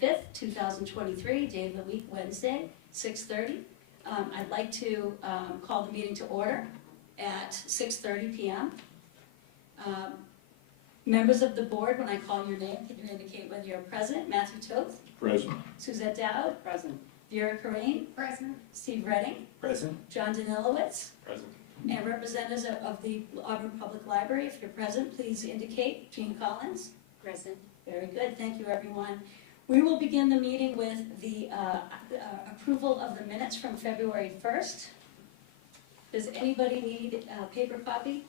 5th, 2023, day of the week, Wednesday, 6:30. I'd like to call the meeting to order at 6:30 p.m. Members of the board, when I call your name, can you indicate whether you're present? Matthew Toth? Present. Suzette Dowd? Present. Vera Corain? Present. Steve Redding? Present. John Danilowitz? Present. And representatives of the Auburn Public Library, if you're present, please indicate. Jean Collins? Present. Very good, thank you, everyone. We will begin the meeting with the approval of the minutes from February 1st. Does anybody need a paper copy?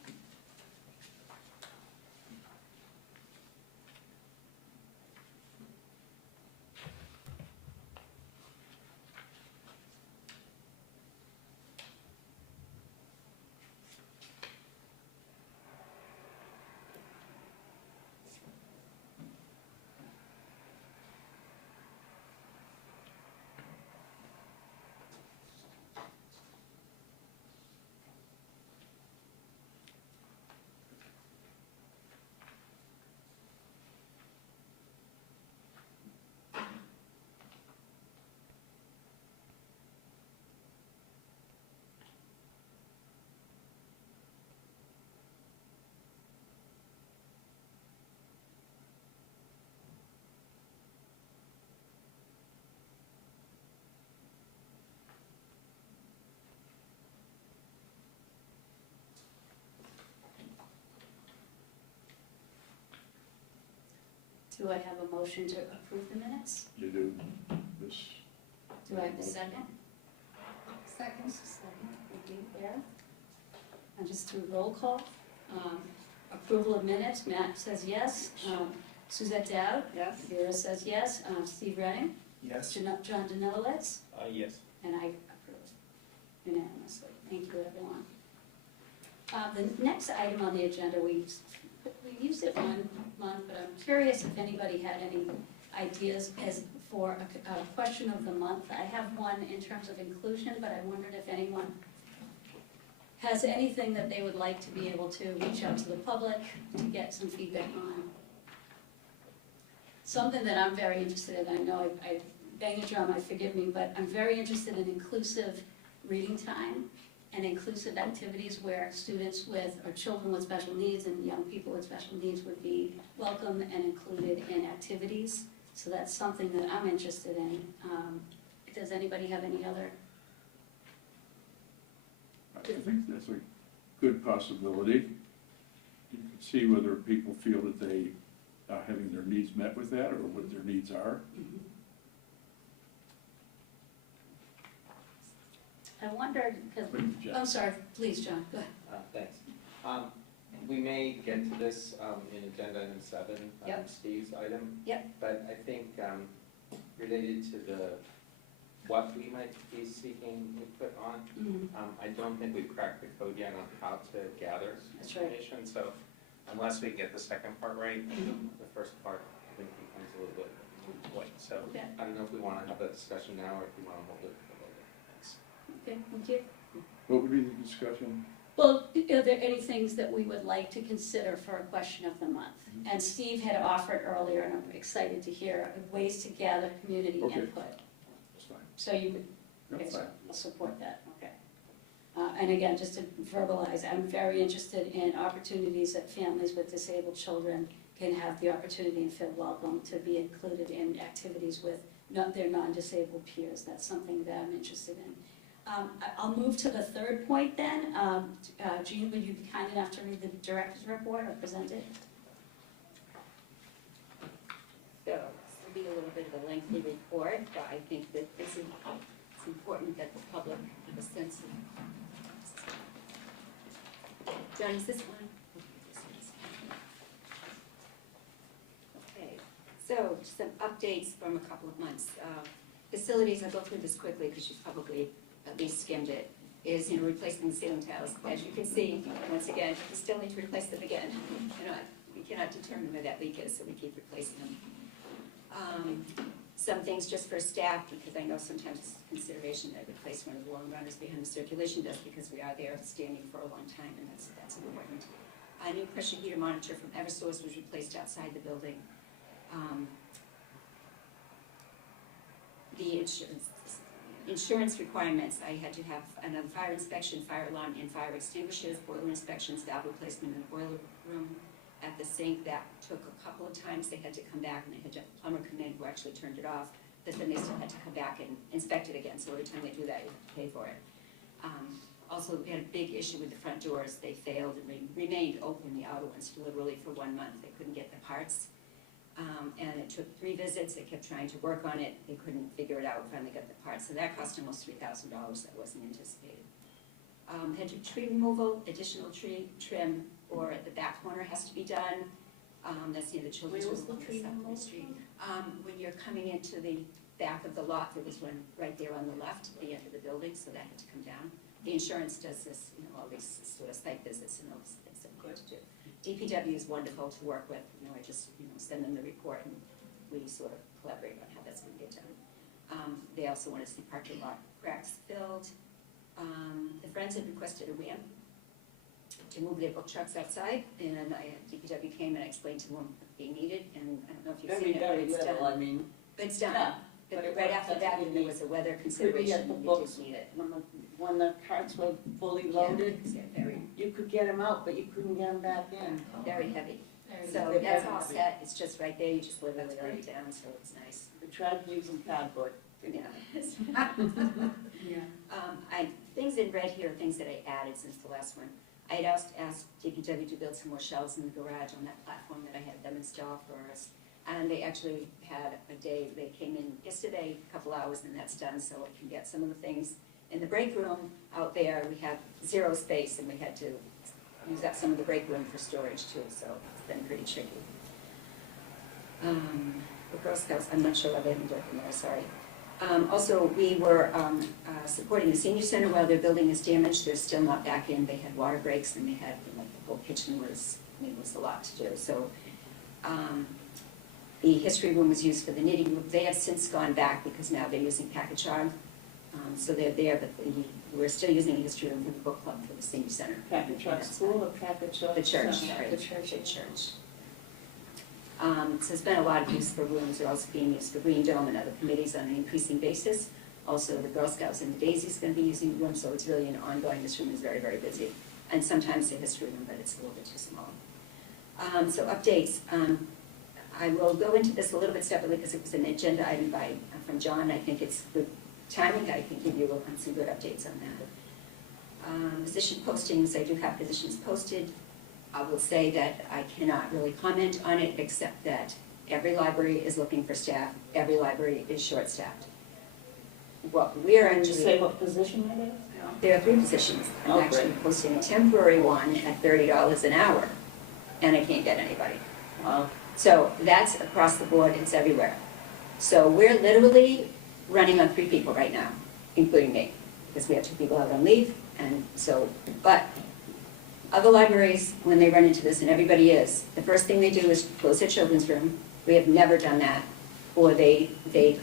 Do I have a motion to approve the minutes? You do this. Do I have a second? Second. Second, thank you, Vera. And just do a roll call. Approval of minutes, Matt says yes. Suzette Dowd? Yes. Vera says yes. Steve Redding? Yes. John Danilowitz? Yes. And I approve unanimously. Thank you, everyone. The next item on the agenda, we used it 1 month, but I'm curious if anybody had any ideas as for a question of the month. I have one in terms of inclusion, but I wondered if anyone has anything that they would like to be able to reach out to the public to get some feedback on. Something that I'm very interested in, I know I bang a drum, forgive me, but I'm very interested in inclusive reading time and inclusive activities where students with, or children with special needs and young people with special needs would be welcome and included in activities. So that's something that I'm interested in. Does anybody have any other? I think that's a good possibility. You can see whether people feel that they are having their needs met with that or what their needs are. Mm-hmm. I wondered, because, I'm sorry, please, John, go ahead. Thanks. We may get to this in agenda item 7, Yep. Steve's item. Yep. But I think related to what we might be seeking input on, I don't think we've cracked the code yet on how to gather That's right. information. So unless we get the second part right, the first part I think becomes a little bit void. So Okay. I don't know if we want to have that discussion now or if we want to hold it for a little bit. Thanks. Okay, thank you. What would be the discussion? Well, are there any things that we would like to consider for a question of the month? Mm-hmm. And Steve had offered earlier, and I'm excited to hear, ways to gather community Okay. input. That's fine. So you would, okay, That's so fine. I'll support that, okay. And again, just to verbalize, I'm very interested in opportunities that families with disabled children can have the opportunity and feel welcome to be included in activities with their non-disabled peers. That's something that I'm interested in. I'll move to the third point then. Jean, would you be kind enough to read the director's report or present it? So this will be a little bit of a lengthy report, but I think that it's important that the public have a sense of. John, is this one? Okay, so some updates from a couple of months. Facilities, I'll go through this quickly because you've probably at least skimmed it, is replacing the ceiling tiles. As you can see, once again, we still need to replace them again. We cannot determine where that leak is, so we keep replacing them. Some things just for staff, because I know sometimes it's a consideration that I replace one of the long runners behind the circulation desk because we are there standing for a long time, and that's important. A new pressure heater monitor from Eversource was replaced outside the building. the insurance requirements, I had to have another fire inspection, fire alarm, and fire extinguishers, boiler inspections, valve replacement in the boiler room. At the sink, that took a couple of times. They had to come back and they had a plumber come in who actually turned it off. But then they still had to come back and inspect it again. So every time they do that, you have to pay for it. Also, we had a big issue with the front doors. They failed and remained open, the outer ones, literally for 1 month. They couldn't get the parts. And it took 3 visits. They kept trying to work on it. They couldn't figure it out, finally got the parts. So that cost almost $3,000. That wasn't anticipated. Had to tree removal, additional tree trim, or at the back corner has to be done. That's near the children's Where was room the on tree South Main removal Street. When you're coming into the back of the lot, there was one right there on the left, at the end of the building, so that had to come down. The insurance does this, all these sort of site visits and all these things that we have to do. DPW is wonderful to work with. I just, send them the report and we sort of collaborate on how that's gonna get done. They also want to see parking lot cracks filled. The Friends had requested a ramp to move their book trucks outside, and DPW came and I explained to them what they needed, and I don't know if you've seen it, but Very it's little, done. I mean. But it's done. Yeah, But but right after that's that, what you there need. was a weather Could we consideration, get the and you books did need it. when the carts were fully Yeah, loaded? it's very, You could get them out, but you couldn't get them back in. very heavy. Very So good. that's all set, it's just right there, you just literally lay it down, so it's nice. We tried using cardboard. Yeah. Yeah. Things in red here are things that I added since the last one. I had asked DPW to build some more shelves in the garage on that platform that I had them install for us. And they actually had a day, they came in yesterday, a couple hours, and that's done, so I can get some of the things. In the break room out there, we have 0 space, and we had to use up some of the break room for storage too, so it's been pretty tricky. The Girl Scouts, I'm not sure what I haven't done there, sorry. Also, we were supporting the senior center while their building is damaged. They're still not back in. They had water breaks and they had, the whole kitchen was, it was a lot to do. So the history room was used for the knitting room. They have since gone back because now they're using Packagard. So they're there, but we're still using the history room for the book club for the senior center. Packagard School or Packagard? The church, Center? sorry, the church. So there's been a lot of use for rooms. They're also being used for Green Dome and other committees on an increasing basis. Also, the Girl Scouts and the Daisy is going to be using the room, so it's really an ongoing. This room is very, very busy. And sometimes the history room, but it's a little bit too small. So updates. I will go into this a little bit separately because it was an agenda item from John. I think it's good timing. I can give you some good updates on that. Position postings. I do have positions posted. I will say that I cannot really comment on it, except that every library is looking for staff, every library is short-staffed. What we're Can you say actually, what position it is? there are 3 positions. I'm Oh, actually great. posting a temporary one at $30 an hour, and I can't get anybody. So that's across the board, it's everywhere. So we're literally running on 3 people right now, including me, because we have 2 people out on leave, and so, but other libraries, when they run into this, and everybody is, the first thing they do is close their children's room. We have never done that. Or they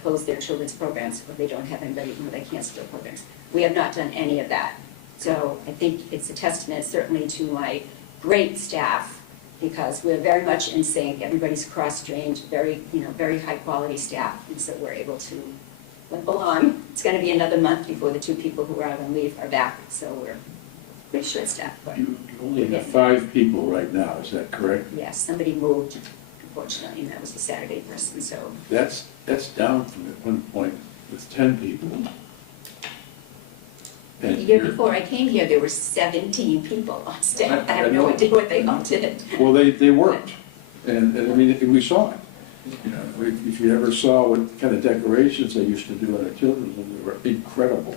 close their children's programs, or they don't have anybody, or they cancel their programs. We have not done any of that. So I think it's a testament certainly to my great staff, because we're very much in sync. Everybody's cross-trained, very high-quality staff, and so we're able to limp along. It's going to be another month before the 2 people who are out on leave are back, so we're pretty short-staffed. But You only have 5 people right now, is that correct? yes, somebody moved, unfortunately, and that was a Saturday person, so. That's down from at one point with 10 people. The And year you're- before I came here, there were 17 people on staff. I I have no know. idea what they all did. Well, they worked, and I mean, we saw it. You know, if you ever saw what kind of decorations they used to do at our children's, they were incredible.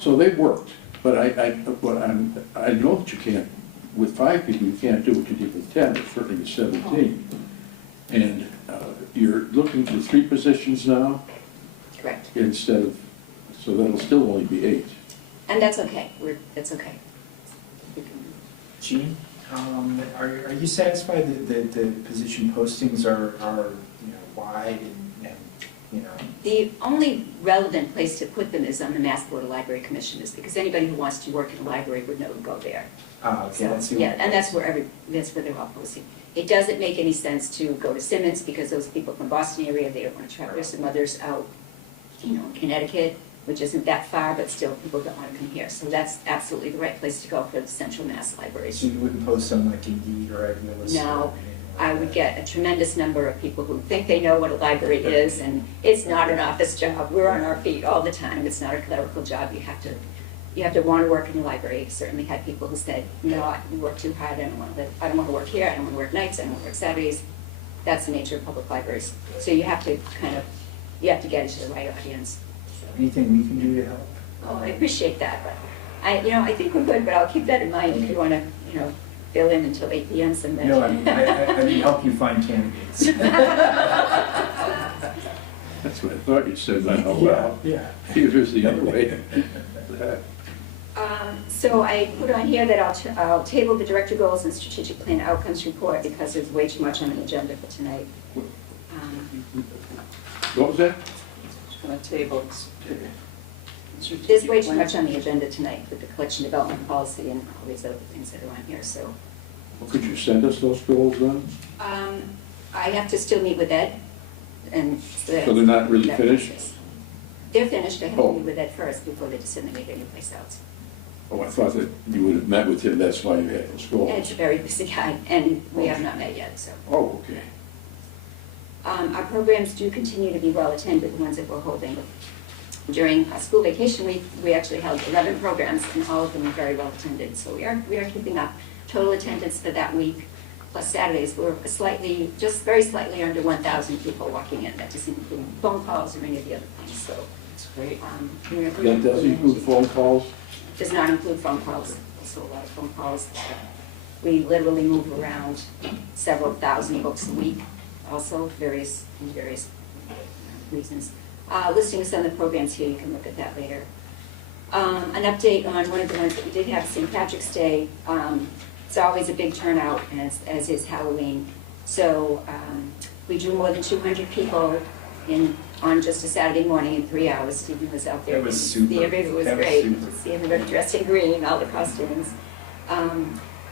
So they worked, but I know that you can't, with 5 people, you can't do what you did with 10, or certainly with 17. And you're looking for 3 positions now Correct. instead of, so that'll still only be 8. And that's okay, that's okay. Jean, are you satisfied that the position postings are wide and The only relevant place to put them is on the Mass Board of Library Commissioners, because anybody who wants to work in a library would know to go there. okay, So, that's the yeah, only- and that's where they're all posting. It doesn't make any sense to go to Simmons, because those people from Boston area, they don't want to travel. There's some others out Connecticut, which isn't that far, but still people don't want to come here. So that's absolutely the right place to go for the Central Mass Libraries. So you wouldn't post on like Indeed or Idealist? No, or anything like I would that? get a tremendous number of people who think they know what a library is, and it's not an office job. We're on our feet all the time. It's not a clerical job. You have to want to work in the library. I've certainly had people who said, no, you work too hard. I don't want to work here. I don't want to work nights. I don't want to work Saturdays. That's the nature of public libraries. So you have to get it to the right audience. Anything we can do to help? Oh, I appreciate that, but I think we're good, but I'll keep that in mind if you want to, fill in until 8 PM someday. No, I mean, help you find candidates. That's what I thought you said, that out loud. Yeah. It was the other way. So I put on here that I'll table the director goals and strategic plan outcomes report because there's way too much on the agenda for tonight. What was that? On a table. There's way too much on the agenda tonight with the collection development policy and all these other things that are on here, so. Well, could you send us those goals then? I have to still meet with Ed, and so that's. So they're not really that finished? process. They're finished, I have to Oh. meet with Ed first before they disseminate anyplace else. Oh, I thought that you would have met with him, that's why you had those goals. Ed's a very busy guy, and we have not met yet, so. Oh, okay. Our programs do continue to be well attended, the ones that we're holding. During school vacation week, we actually held 11 programs, and all of them were very well attended. So we are keeping up. Total attendance for that week, plus Saturdays, we're just very slightly under 1,000 people walking in. That doesn't include phone calls or any of the other things, so. That's great. That does include phone calls? Does not include phone calls, also a lot of phone calls. We literally move around several thousand books a week, also various reasons. Listing of some of the programs here, you can look at that later. An update on one of the ones that we did have, St. Patrick's Day. It's always a big turnout, as is Halloween. So we drew more than 200 people on just a Saturday morning in 3 hours. Stephen was out there. That was super. It was That was great. super. To see everybody dressed in green, all the costumes.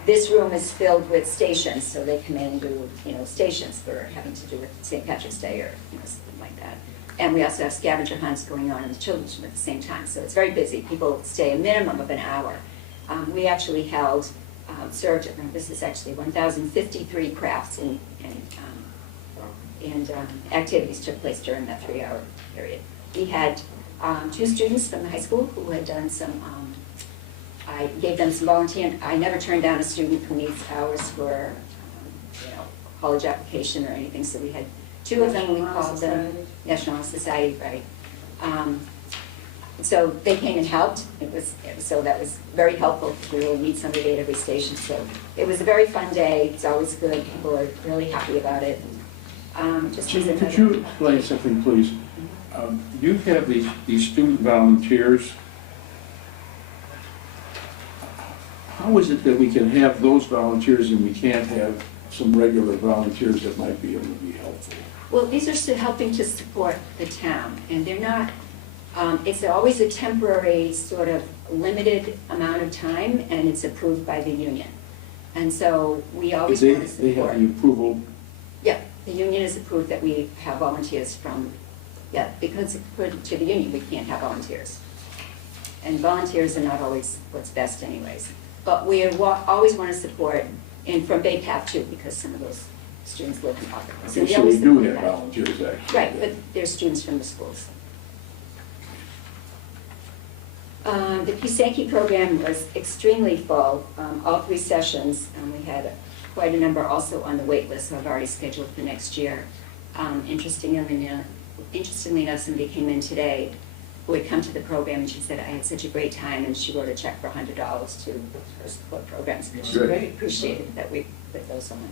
This room is filled with stations, so they come in and do, stations for having to do with St. Patrick's Day or, something like that. And we also have scavenger hunts going on in the children's room at the same time. So it's very busy. People stay a minimum of an hour. We actually this is actually 1,053 crafts and activities took place during that 3-hour period. We had 2 students from the high school who had done some, I gave them some volunteer. I never turned down a student who needs hours for, college application or anything. So we had 2 of them, we called them National Honor Society, right? So they came and helped. So that was very helpful. We really meet somebody at every station. So it was a very fun day. It's always good. People are really happy about it. Gina, could you explain something, please? You have these student volunteers. How is it that we can have those volunteers and we can't have some regular volunteers that might be able to be helpful? Well, these are still helping to support the town, and they're not, it's always a temporary sort of limited amount of time, and it's approved by the union. And so we always want to They have support. the approval. Yeah, the union has approved that we have volunteers from, because according to the union, we can't have volunteers. And volunteers are not always what's best anyways. But we always want to support, and from Bay Path too, because some of those students live in Auburn. So Okay, we so we always do support have that. volunteers actually. Right, but they're students from the schools. The Pisaki program was extremely full, all 3 sessions. We had quite a number also on the wait list, so I've already scheduled for next year. Interestingly enough, somebody came in today who had come to the program and she said, I had such a great time, and she wrote a check for $100 to her support programs. She Good. really appreciated that we put those on.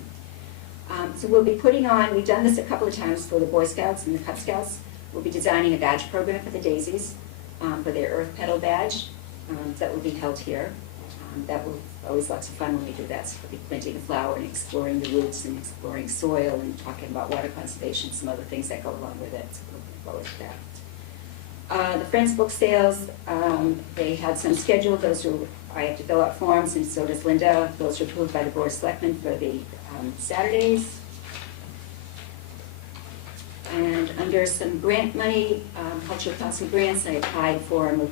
So we'll be putting on, we've done this a couple of times for the Boy Scouts and the Cub Scouts. We'll be designing a badge program for the Daisies, for their Earth Pedal badge. That will be held here. That will always lots of fun when we do that. So we'll be planting a flower and exploring the roots and exploring soil and talking about water conservation, some other things that go along with it. So we'll look forward to that. The Friends book sales, they had some scheduled. I have to fill out forms, and so does Linda. Those are approved by the Board of Selectmen for the Saturdays. And under some grant money, cultural council grants, I applied for, was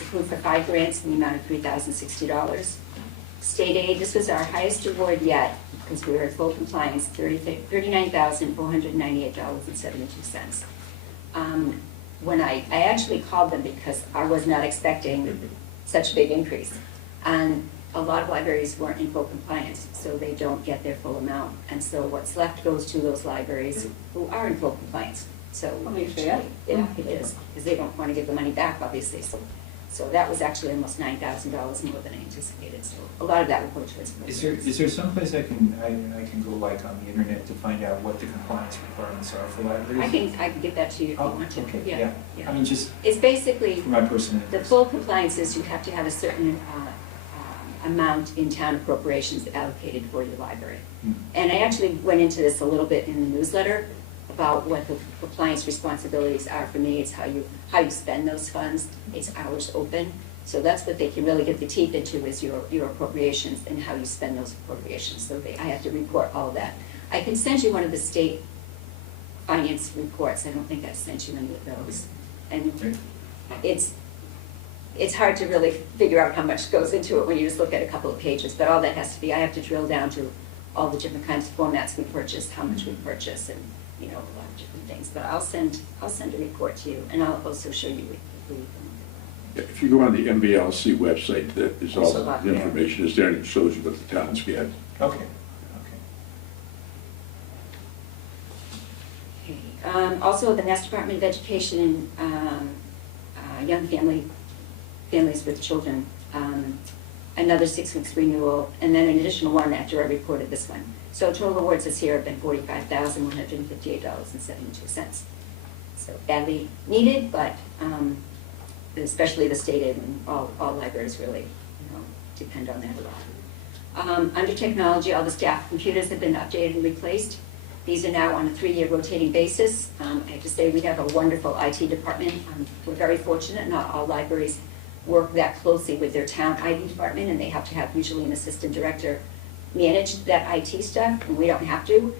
approved for 5 grants in the amount of $3,060. State aid, this was our highest award yet, because we were in full compliance, $39,498.72. When I actually called them because I was not expecting such a big increase. And a lot of libraries weren't in full compliance, so they don't get their full amount. And so what's left goes to those libraries who are in full compliance. So, Only fair. yeah, it is, because they don't want to give the money back, obviously. So that was actually almost $9,000 more than I anticipated. So a lot of that will go towards. Is there someplace I can go like on the internet to find out what the compliance requirements are for libraries? I can get that to you if you Oh, want to. okay, Yeah, yeah. yeah. I mean, just It's basically, for my personal the interest. full compliance is you have to have a certain amount in town appropriations allocated for your library. Hmm. And I actually went into this a little bit in the newsletter about what the compliance responsibilities are for me. It's how you spend those funds. It's hours open. So that's what they can really get the teeth into is your appropriations and how you spend those appropriations. So I have to report all of that. I can send you one of the state finance reports. I don't think I sent you any of those. And Great. it's hard to really figure out how much goes into it when you just look at a couple of pages, but all that has to be, I have to drill down to all the different kinds of formats we purchase, how much we purchase, and, a lot of different things. But I'll send a report to you, and I'll also show you where you can. If you go on the MBLC website, that is all Also about- the information is there, and it shows you what the towns get. Okay, Okay. Also, the Mass Department of Education and Young Families with Children, another 6 weeks renewal, and then an additional one after I reported this one. So total awards this year have been $45,158.72. So badly needed, but especially the state aid and all libraries really, depend on that a lot. Under technology, all the staff computers have been updated and replaced. These are now on a 3-year rotating basis. I have to say we have a wonderful IT department. We're very fortunate, not all libraries work that closely with their town IT department, and they have to have usually an assistant director manage that IT stuff, and we don't have to.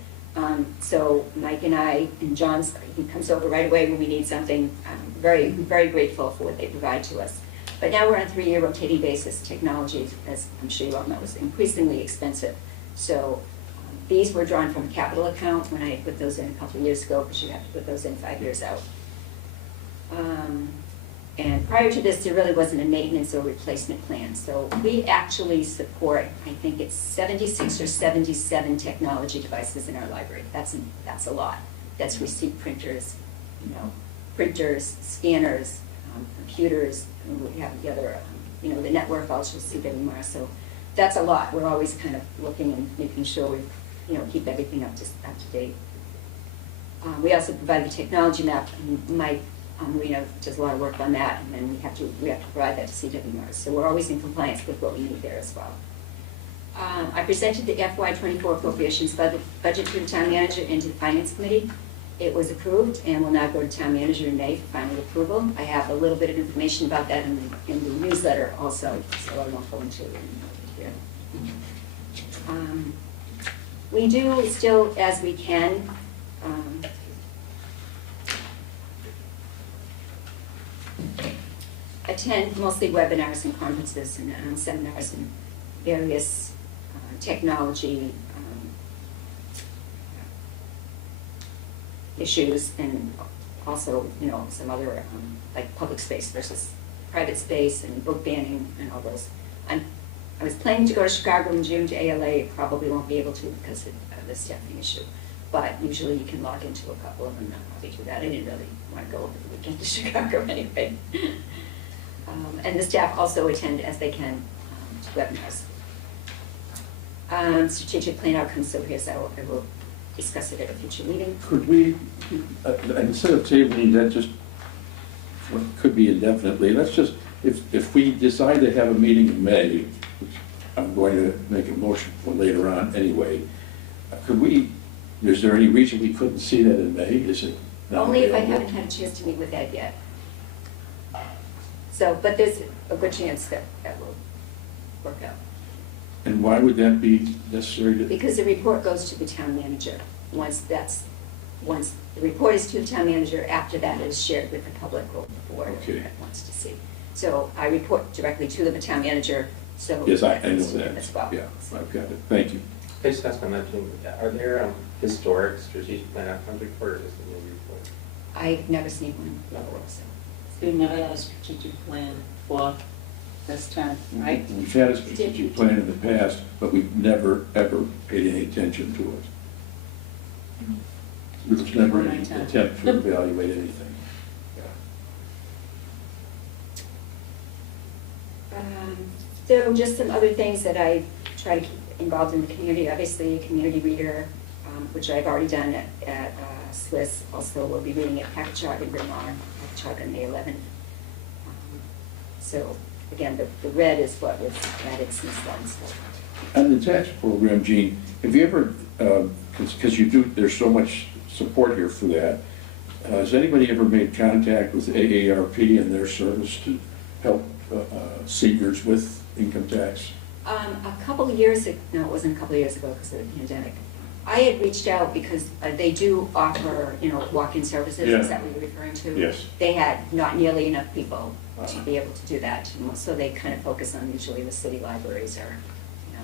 So Mike and I, and John's, he comes over right away when we need something. I'm very, very grateful for what they provide to us. But now we're on a 3-year rotating basis. Technology, as I'm sure you all know, is increasingly expensive. So these were drawn from a capital account when I put those in a couple of years ago, because you have to put those in 5 years out. And prior to this, there really wasn't a maintenance or replacement plan. So we actually support, I think it's 76 or 77 technology devices in our library. That's a lot. That's receipt printers, printers, scanners, computers, and we have the other, the network also CWMR. So that's a lot. We're always kind of looking and making sure we, keep everything up to date. We also provide the technology map, and Mike Marino does a lot of work on that, and then we have to provide that to CWMRs. So we're always in compliance with what we need there as well. I presented the FY24 appropriations budget to the town manager and to the finance committee. It was approved and will now go to town manager in May for final approval. I have a little bit of information about that in the newsletter also, so I won't go into it here. We do still, as we can, attend mostly webinars and conferences and seminars and various technology issues, and also, some other like public space versus private space and book banning and all those. I was planning to go to Chicago in June to ALA. Probably won't be able to because of the staffing issue, but usually you can log into a couple of them, and I'll probably do that. I didn't really want to go over the weekend to Chicago anyway. And the staff also attend as they can to webinars. Strategic plan outcomes, so here's I will discuss it at a future meeting. Could we, instead of tabling that just, what could be indefinitely, let's just, if we decide to have a meeting in May, which I'm going to make a motion for later on anyway, could we, is there any reason we couldn't see that in May? Is it not Only if I available? haven't had a chance to meet with Ed yet. So, but there's a good chance that will work out. And why would that be necessary to? Because the report goes to the town manager once the report is to the town manager, after that it is shared with the public or the board Okay. that wants to see. So I report directly to the town manager, so. Yes, I know that's that. As well. Yeah, I've got it. Thank you. I just asked on that, too, are there historic strategic plan outcomes report, or is it a new report? I've never seen one before, so. So you never had a strategic plan for this term, right? We've had a strategic plan in the past, but we've never, ever paid any attention to it. There was never any attempt to evaluate anything. So just some other things that I try to keep involved in the community, obviously a community reader, which I've already done at Swiss, also will be reading at Packagug in Bryn Mawr, Packagug on May 11th. So again, the red is what was added since then, so. On the tax program, Gene, have you ever, because you do, there's so much support here for that, has anybody ever made contact with AARP and their service to help seniors with income tax? A couple of years ago, no, it wasn't a couple of years ago because of the pandemic. I had reached out because they do offer, walk-in services, Yeah. is that what you're referring to? Yes. They had not nearly enough people to be able to do that, so they kind of focus on usually the city libraries or,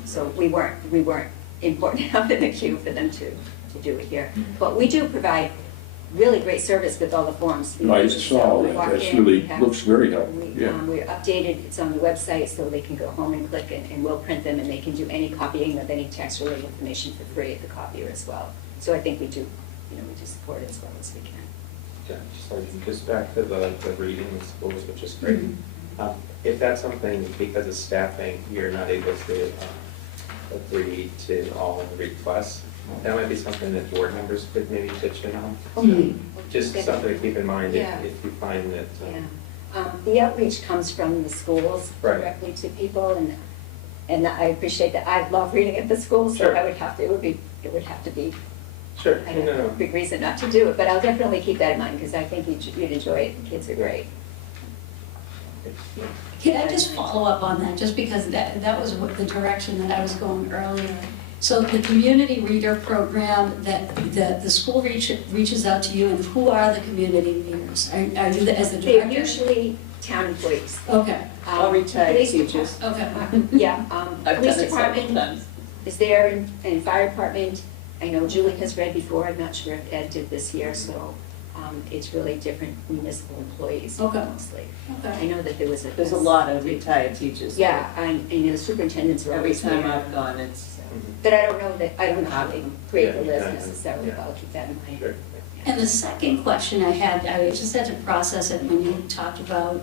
so we weren't important enough in the queue for them to do it here. But we do provide really great service with all the forms. I So saw we that, walk that's in, really, we have- looks very helpful, yeah. We're updated, it's on the website, so they can go home and click and we'll print them, and they can do any copying of any tax-related information for free at the copier as well. So I think we do support it as well as we can. Yeah, just back to the reading in schools, which is great. If that's something, because of staffing, you're not able to agree to all the requests, that might be something that board members could maybe pitch in on. Okay. Just something to keep in mind if Yeah. you find that. Yeah. The outreach comes from the schools Right. directly to people, and I appreciate that. I love reading at the schools, so Sure. it would have to be, Sure, I don't have a big reason not to do it, but I'll definitely keep that in mind, because I think you'd enjoy it, the kids are great. Can I just follow up on that, just because that was what the direction that I was going earlier. So the community reader program, that the school reaches out to you, and who are the community readers? Are you as the They're director? usually town employees. Okay, Or retired Police teachers. okay. Yeah, I've police done it several department times. is there, and fire department. I know Julie has read before, I'm not sure if Ed did this year, so it's really different municipal employees Okay. mostly. I Okay. know that there was There's a lot of retired teachers. Yeah, and the superintendents are Every always time there. I've gone, it's, But I don't know how they create the Yeah, list yeah. necessarily, but I'll keep that in mind. Sure. And the second question I had, I just had to process it when you talked about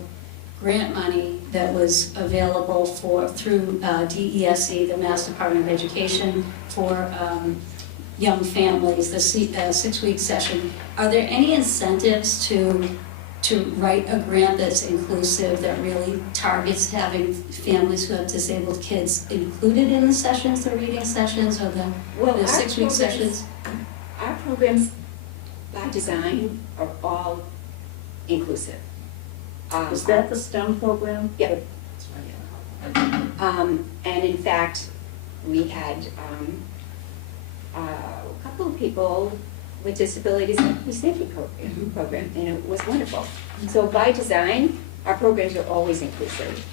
grant money that was available through DESE, the Mass Department of Education, for young families, the 6-week session. Are there any incentives to write a grant that's inclusive, that really targets having families who have disabled kids included in the sessions, the reading sessions, or Well, the our 6-week programs- sessions? Our programs, by design, are all inclusive. is that the STEM program? Yeah. And in fact, we had a couple of people with disabilities in the safety program, and it was wonderful. So by design, our programs are always inclusive.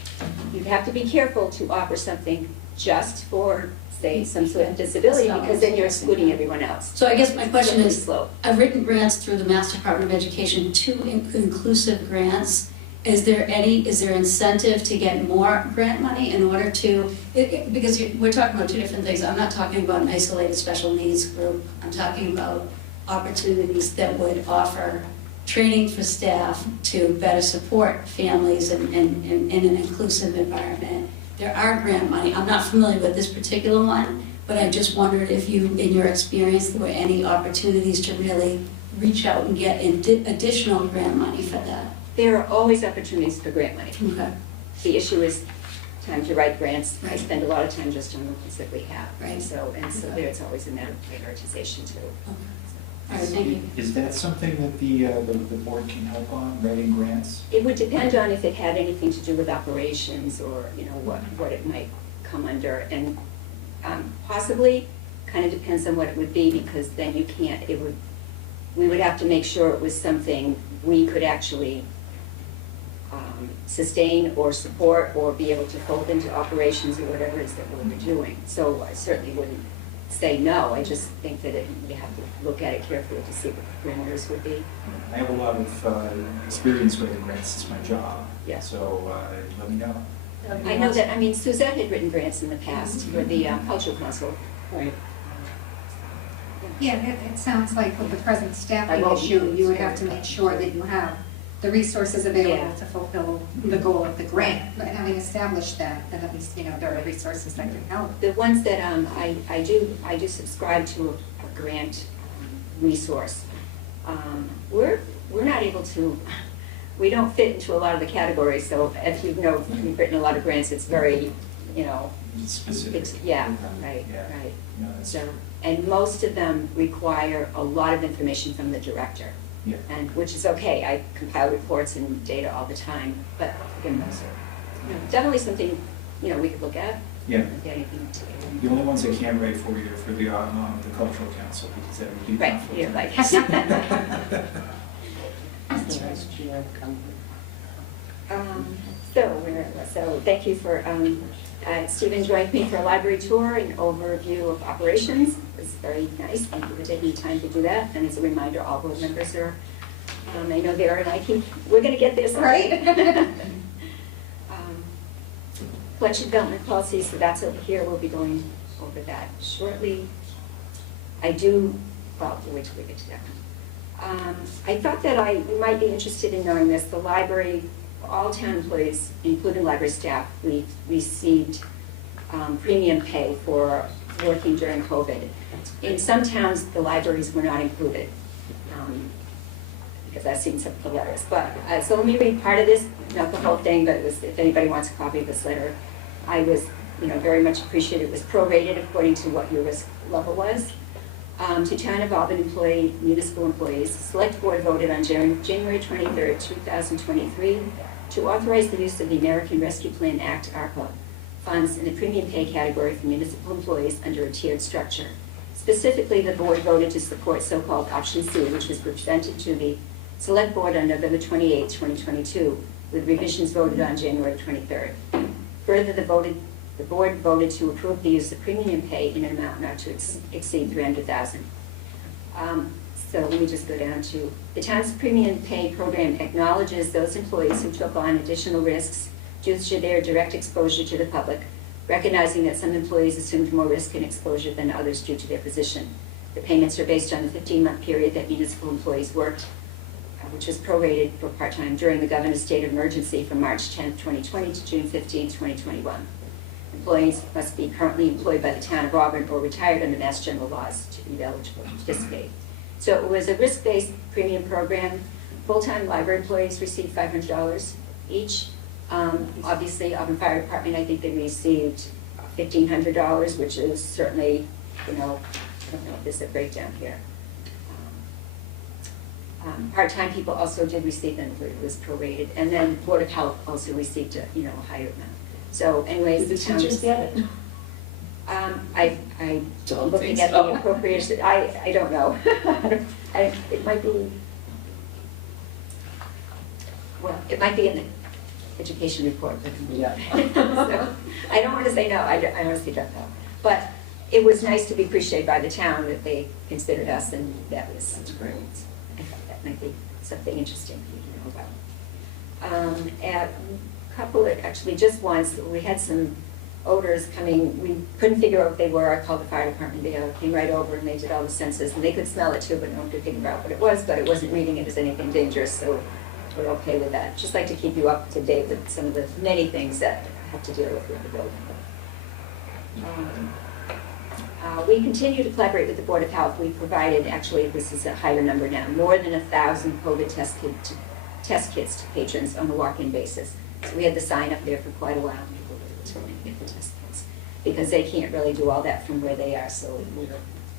You have to be careful to offer something just for, say, some sort of disability, because then you're excluding everyone else. So I guess my question Slippery is, slope. I've written grants through the Mass Department of Education, 2 inclusive grants. Is there incentive to get more grant money in order to, because we're talking about 2 different things. I'm not talking about an isolated special needs group. I'm talking about opportunities that would offer training for staff to better support families in an inclusive environment. There are grant money. I'm not familiar with this particular one, but I just wondered if you, in your experience, there were any opportunities to really reach out and get additional grant money for that. There are always opportunities for grant money. Okay, The issue is time to write grants. I Right. spend a lot of time just on the ones that we have. Right. So there, it's always a matter of prioritization too. all right, thank you. Is that something that the board can help on, writing grants? It would depend on if it had anything to do with operations or, what it might come under. And possibly, kind of depends on what it would be, because then we would have to make sure it was something we could actually sustain or support or be able to fold into operations or whatever it is that we'll be doing. So I certainly wouldn't say no, I just think that you have to look at it carefully to see what the parameters would be. I have a lot of experience with grants, it's my job. Yeah. So let me know. I know that, I mean, Suzette had written grants in the past for the cultural council. Right. Yeah, it sounds like with the present I staffing won't issue, use you would have to make sure that you have the resources available Yeah. to fulfill the goal of the grant. But having established that, then at least, there are resources that can help. The ones that I do subscribe to a grant resource. We're not able to, we don't fit into a lot of the categories, so if you've written a lot of grants, it's very, Specific. it's, yeah, right, Yeah. right. No, that's So, and most of them require a lot of information from the director. Yeah. And, which is okay, I compile reports and data all the time, but again, those are, definitely something, we could look at. Yeah. Get anything together. The only ones I can't write for you are for the cultural council, because that would be Right, conflict. you're like. Vice chair, come. So thank you for, Stephen joined me for a library tour and overview of operations. It was very nice, thank you for taking the time to do that. And as a reminder, all board members are, I know Vera and I we're gonna get this right. Collection development policy, so that's over here, we'll be going over that shortly. We'll wait till we get to that one. I thought that you might be interested in knowing this. The library, all town employees, including library staff, we received premium pay for working during COVID. In some towns, the libraries were not included, because that seems hilarious. But, so let me read part of this, not the whole thing, but if anybody wants a copy of this letter. I was, very much appreciated. It was prorated according to what your risk level was. To town of Albany municipal employees, the select board voted on January 23rd, 2023, to authorize the use of the American Rescue Plan Act, ARPA, funds in the premium pay category for municipal employees under a tiered structure. Specifically, the board voted to support so-called option C, which was presented to the select board on November 28, 2022, with revisions voted on January 23rd. Further, the board voted to approve the use of premium pay in an amount not to exceed $300,000. So let me just go down to, the town's premium pay program acknowledges those employees who took on additional risks due to their direct exposure to the public, recognizing that some employees assumed more risk and exposure than others due to their position. The payments are based on the 15-month period that municipal employees worked, which was prorated for part-time during the governor's state of emergency from March 10, 2020 to June 15, 2021. Employees must be currently employed by the town of Auburn or retired under Mass General laws to be eligible to participate. So it was a risk-based premium program. Full-time library employees received $500 each. Obviously, Auburn Fire Department, I think they received $1,500, which is certainly, I don't know if there's a breakdown here. Part-time people also did receive them, but it was prorated. And then Board of Health also received a higher amount. So anyways, Did the teachers get it? I Don't looking think at so. the appropriation, I don't know. It might be, well, it might be in the education report. But Yeah. so, I don't want to say no, I honestly don't know. But it was nice to be appreciated by the town that they considered us, and that's great. I thought that might be something interesting for you to know about. At a couple, actually just once, we had some odors coming, we couldn't figure out what they were. I called the fire department, they came right over and they did all the sensors, and they could smell it too, but no one could figure out what it was, but it wasn't reading it as anything dangerous, so we're okay with that. Just like to keep you up to date with some of the many things that I have to deal with the building. We continue to collaborate with the Board of Health. We provided, actually, this is a higher number now, more than 1,000 COVID test kits to patrons on a walk-in basis. So we had the sign up there for quite a while. People were able to get the test kits because they can't really do all that from where they are. So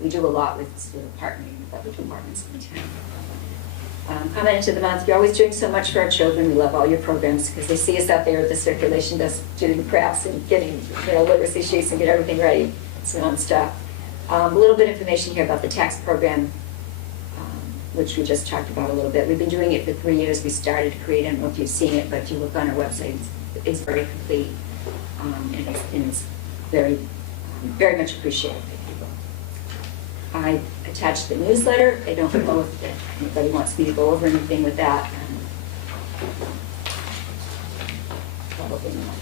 we do a lot with sort of partnering with other departments in town. Comment of the month, you're always doing so much for our children. We love all your programs because they see us out there with the circulation desk doing the crafts and getting literacy sheets and get everything ready. It's nonstop. A little bit of information here about the tax program. which we just talked about a little bit. We've been doing it for 3 years. We started to create, I don't know if you've seen it, but if you look on our website, it's very complete. And it's very, very much appreciated by people. I attached the newsletter. I don't know if anybody wants me to go over anything with that. Probably not.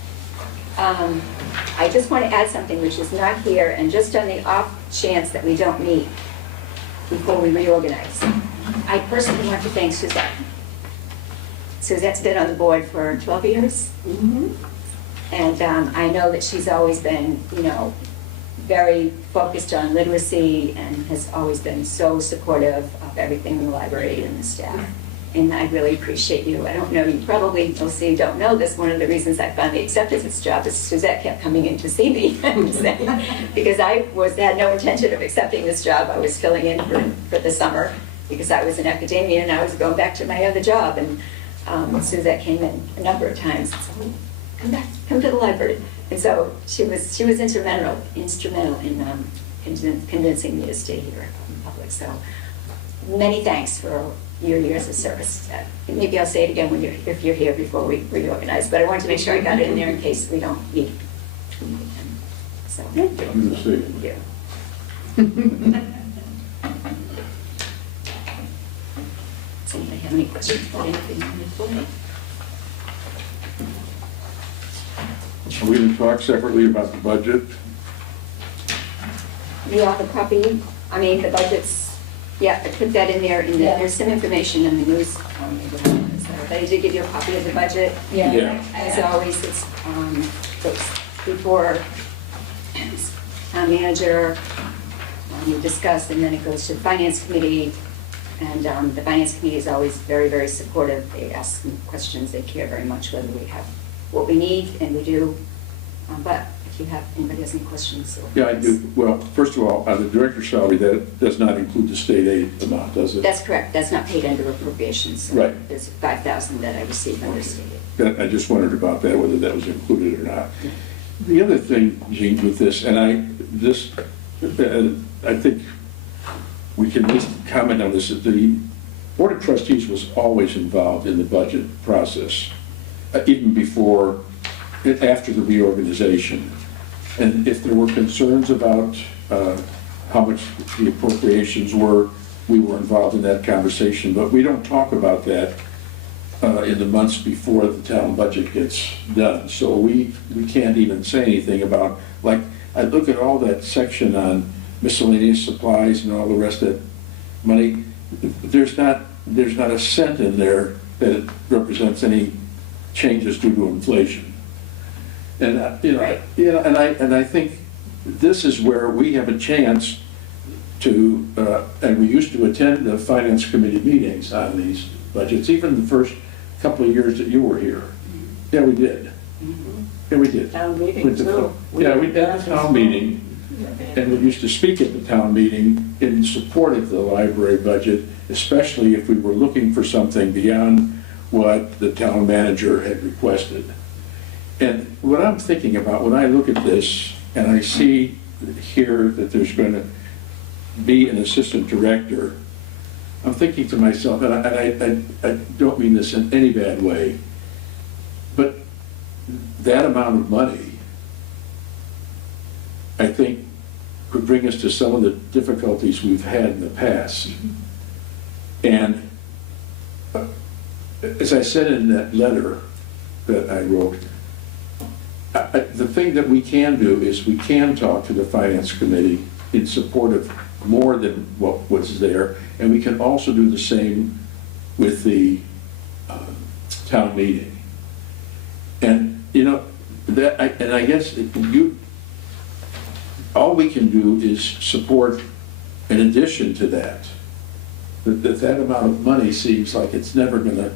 I just want to add something which is not here, and just on the off chance that we don't meet before we reorganize. I personally want to thank Suzette. Suzette's been on the board for 12 years. And I know that she's always been, you know, very focused on literacy and has always been so supportive of everything in the library and the staff. And I really appreciate you. I don't know, you probably, mostly you don't know this, one of the reasons I finally accepted this job is Suzette kept coming in to see me. Because I had no intention of accepting this job. I was filling in for the summer because I was in academia and I was going back to my other job. And Suzette came in a number of times and said, come back, come to the library. And so she was instrumental in convincing me to stay here in public. So many thanks for your years of service. Maybe I'll say it again if you're here before we reorganize, but I wanted to make sure I got it in there in case we don't need it. So, I'm going to see. thank you. Does anybody have any questions about anything on the board? We didn't talk separately about the budget. Yeah, the copy, I mean, the budgets, yeah, I put that in there, and there's some information in the news. But I did give you a copy of the budget. Yeah. As always, it's before town manager, we discussed, and then it goes to the finance committee. And the finance committee is always very, very supportive. They ask some questions. They care very much whether we have what we need, and we do. But if anybody has any questions. Yeah, I do. Well, first of all, on the director's salary, that does not include the state aid amount, does it? That's correct. That's not paid under appropriations. So right. There's $5,000 that I received under state aid. I just wondered about that, whether that was included or not. The other thing, Jean, with this, and I think we can at least comment on this, that the Board of Trustees was always involved in the budget process, even before, after the reorganization. And if there were concerns about how much the appropriations were, we were involved in that conversation, but we don't talk about that in the months before the town budget gets done. So we can't even say anything about, like, I look at all that section on miscellaneous supplies and all the rest of that money. There's not a cent in there that represents any changes due to inflation. And and I think this is where we have a chance to, and we used to attend the finance committee meetings on these budgets, even the first couple of years that you were here. Yeah, we did. Yeah, we did. Town meeting too. Yeah, we did a town meeting, and we used to speak at the town meeting in support of the library budget, especially if we were looking for something beyond what the town manager had requested. And what I'm thinking about when I look at this, and I see here that there's going to be an assistant director, I'm thinking to myself, and I don't mean this in any bad way, but that amount of money, I think, could bring us to some of the difficulties we've had in the past. And as I said in that letter that I wrote, the thing that we can do is we can talk to the finance committee in support of more than what was there, and we can also do the same with the town meeting. And you know that, I guess all we can do is support. In addition to that, that amount of money seems like it's never going to.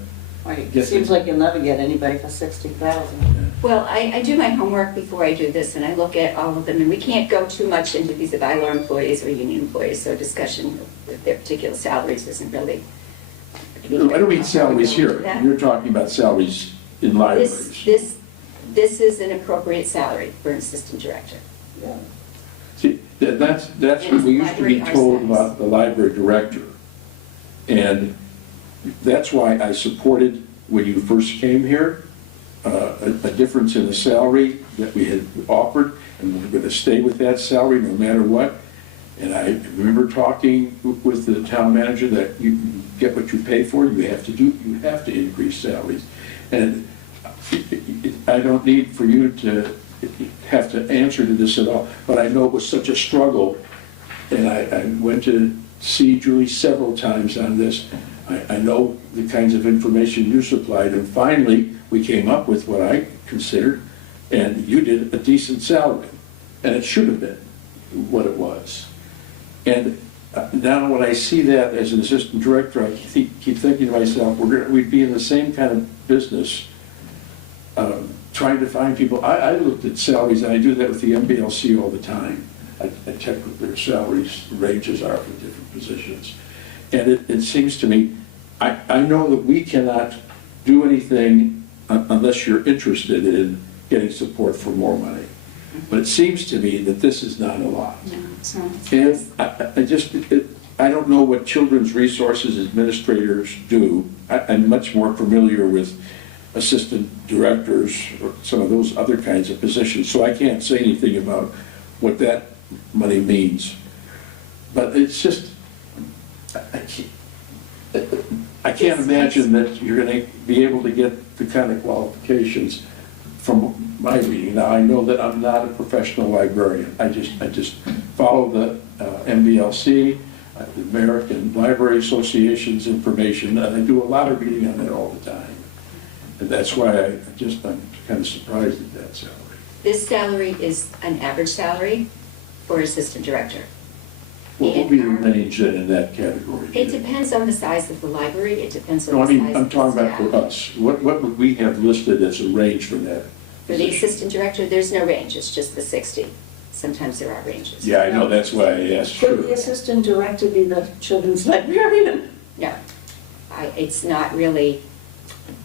It seems like you'll never get anybody for $60,000. Well, I do my homework before I do this, and I look at all of them, and we can't go too much into these bylaw employees or union employees, so discussion of their particular salaries isn't really. No, I don't mean salaries here. You're talking about salaries in libraries. This is an appropriate salary for an assistant director. Yeah. See, that's what we used to be told about the library director. And that's why I supported, when you first came here, a difference in the salary that we had offered, and we're going to stay with that salary no matter what. And I remember talking with the town manager that you get what you pay for, you have to increase salaries. And I don't need for you to have to answer to this at all, but I know it was such a struggle. And I went to see Julie several times on this. I know the kinds of information you supplied, and finally, we came up with what I considered, and you did a decent salary, and it should have been what it was. And now when I see that as an assistant director, I keep thinking to myself, we'd be in the same kind of business, trying to find people. I looked at salaries, and I do that with the MBLC all the time. I check what their salaries ranges are for different positions. And it seems to me, I know that we cannot do anything unless you're interested in getting support for more money. But it seems to me that this is not a lot. No, it's not. And I don't know what children's resources administrators do. I'm much more familiar with assistant directors or some of those other kinds of positions, so I can't say anything about what that money means. But it's just, I can't imagine that you're going to be able to get the kind of qualifications from my reading. Now, I know that I'm not a professional librarian. I just follow the MBLC, the American Library Association's information, and I do a lot of reading on it all the time. And that's why I'm kind of surprised at that salary. This salary is an average salary for assistant director. What will be the range then in that category? It depends on the size of the library, it depends on No, the I size of mean, the I'm talking about staff. for us. What would we have listed as a range for that? For the assistant director, there's no range, it's just the 60. Sometimes there are ranges. Yeah, I know, that's why I asked. Could the Sure. assistant director be the children's librarian? No, it's not really,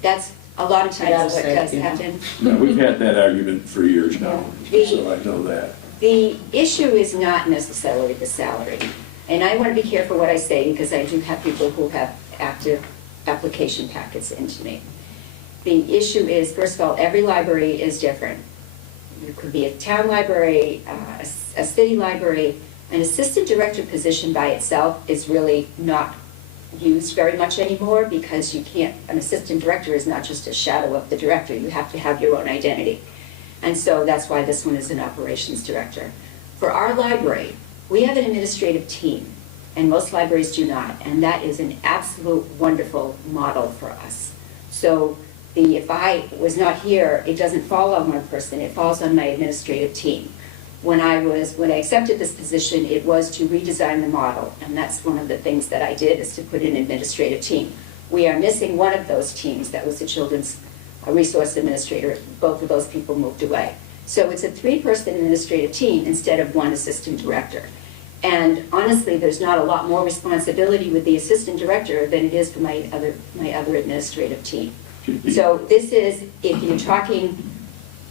that's a lot of Yeah, times what say, does yeah. happen. No, we've had that argument for years now, Yeah. so I know that. The issue is not necessarily the salary. And I want to be careful what I say because I do have people who have active application packets into me. The issue is, first of all, every library is different. It could be a town library, a city library. An assistant director position by itself is really not used very much anymore because you can't, an assistant director is not just a shadow of the director. You have to have your own identity. And so that's why this one is an operations director. For our library, we have an administrative team, and most libraries do not, and that is an absolute wonderful model for us. So if I was not here, it doesn't fall on one person, it falls on my administrative team. When I accepted this position, it was to redesign the model, and that's one of the things that I did, is to put an administrative team. We are missing one of those teams, that was the children's resource administrator. Both of those people moved away. So it's a 3-person administrative team instead of 1 assistant director. And honestly, there's not a lot more responsibility with the assistant director than it is for my other administrative team. So this is, if you're talking,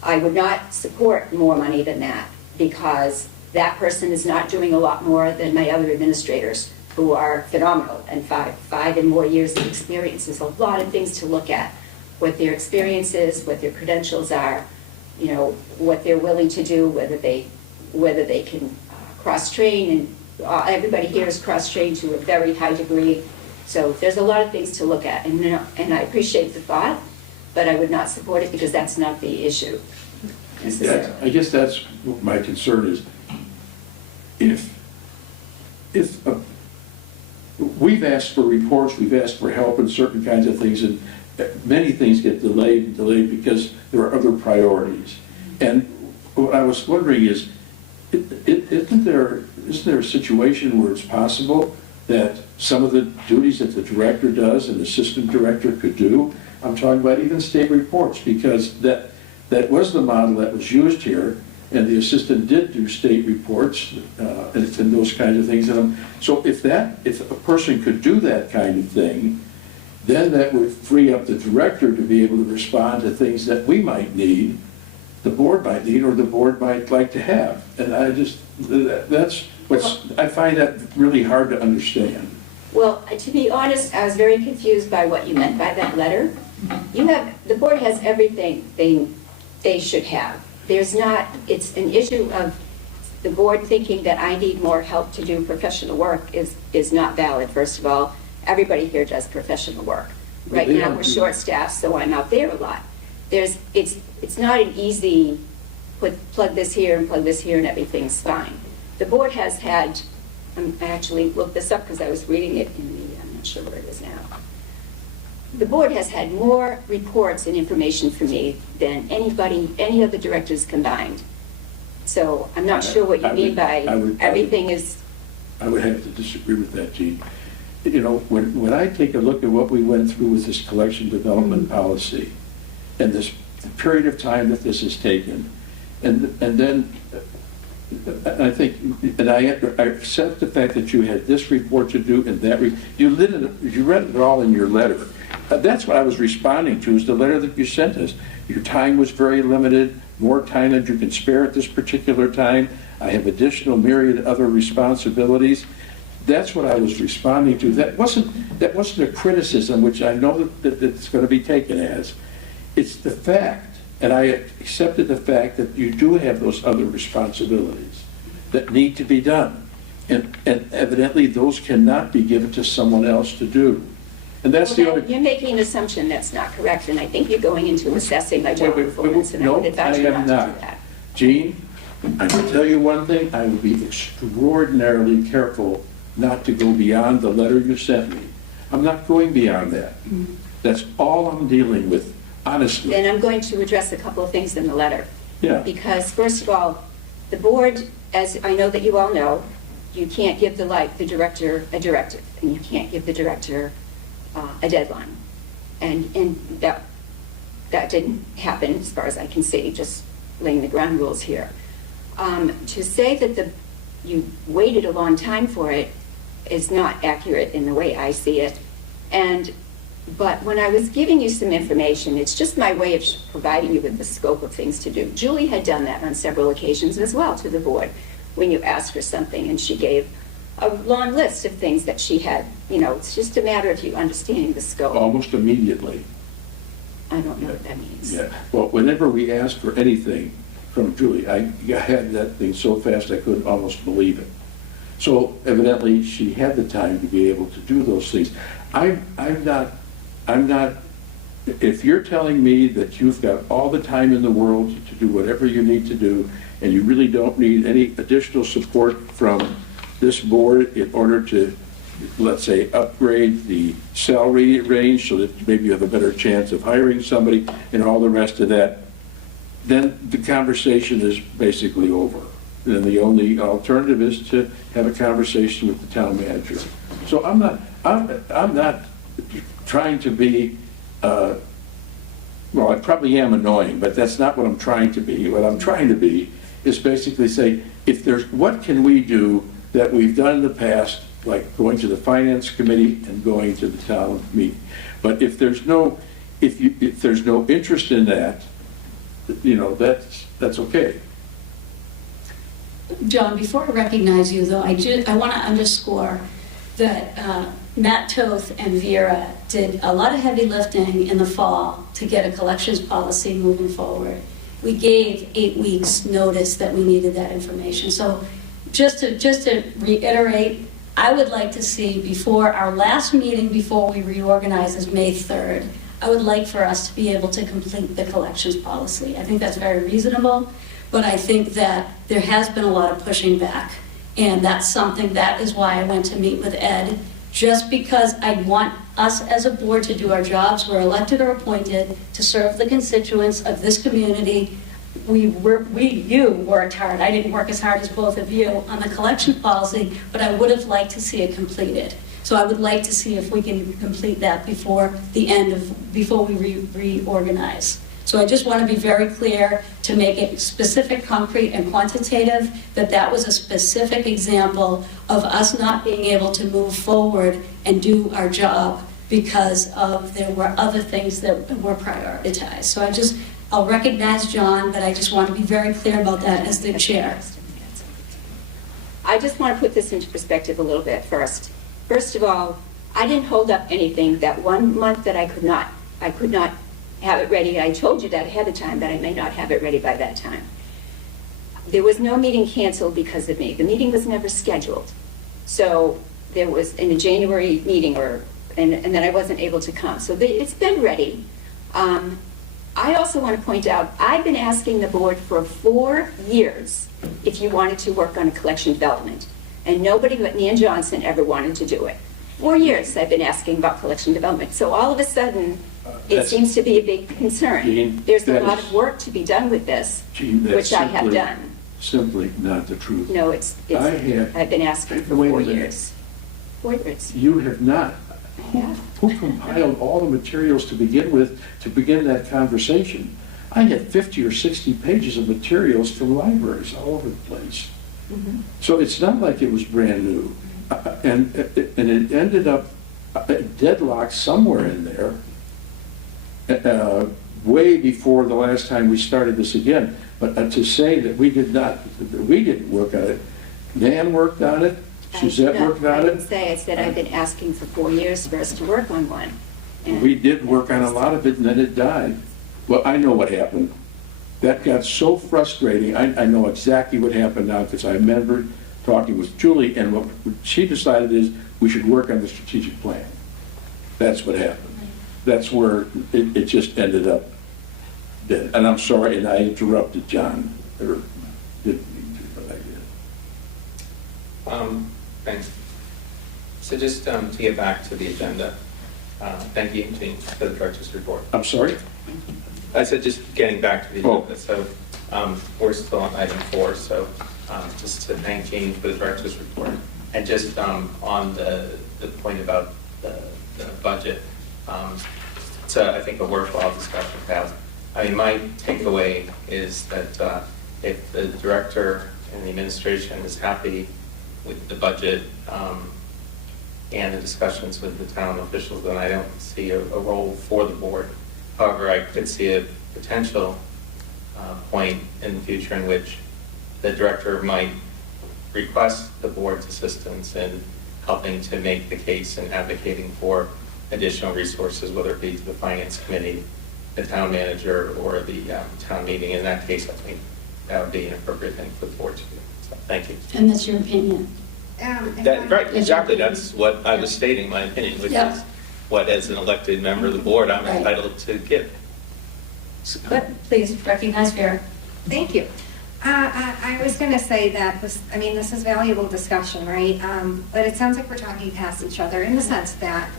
I would not support more money than that because that person is not doing a lot more than my other administrators who are phenomenal, and five and more years of experience. There's a lot of things to look at, what their experience is, what their credentials are, you know, what they're willing to do, whether they can cross-train, and everybody here is cross-trained to a very high degree. So there's a lot of things to look at, and I appreciate the thought, but I would not support it because that's not the issue necessarily. I guess that's what my concern is. If we've asked for reports, we've asked for help in certain kinds of things, and many things get delayed because there are other priorities. And what I was wondering is, isn't there a situation where it's possible that some of the duties that the director does and the assistant director could do? I'm talking about even state reports, because that was the model that was used here, and the assistant did do state reports and those kinds of things. So if a person could do that kind of thing, then that would free up the director to be able to respond to things that we might need, the board might need, or the board might like to have. And I find that really hard to understand. Well, to be honest, I was very confused by what you meant by that letter. The board has everything they should have. There's not, it's an issue of the board thinking that I need more help to do professional work is not valid, first of all. Everybody here does professional work. Right now, we're short-staffed, so I'm out there a lot. It's not an easy, plug this here and plug this here and everything's fine. The board has had, I actually looked this up because I was reading it in the, I'm not sure where it is now. The board has had more reports and information for me than any of the directors combined. So I'm not sure what you mean by everything is. I would have to disagree with that, Jean. You know, when I take a look at what we went through with this collection development policy and the period of time that this has taken, and then I think, and I accept the fact that you had this report to do and that, you read it all in your letter. That's what I was responding to, is the letter that you sent us. Your time was very limited, more time than you can spare at this particular time. I have additional myriad other responsibilities. That's what I was responding to. That wasn't a criticism, which I know that it's going to be taken as. It's the fact, and I accepted the fact that you do have those other responsibilities that need to be done. And evidently those cannot be given to someone else to do. And that's the other. You're making an assumption that's not correct, and I think you're going into assessing my job performance, and I would advise you not to do that. Jean, I will tell you one thing, I will be extraordinarily careful not to go beyond the letter you sent me. I'm not going beyond that. That's all I'm dealing with, honestly. Then I'm going to address a couple of things in the letter. Yeah. Because first of all, the board, as I know that you all know, you can't give the director a directive, and you can't give the director a deadline. And that didn't happen as far as I can see, just laying the ground rules here. To say that you waited a long time for it is not accurate in the way I see it. But when I was giving you some information, it's just my way of providing you with the scope of things to do. Julie had done that on several occasions as well to the board when you asked for something, and she gave a long list of things that she had. You know, it's just a matter of you understanding the scope. Almost immediately. I don't know what that means. Yeah. Well, whenever we asked for anything from Julie, I had that thing so fast I couldn't almost believe it. So evidently she had the time to be able to do those things. I'm not, if you're telling me that you've got all the time in the world to do whatever you need to do, and you really don't need any additional support from this board in order to, let's say, upgrade the salary range so that maybe you have a better chance of hiring somebody and all the rest of that, then the conversation is basically over. And the only alternative is to have a conversation with the town manager. So I'm not trying to be, well, I probably am annoying, but that's not what I'm trying to be. What I'm trying to be is basically say, if there's, what can we do that we've done in the past, like going to the finance committee and going to the town meeting. But if there's no, if there's no interest in that, you know, that's okay. John, before I recognize you, though, I want to underscore that Matt Toth and Vera did a lot of heavy lifting in the fall to get a collections policy moving forward. We gave 8 weeks notice that we needed that information. So just to reiterate, I would like to see before our last meeting, before we reorganize is May 3rd, I would like for us to be able to complete the collections policy. I think that's very reasonable, but I think that there has been a lot of pushing back. And that's something, that is why I went to meet with Ed, just because I want us as a board to do our jobs. We're elected or appointed to serve the constituents of this community. You worked hard. I didn't work as hard as both of you on the collection policy, but I would have liked to see it completed. So I would like to see if we can complete that before we reorganize. So I just want to be very clear to make it specific, concrete, and quantitative, that was a specific example of us not being able to move forward and do our job because there were other things that were prioritized. So I'll recognize John, but I just want to be very clear about that as the chair. I just want to put this into perspective a little bit first. First of all, I didn't hold up anything that 1 month that I could not have it ready. I told you that ahead of time, that I may not have it ready by that time. There was no meeting canceled because of me. The meeting was never scheduled. So there was in a January meeting and then I wasn't able to come. So it's been ready. I also want to point out, I've been asking the board for 4 years if you wanted to work on a collection development. And nobody but Nan Johnson ever wanted to do it. 4 years I've been asking about collection development. So all of a sudden, it seems to be a big concern. Jean, There's a lot of work to be done with this, Jean, that's which I have done. simply not the truth. No, I've been asking for Wait a 4 minute. years. 4 years. You have not. Yeah. Who compiled all the materials to begin with, to begin that conversation? I had 50 or 60 pages of materials from libraries all over the place. Mhm. So it's not like it was brand new. And it ended up deadlocked somewhere in there, way before the last time we started this again. But to say that we didn't work on it, Nan worked on it, Suzette worked on I it. didn't say, I said I've been asking for 4 years for us to work on one. And We did work on a lot of it and then it died. Well, I know what happened. That got so frustrating. I know exactly what happened now because I remember talking with Julie, and what she decided is we should work on the strategic plan. That's what happened. That's where it just ended up dead. And I'm sorry, and I interrupted John, or didn't mean to, but I did. Thanks. So just to get back to the agenda, thank you, Jean, for the director's report. I'm sorry? I said just getting back to the Oh. agenda, so we're still on item 4, so just to thank Jean for the director's report. And just on the point about the budget, so I think a worthwhile discussion to have. I mean, my takeaway is that if the director and the administration is happy with the budget and the discussions with the town officials, then I don't see a role for the board. However, I could see a potential point in the future in which the director might request the board's assistance in helping to make the case and advocating for additional resources, whether it be to the finance committee, the town manager, or the town meeting. In that case, I think that would be an appropriate thing for the board to do. So, thank you. And that's your opinion. Right, exactly. That's what I was stating, my opinion, which Yeah. is what, as an elected member of the board, I'm Right. entitled to give. But please recognize Vera. Thank you. I was going to say that this is valuable discussion, right? But it sounds like we're talking past each other in the sense that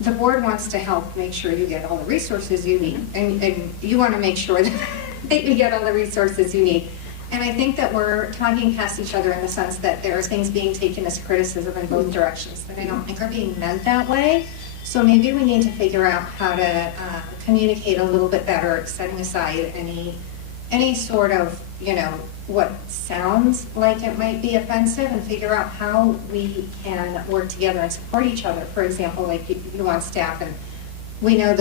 the board wants to help make sure you get all the resources you need, and you want to make sure that you get all the resources you need. And I think that we're talking past each other in the sense that there are things being taken as criticism in both directions that I don't think are being meant that way. So maybe we need to figure out how to communicate a little bit better, setting aside any sort of, what sounds like it might be offensive, and figure out how we can work together and support each other. For example, like you want staff, and I know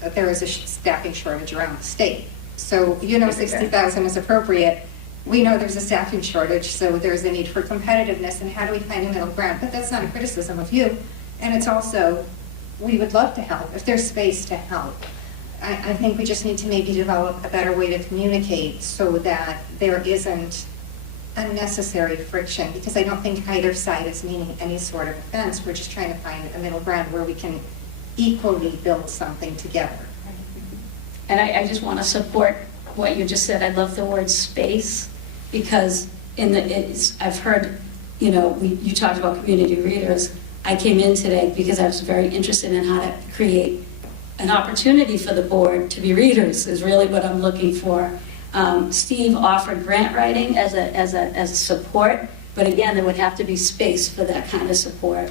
that there is a staffing shortage around the state. So 60,000 is appropriate. We know there's a staffing shortage, so there's a need for competitiveness, and how do we find a middle ground? But that's not a criticism of you. And it's also, we would love to help if there's space to help. I think we just need to maybe develop a better way to communicate so that there isn't unnecessary friction, because I don't think either side is meaning any sort of offense. We're just trying to find a middle ground where we can equally build something together. And I just want to support what you just said. I love the word space, because I've heard, you talked about community readers. I came in today because I was very interested in how to create an opportunity for the board to be readers, is really what I'm looking for. Steve offered grant writing as a support, but again, there would have to be space for that kind of support.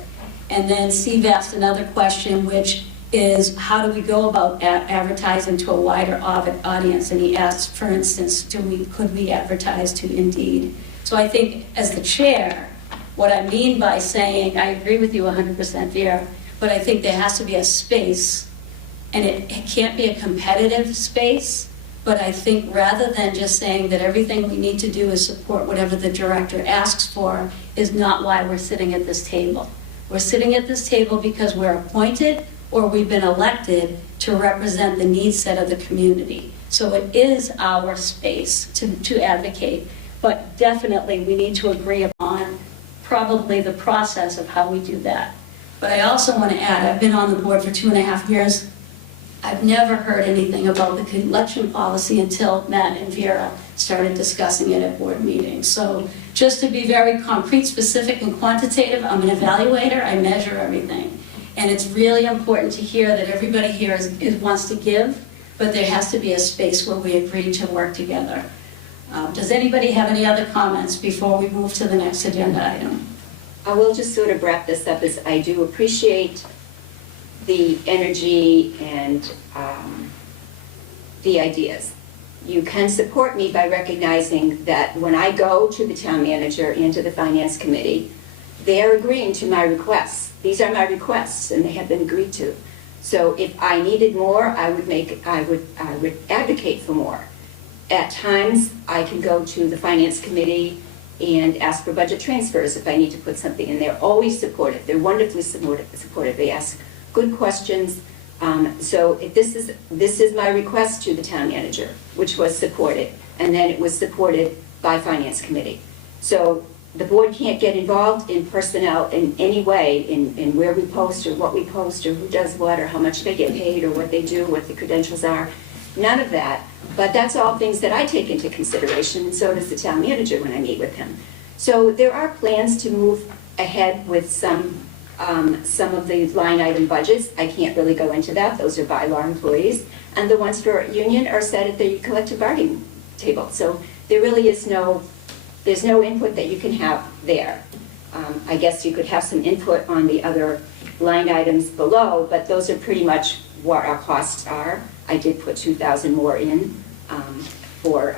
And then Steve asked another question, which is how do we go about advertising to a wider audience? And he asked, for instance, could we advertise to Indeed? So I think as the chair, what I mean by saying, I agree with you 100%, Vera, but I think there has to be a space, and it can't be a competitive space, but I think rather than just saying that everything we need to do is support whatever the director asks for, is not why we're sitting at this table. We're sitting at this table because we're appointed or we've been elected to represent the needs set of the community. So it is our space to advocate, but definitely we need to agree upon probably the process of how we do that. But I also want to add, I've been on the board for 2.5 years. I've never heard anything about the election policy until Matt and Vera started discussing it at board meetings. So just to be very concrete, specific, and quantitative, I'm an evaluator, I measure everything. And it's really important to hear that everybody here wants to give, but there has to be a space where we agree to work together. Does anybody have any other comments before we move to the next agenda item? I will just sort of wrap this up as I do appreciate the energy and the ideas. You can support me by recognizing that when I go to the town manager and to the finance committee, they're agreeing to my requests. These are my requests and they have been agreed to. So if I needed more, I would advocate for more. At times, I can go to the finance committee and ask for budget transfers if I need to put something in. They're always supportive. They're wonderfully supportive. They ask good questions. So if this is my request to the town manager, which was supported, and then it was supported by finance committee. So the board can't get involved in personnel in any way, in where we post or what we post or who does what or how much they get paid or what they do, what the credentials are. None of that. But that's all things that I take into consideration, and so does the town manager when I meet with him. So there are plans to move ahead with some of the line item budgets. I can't really go into that. Those are by law employees. And the ones for union are set at the collective bargaining table. So there really is there's no input that you can have there. I guess you could have some input on the other line items below, but those are pretty much what our costs are. I did put 2,000 more in for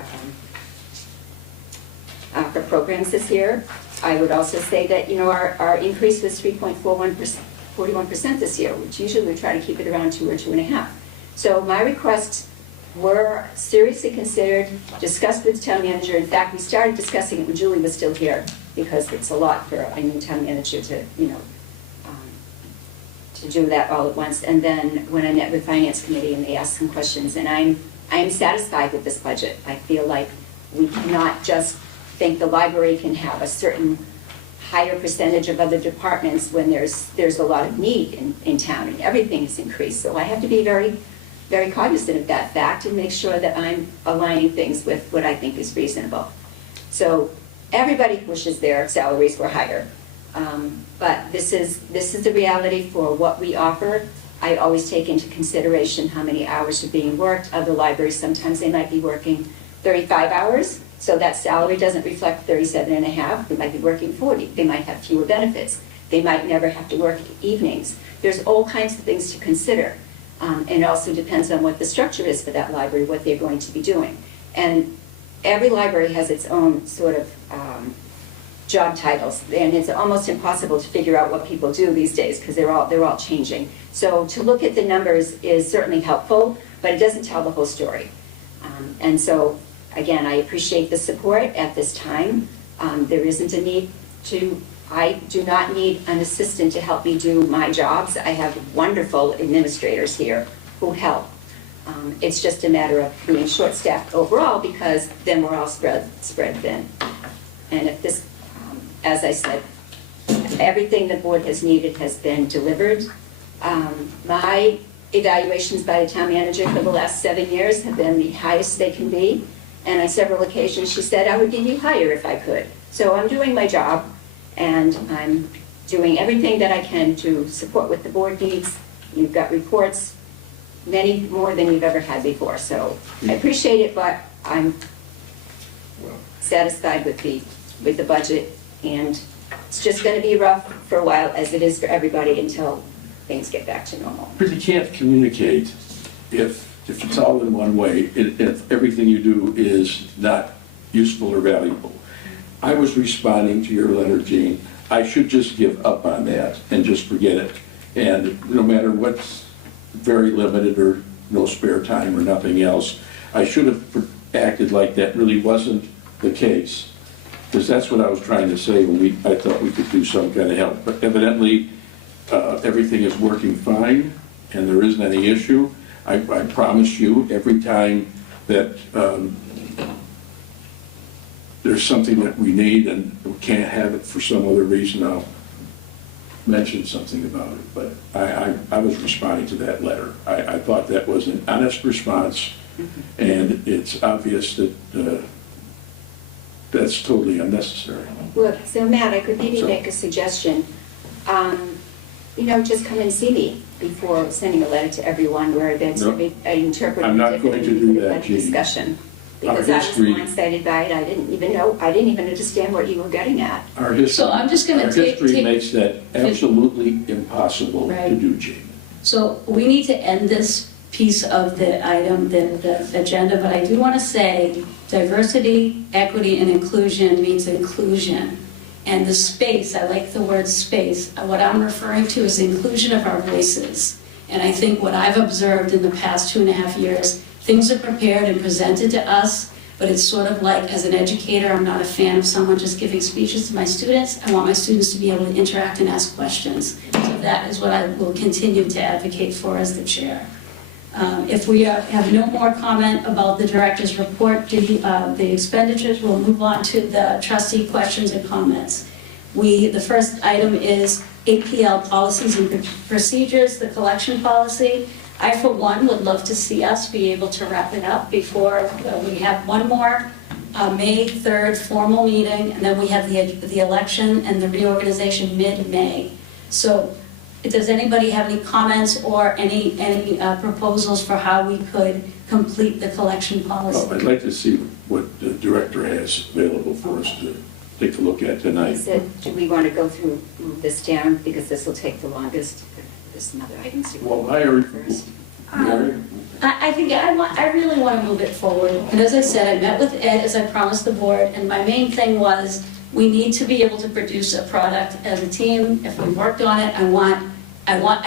programs this year. I would also say that, you know, our increase was 3.41% this year, which usually we try to keep it around 2 or 2.5. So my requests were seriously considered, discussed with the town manager. In fact, we started discussing it when Julie was still here, because it's a lot for a new town manager to, you know, to do that all at once. And then when I met with finance committee and they asked some questions, and I am satisfied with this budget. I feel like we cannot just think the library can have a certain higher percentage of other departments when there's a lot of need in town and everything is increased. So I have to be very, very cognizant of that fact and make sure that I'm aligning things with what I think is reasonable. So everybody wishes their salaries were higher. But this is the reality for what we offer. I always take into consideration how many hours are being worked. Other libraries, sometimes they might be working 35 hours, so that salary doesn't reflect 37.5. They might be working 40. They might have fewer benefits. They might never have to work evenings. There's all kinds of things to consider. And it also depends on what the structure is for that library, what they're going to be doing. And every library has its own sort of job titles, and it's almost impossible to figure out what people do these days because they're all changing. So to look at the numbers is certainly helpful, but it doesn't tell the whole story. And so, again, I appreciate the support at this time. There isn't a need to, I do not need an assistant to help me do my jobs. I have wonderful administrators here who help. It's just a matter of being short-staffed overall because then we're all spread thin. And if this, as I said, everything the board has needed has been delivered. My evaluations by the town manager for the last 7 years have been the highest they can be. And on several occasions she said, I would give you higher if I could. So I'm doing my job and I'm doing everything that I can to support what the board needs. You've got reports, many more than you've ever had before. So I appreciate it, but I'm satisfied with the budget. And it's just going to be rough for a while, as it is for everybody, until things get back to normal. But you can't communicate if it's all in one way, if everything you do is not useful or valuable. I was responding to your letter, Jean. I should just give up on that and just forget it. And no matter what's very limited or no spare time or nothing else, I should have acted like that really wasn't the case. Because that's what I was trying to say when I thought we could do some kind of help. But evidently, everything is working fine and there isn't any issue. I promise you, every time that there's something that we need and we can't have it for some other reason, I'll mention something about it. But I was responding to that letter. I thought that was an honest response, and it's obvious that that's totally unnecessary. Well, so Matt, I could maybe So- make a suggestion. Just come and see me before sending a letter to everyone where that's, No. I interpret. I'm not it going to differently. do that, Let a Jean. discussion. Our Because I was history- blindsided by it, I didn't even understand what you were getting at. Our history, So I'm just gonna our take- history makes that absolutely impossible to Right. do, Gene. So we need to end this piece of the item, the agenda, but I do want to say diversity, equity, and inclusion means inclusion. And the space, I like the word space, what I'm referring to is inclusion of our voices. And I think what I've observed in the past 2.5 years, things are prepared and presented to us, but it's sort of like, as an educator, I'm not a fan of someone just giving speeches to my students. I want my students to be able to interact and ask questions. So that is what I will continue to advocate for as the chair. If we have no more comment about the director's report, the expenditures, we'll move on to the trustee questions and comments. The first item is APL policies and procedures, the collection policy. I, for one, would love to see us be able to wrap it up before we have one more May 3rd formal meeting, and then we have the election and the reorganization mid-May. So does anybody have any comments or any proposals for how we could complete the collection policy? Well, I'd like to see what the director has available for us to take a look at I tonight. said, do we want to go through, move this down, because this will take the longest, there's some other items to Well, go Mary, first. Mary, I think I really want to move it forward. And as I said, I met with Ed, as I promised the board, and my main thing was, we need to be able to produce a product as a team. If we worked on it, I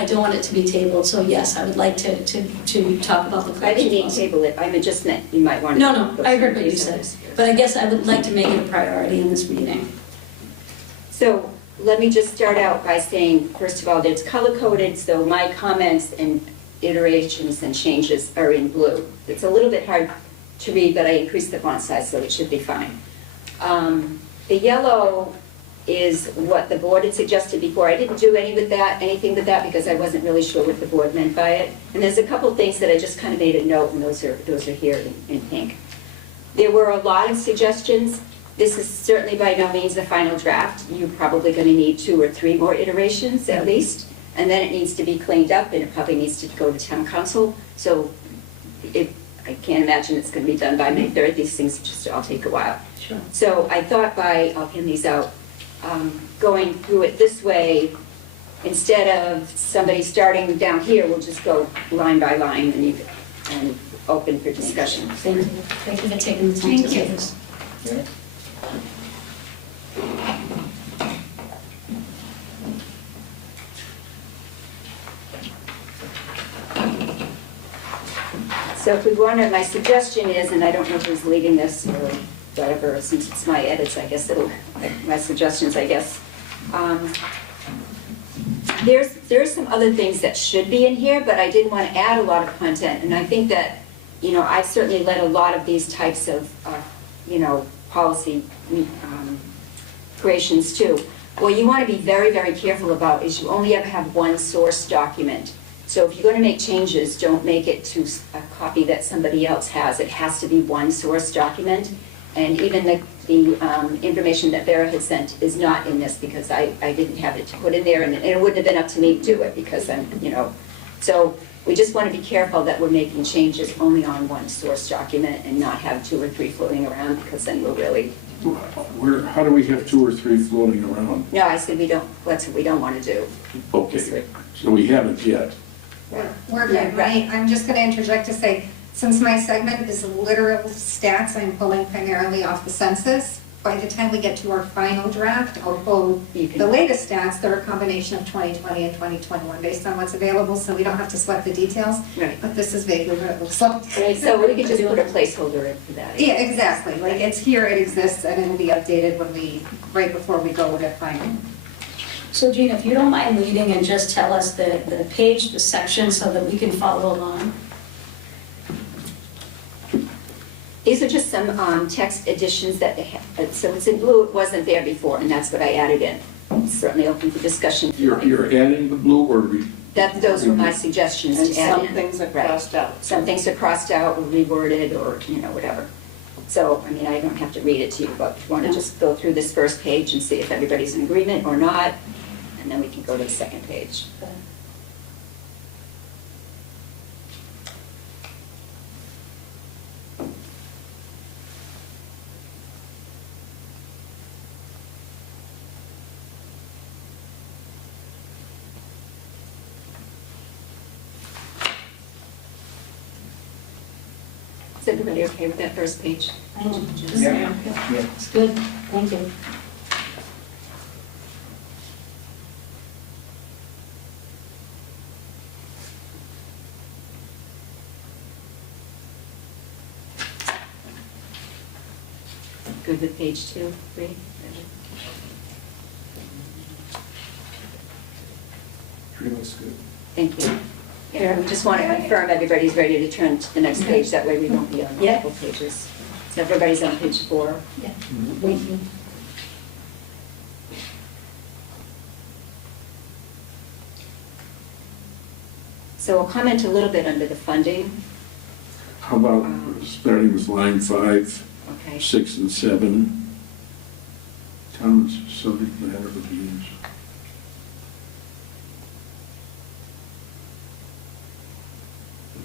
don't want it to be tabled. So yes, I would like to talk about the I didn't collection mean policy. table it, I just meant you might want to. No, go I through heard what you these said. others. But I guess I would like to make it a priority in this meeting. So let me just start out by saying, first of all, it's color-coded, so my comments and iterations and changes are in blue. It's a little bit hard to read, but I increased the font size, so it should be fine. The yellow is what the board had suggested before. I didn't do anything with that, because I wasn't really sure what the board meant by it. And there's a couple things that I just kind of made a note, and those are here in pink. There were a lot of suggestions. This is certainly by no means the final draft. You're probably going to need 2 or 3 more iterations at least, and then it needs to be cleaned up, and it probably needs to go to town council. So I can't imagine it's going to be done by May 3rd. These things just all take a while. Sure. So I thought I'll hand these out, going through it this way, instead of somebody starting down here, we'll just go line by line and open for discussion. Thank you. Thank you for taking the time to Thank do you. this. Yeah. So if we want to, my suggestion is, and I don't know who's leading this or whatever, since it's my edits, I guess my suggestions, I guess. There's some other things that should be in here, but I didn't want to add a lot of content, and I think that, I've certainly led a lot of these types of, policy creations too. What you want to be very, very careful about is you only ever have one source document. So if you're going to make changes, don't make it to a copy that somebody else has. It has to be one source document. And even the information that Vera had sent is not in this, because I didn't have it to put in there, and it wouldn't have been up to me to do it, because so we just want to be careful that we're making changes only on one source document and not have 2 or 3 floating around, because then we're really, how do we have 2 or 3 floating around? no, I said that's what we don't want to do. Okay, so we haven't yet. We're good, right? I'm just gonna interject to say, since my segment is literal stats, I'm pulling primarily off the census. By the time we get to our final draft, I'll pull You can- the latest stats. They're a combination of 2020 and 2021 based on what's available, so we don't have to sweat the details. Right. But this is vaguely what it looks like. Right, so we could just put a placeholder in for that. Yeah, exactly. Like, it's here, it exists, and it'll be updated right before we go to final. So Gina, if you don't mind leading and just tell us the page, the section, so that we can follow along. These are just some text additions that they have. So it's in blue, it wasn't there before, and that's what I added in. It's certainly open for discussion. You're adding the blue or Those were my suggestions And to add in. some things are Right. crossed out. Some things are crossed out or reworded or, whatever. So, I mean, I don't have to read it to you, but if you want to No. just go through this first page and see if everybody's in agreement or not, and then we can go to the second page. Is everybody okay with that first page? Yeah. Yeah. It's good, thank you. Good with page 2, 3? Pretty looks good. Thank you. Yeah, we just want to confirm everybody's ready to turn to the next page, that way we won't be on Yeah. multiple pages. So everybody's on page 4. Thank you. So I'll comment a little bit under the funding, how about starting with line 5, okay? 6, and 7? Town's subject matter reviews.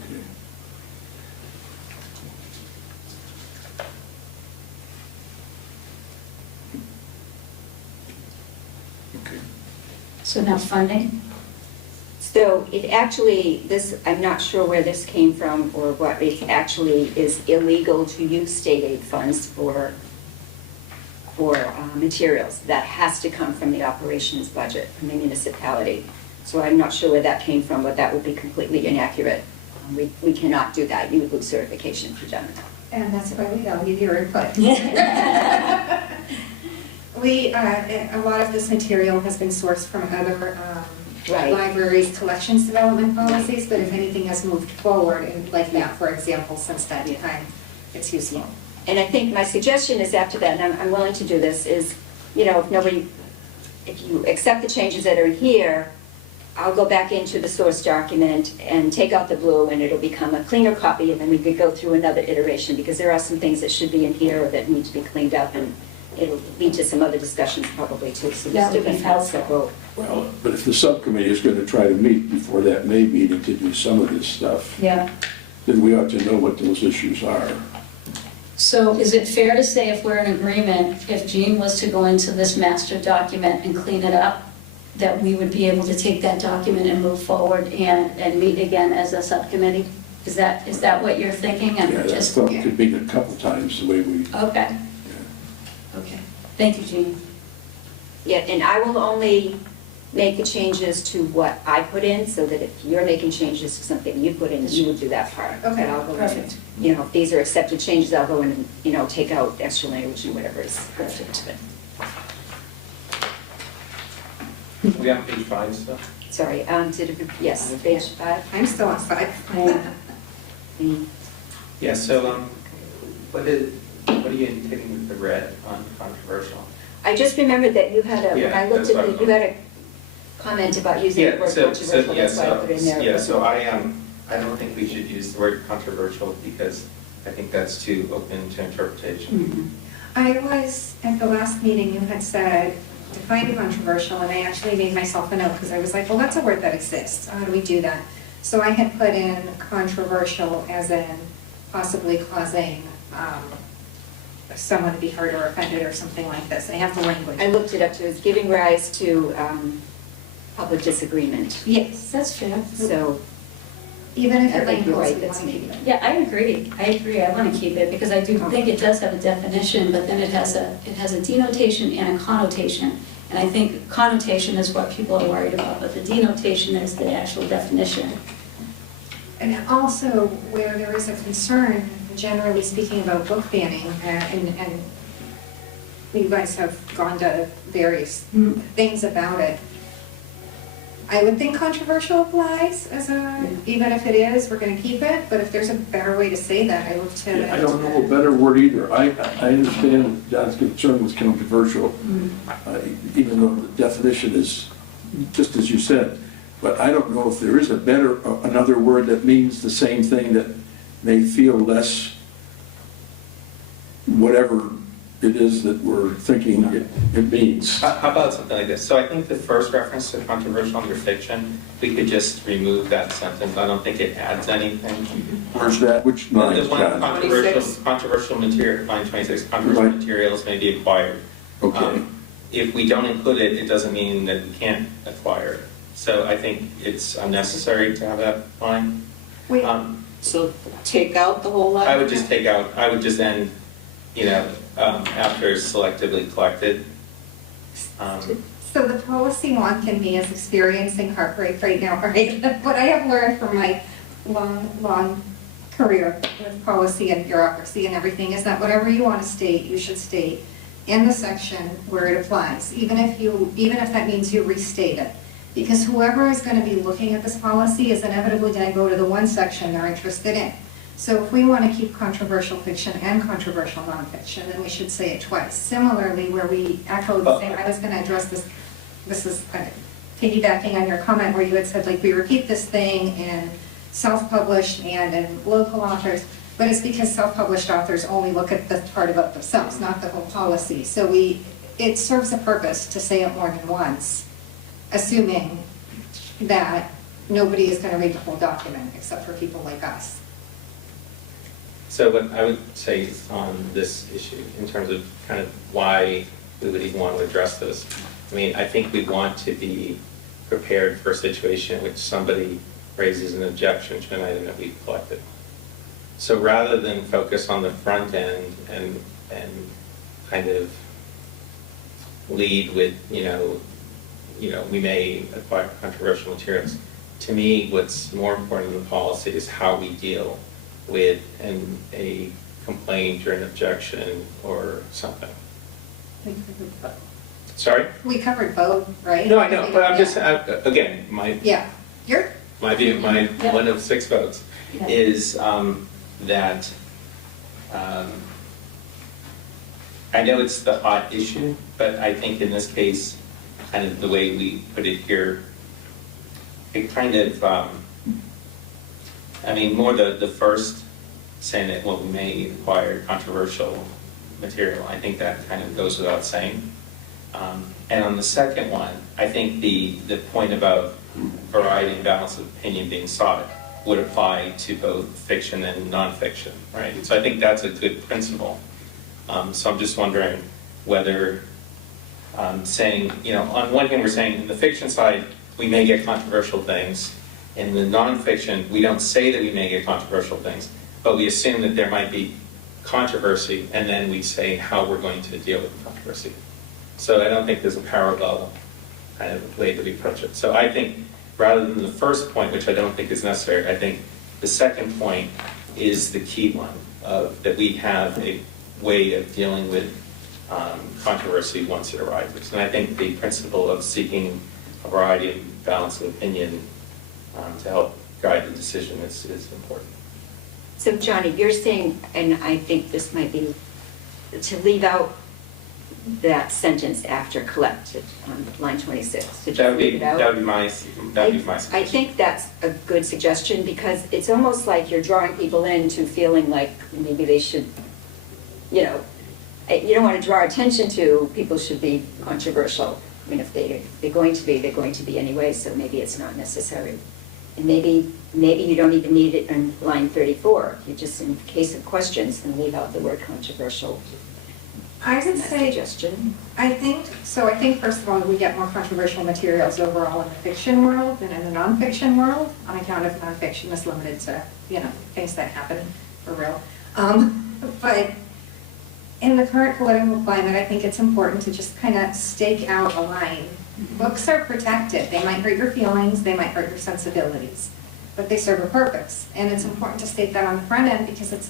Okay. Okay. So now funding? So it actually, this, I'm not sure where this came from or what, it actually is illegal to use state aid funds for materials. That has to come from the operations budget, from the municipality. So I'm not sure where that came from, but that would be completely inaccurate. We cannot do that. You would lose certification if you done that. And that's why we value your input. A lot of this material has been sourced from other Right. libraries' collections development policies, but if anything has moved forward, and like that, for example, since that time, it's useful. And I think my suggestion is after that, and I'm willing to do this, is, if you accept the changes that are here, I'll go back into the source document and take out the blue, and it'll become a cleaner copy, and then we could go through another iteration, because there are some things that should be in here or that need to be cleaned up, and it'll lead to some other discussions probably too. So That would be students have helpful. several. Well, but if the subcommittee is going to try to meet before that May meeting to do some of this stuff, Yeah. then we ought to know what those issues are. So is it fair to say if we're in agreement, if Jean was to go into this master document and clean it up, that we would be able to take that document and move forward and meet again as a subcommittee? Is that what you're thinking? And Yeah, I just thought it could be a couple times the way we, Okay, yeah. okay. Thank you, Jean. Yeah, and I will only make the changes to what I put in, so that if you're making changes to something you put in, you would do that part. Okay, But I'll go in, Perfect. if these are accepted changes, I'll go in and, take out extra language and whatever is. Perfect. We have page 5 still? Sorry, yes, page 5. I'm still on 5. Yeah, so, what are you intending with the red on controversial? I just remembered that you had when Yeah, I looked that's at what it, I'm- you had a comment about using the Yeah, word so, controversial, that's why I put it in there. yeah, so I don't think we should use the word controversial, because I think that's too open to interpretation. I was, at the last meeting, you had said, define controversial, and I actually made myself a note, because I was like, well, that's a word that exists, how do we do that? So I had put in controversial as in possibly causing someone to be hurt or offended or something like this. I have the language. I looked it up to, it's giving rise to public disagreement, Yes, That's fair. so. even if I it think you're labels, right, we that's want to me. keep it. Yeah, I agree, I want to keep it, because I do think it does have a definition, but then it has a denotation and a connotation. And I think connotation is what people are worried about, but the denotation is the actual definition. And also, where there is a concern, generally speaking, about book banning, and you guys have gone to various things about it, I would think controversial applies as a, even if it is, we're gonna keep it, but if there's a better way to say that, I look to. Yeah, I don't know a better word either. I understand John's concern was controversial, even though the definition is just as you said. But I don't know if there is a better, another word that means the same thing that may feel less whatever it is that we're thinking it means. How about something like this? So I think the first reference to controversial under fiction, we could just remove that sentence. I don't think it adds anything. Where's that? Which Well, line, the one John? controversial material, line 26, controversial Right. materials may be acquired. Okay. If we don't include it, it doesn't mean that we can't acquire it. So I think it's unnecessary to have that line. Wait, So take out the whole line? I would just take out, I would just end, after selectively collected. so the policy wonk in me is experiencing heartbreak right now, right? What I have learned from my long career with policy and bureaucracy and everything is that whatever you want to state, you should state in the section where it applies, even if that means you restate it. Because whoever is going to be looking at this policy is inevitably going to go to the one section they're interested in. So if we want to keep controversial fiction and controversial nonfiction, then we should say it twice. Similarly, where we echo the same, I was going to address this is kind of piggybacking on your comment where you had said, like, we repeat this thing in self-published and in local authors, but it's because self-published authors only look at the part about themselves, not the whole policy. So it serves a purpose to say it more than once, assuming that nobody is going to read the whole document except for people like us. So what I would say on this issue, in terms of kind of why we would even want to address this, I mean, I think we want to be prepared for a situation in which somebody raises an objection to an item that we've collected. So rather than focus on the front end and kind of lead with, we may acquire controversial materials. To me, what's more important in the policy is how we deal with a complaint or an objection or something. Sorry? We covered both, right? No, I know, but I'm just, Yeah. again, Yeah, my view, my Yeah. one of 6 votes Yeah. is that I know it's the hot issue, but I think in this case, kind of the way we put it here, it kind of, more the first saying that, well, we may acquire controversial material, I think that kind of goes without saying. And on the second one, I think the point about variety and balance of opinion being sought would apply to both fiction and nonfiction, right? So I think that's a good principle. So I'm just wondering whether saying, on one hand, we're saying in the fiction side, we may get controversial things. In the nonfiction, we don't say that we may get controversial things, but we assume that there might be controversy, and then we say how we're going to deal with the controversy. So I don't think there's a parallel kind of way that we approach it. So I think rather than the first point, which I don't think is necessary, I think the second point is the key one, that we have a way of dealing with controversy once it arises. And I think the principle of seeking a variety and balance of opinion to help guide the decision is important. So Johnny, you're saying, and I think this might be, to leave out that sentence after collected on line 26. To just That would leave be it out? my suggestion. I think that's a good suggestion because it's almost like you're drawing people into feeling like maybe they should, you don't want to draw attention to people should be controversial. I mean, if they're going to be, they're going to be anyway, so maybe it's not necessary. And maybe you don't even need it in line 34. You just, in case of questions, then leave out the word controversial. I would That's a say, suggestion. I think first of all, we get more controversial materials overall in the fiction world than in the nonfiction world, on account of nonfiction is limited to, things that happen for real. But in the current political climate, I think it's important to just kind of stake out a line. Books are protected. They might hurt your feelings, they might hurt your sensibilities, but they serve a purpose. And it's important to state that on the front end because it's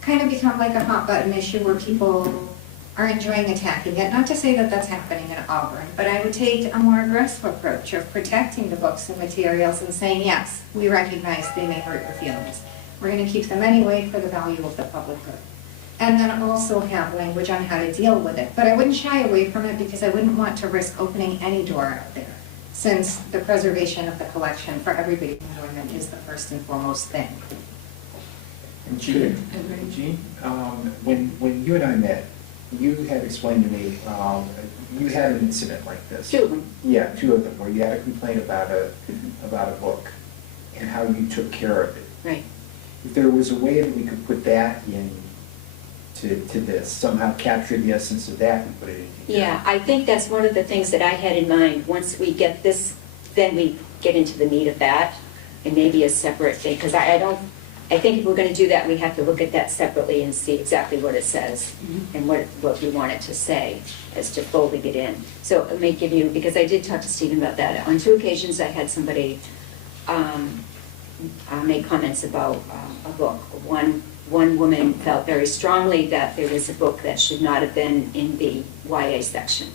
kind of become like a hot button issue where people are enjoying attacking it. Not to say that that's happening in Auburn, but I would take a more aggressive approach of protecting the books and materials and saying, yes, we recognize they may hurt your feelings. We're going to keep them anyway for the value of the public good. And then also have language on how to deal with it. But I wouldn't shy away from it because I wouldn't want to risk opening any door out there, since the preservation of the collection for everybody's enjoyment is the first and foremost thing. And Jean, when you and I met, you had explained to me, you had an incident like this. 2 of them. Yeah, 2 of them, where you had a complaint about a book and how you took care of it. Right. If there was a way that we could put that in to this, somehow capture the essence of that and put it in here. Yeah, I think that's one of the things that I had in mind. Once we get this, then we get into the meat of that, and maybe a separate thing, because I think if we're going to do that, we have to look at that separately and see exactly what it says and what we want it to say as to folding it in. So let me give you, because I did talk to Stephen about that. On 2 occasions, I had somebody make comments about a book. One woman felt very strongly that there was a book that should not have been in the YA section.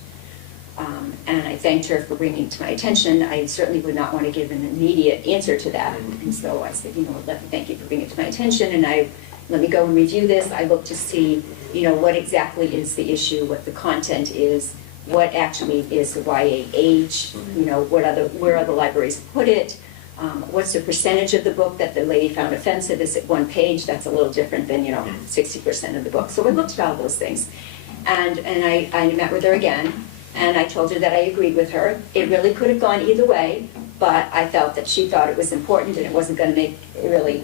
And I thanked her for bringing it to my attention. I certainly would not want to give an immediate answer to that. And so I said, thank you for bringing it to my attention. And let me go and review this. I looked to see, what exactly is the issue, what the content is, what actually is the YA age, where other libraries put it. What's the percentage of the book that the lady found offensive? Is it 1 page? That's a little different than, 60% of the book. So I looked at all those things. And I met with her again, and I told her that I agreed with her. It really could have gone either way, but I felt that she thought it was important and it wasn't going to make it really,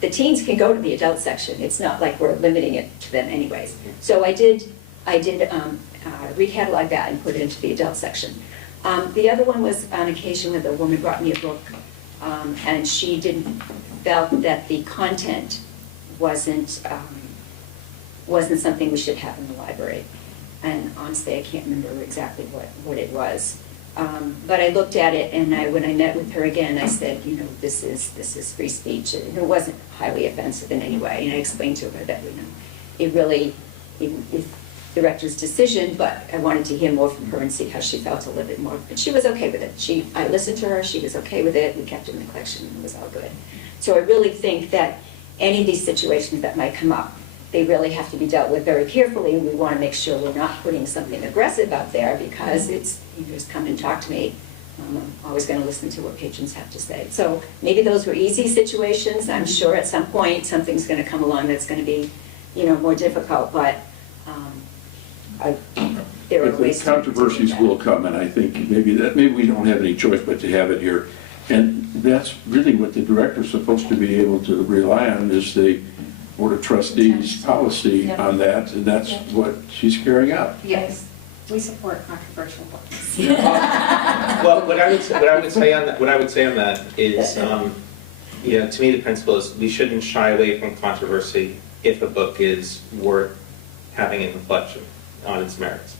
the teens can go to the adult section. It's not like we're limiting it to them anyways. So I did recatalog that and put it into the adult section. The other one was on occasion when the woman brought me a book, and she felt that the content wasn't something we should have in the library. And honestly, I can't remember exactly what it was. But I looked at it, and when I met with her again, I said, this is free speech. And it wasn't highly offensive in any way. And I explained to her that, it really is the director's decision, but I wanted to hear more from her and see how she felt a little bit more. But she was okay with it. I listened to her, she was okay with it, we kept it in the collection, and it was all good. So I really think that any of these situations that might come up, they really have to be dealt with very carefully, and we want to make sure we're not putting something aggressive out there, because it's, just come and talk to me. I'm always going to listen to what patrons have to say. So maybe those were easy situations. I'm sure at some point something's going to come along that's going to be, more difficult, but there are ways to controversies will come, and I think maybe we don't have any choice but to have it here. And that's really what the director's supposed to be able to rely on, is the Board of Trustees policy on that, and that's what she's carrying out. Yes, we support controversial books. Well, what I would say on that is, to me the principle is we shouldn't shy away from controversy if a book is worth having in the collection on its merits.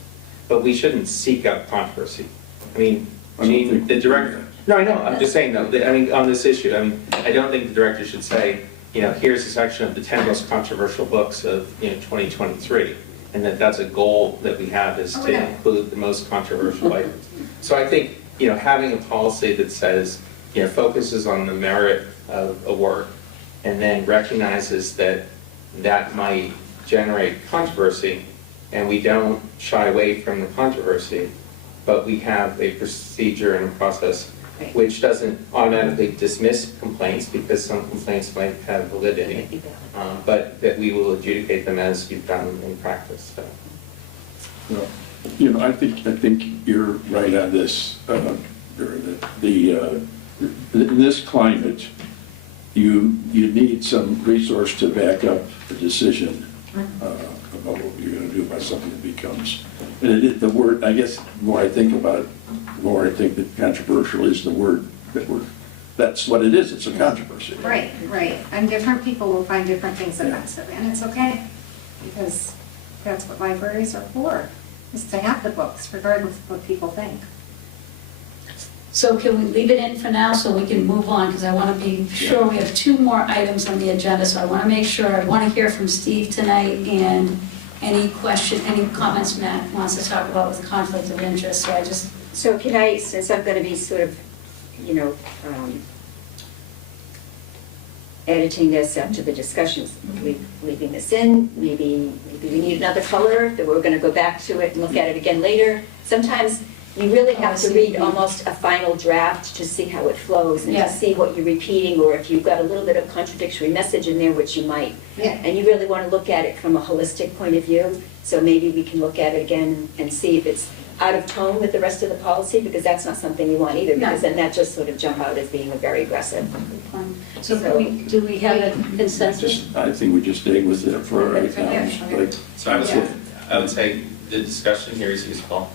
But we shouldn't seek out controversy. I mean, Jean, the director. No, I know. I'm just saying though. On this issue, I don't think the director should say, here's a section of the 10 most controversial books of 2023, and that's a goal that we have, is to include the most controversial items. So I think having a policy that says focuses on the merit of a work, and then recognizes that might generate controversy, and we don't shy away from the controversy, but we have a procedure and a process which doesn't automatically dismiss complaints, because some complaints might have validity, but that we will adjudicate them as you've done in practice. So. Well, I think you're right on this. In this climate, you need some resource to back up the decision about what you're going to do about something that becomes. And the word, I guess, the more I think about it, the more I think that controversial is the word that's what it is. It's a controversy. Right. And different people will find different things offensive, and it's okay, because that's what libraries are for, is to have the books, regardless of what people think. So can we leave it in for now so we can move on? Because I want to be sure we have 2 more items on the agenda, so I want to make sure, I want to hear from Steve tonight and any comments Matt wants to talk about with conflict of interest, so I just, So can I, since I'm gonna be sort of, you know, editing this after the discussions, leaving this in, maybe we need another color, that we're gonna go back to it and look at it again later. Sometimes you really have to read almost a final draft to see how it flows and Yeah. to see what you're repeating, or if you've got a little bit of contradictory message in there, which you might. Yeah. And you really wanna look at it from a holistic point of view, so maybe we can look at it again and see if it's out of tone with the rest of the policy, because that's not something you want either, No. because then that just sort of jump out as being very aggressive. so do we have a consensus? I think we just stay with it for right now. Yeah. Like, So I would say the discussion here is useful.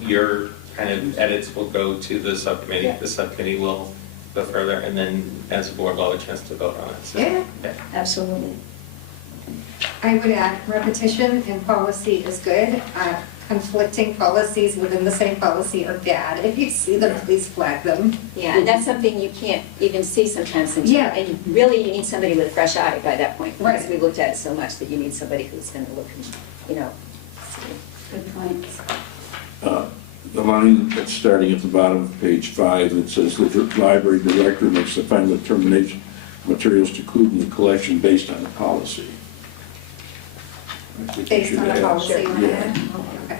Your kind of edits will go to the subcommittee, Yeah. the subcommittee will go further, and then as a board, we'll have a chance to vote on it. So, Yeah. Absolutely. I would add repetition in policy is good. Conflicting policies within the same policy are bad. If you see them, please flag them. Yeah, and that's something you can't even see sometimes until, Yeah. and really you need somebody with a fresh eye by that point, because Right. we looked at it so much that you need somebody who's gonna look and, you know, see. Good point. The line that's starting at the bottom of page 5, it says the library director makes the final determination of materials to include in the collection based on the policy. I think we Based should on the add- policy on Yeah. it. Okay.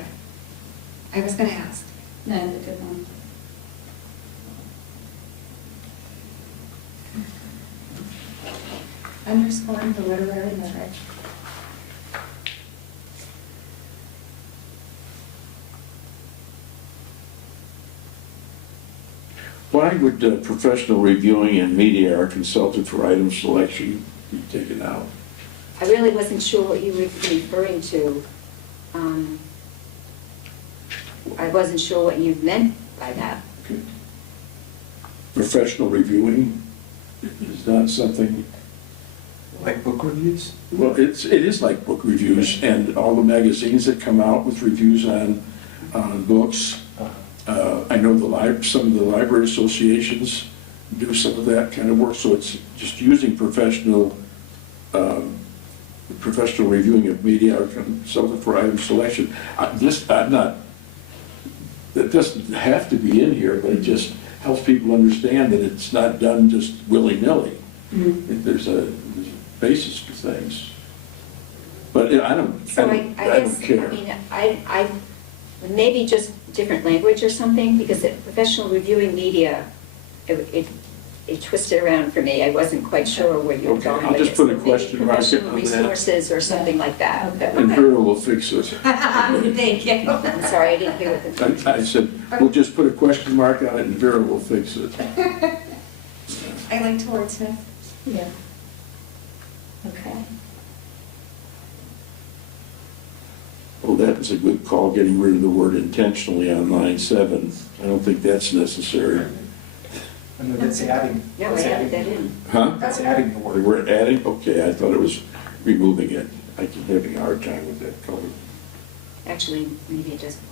I was gonna ask. No, that's a good one. Underscoring the literary merit. Why would professional reviewing and media are consulted for item selection be taken out? I really wasn't sure what you were referring to. I wasn't sure what you meant by that. Okay. Professional reviewing is not something, Like book reviews? well, it is like book reviews and all the magazines that come out with reviews on books. I know some of the library associations do some of that kind of work, so it's just using professional reviewing of media or something for item selection. That doesn't have to be in here, but it just helps people understand that it's not done just willy-nilly. Mhm. There's a basis for things. But I don't So I guess, I care. mean, I, maybe just different language or something, because the professional reviewing media, it twisted around for me. I wasn't quite sure where you were Okay, going I'll with just this. put a So maybe question mark professional on that. resources or something like that. Okay. And Vera will fix it. Thank you. I'm sorry, I didn't hear what the. I said, we'll just put a question mark on it and Vera will fix it. I like to wordsmith. Yeah. Okay. Oh, that was a good call, getting rid of the word intentionally on line 7. I don't think that's necessary. I know that's adding. No, I that's added adding- that in. Huh? That's adding the We word. were adding, okay, I thought it was removing it. I keep having a hard time with that color. Actually, maybe it doesn't.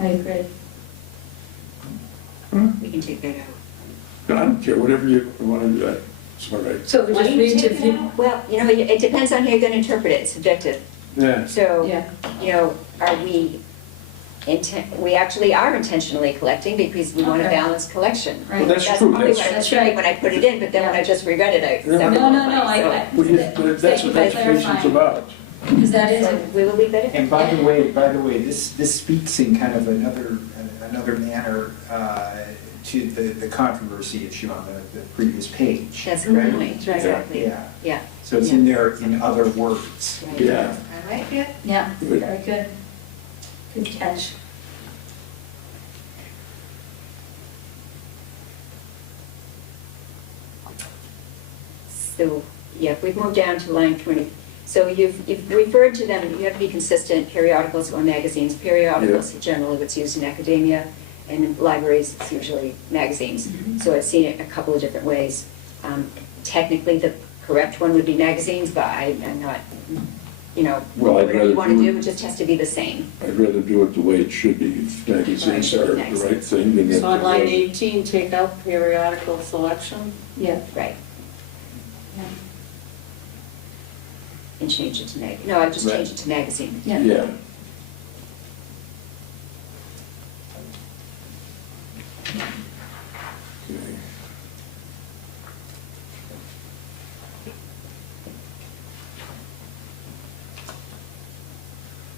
I agree. We can take that out. I don't care, whatever you want to do, it's all right. So we Why just don't you read to take it view. out? Well, you know, it depends on how you're gonna interpret it, it's subjective. Yeah. So, Yeah. you know, are we actually are intentionally collecting because we want a Okay. balanced collection. Right. Well, that's true. probably what I was That's thinking right. when I put it in, but then when I just reread it, I. Yeah. that was No, no, fine, no, so- Well, yeah, but that's Thank you what for education's clarifying. about. Because that is, So we will leave that in. And by the way, this speaks in kind of another manner to the controversy issue on the previous page. That's a good point, Yeah. exactly, Yeah, yeah. so it's in there in other words. Right. Yeah. I like it. yeah, Good. very good. Good catch. So, yeah, if we move down to line 20, so you've referred to them, you have to be consistent, periodicals or magazines. Periodicals are generally what's used in academia, and in libraries, it's usually magazines. So I've seen it a couple of different ways. Technically, the correct one would be magazines, but I'm not, you know, Well, I'd whatever rather you want to do- do, it just has to be the same. I'd rather do it the way it should be. If magazines Right, are the magazines. right thing, then So on line that's 18, take out periodical selection. Yeah. Right. and change it to no, I just Right. changed it to magazine. Yeah. Yeah. Okay.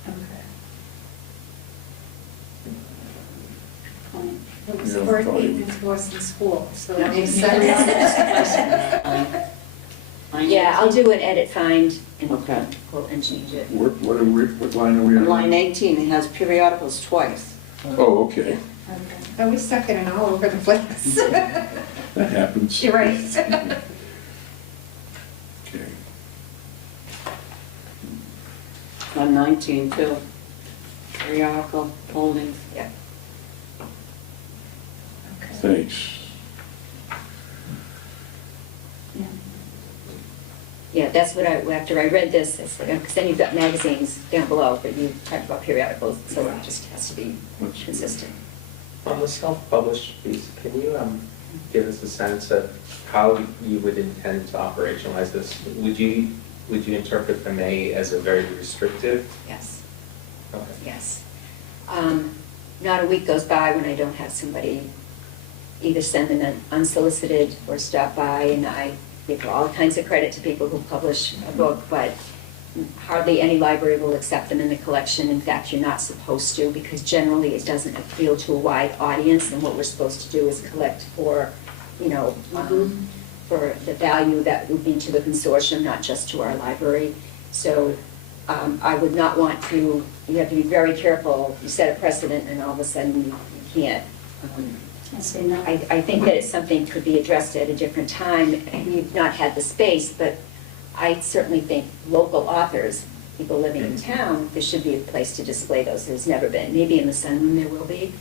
Okay. Fine. It was Yeah, worth fine. Ethan's voice in school, so Yeah. it makes sense. Yeah, I'll do an edit find and Okay. pull and change it. What line are we On on? line 18, it has periodicals twice. Oh, okay. Okay. Oh, we stuck it in all over the place. That happens. You're right. Okay. On 19, too. Periodical holdings. Yeah. Okay. Thanks. Yeah. Yeah, that's what after I read this, because then you've got magazines down below, but you talked about periodicals, so it just has to be That's- consistent. On the self-published piece, can you give us a sense of how you would intend to operationalize this? Would you interpret the May as a very restrictive? Yes, Okay. yes. Not a week goes by when I don't have somebody either send in an unsolicited or stop by, and I give all kinds of credit to people who publish a book, but hardly any library will accept them in the collection. In fact, you're not supposed to, because generally it doesn't appeal to a wide audience, and what we're supposed to do is collect for, for the value that would be to the consortium, not just to our library. So I would not want to, you have to be very careful, you set a precedent and all of a sudden you can't. I say no. I think that it's something could be addressed at a different time. We've not had the space, but I certainly think local authors, people living in town, there should be a place to display those. There's never been. Maybe in the Sunroom there will be.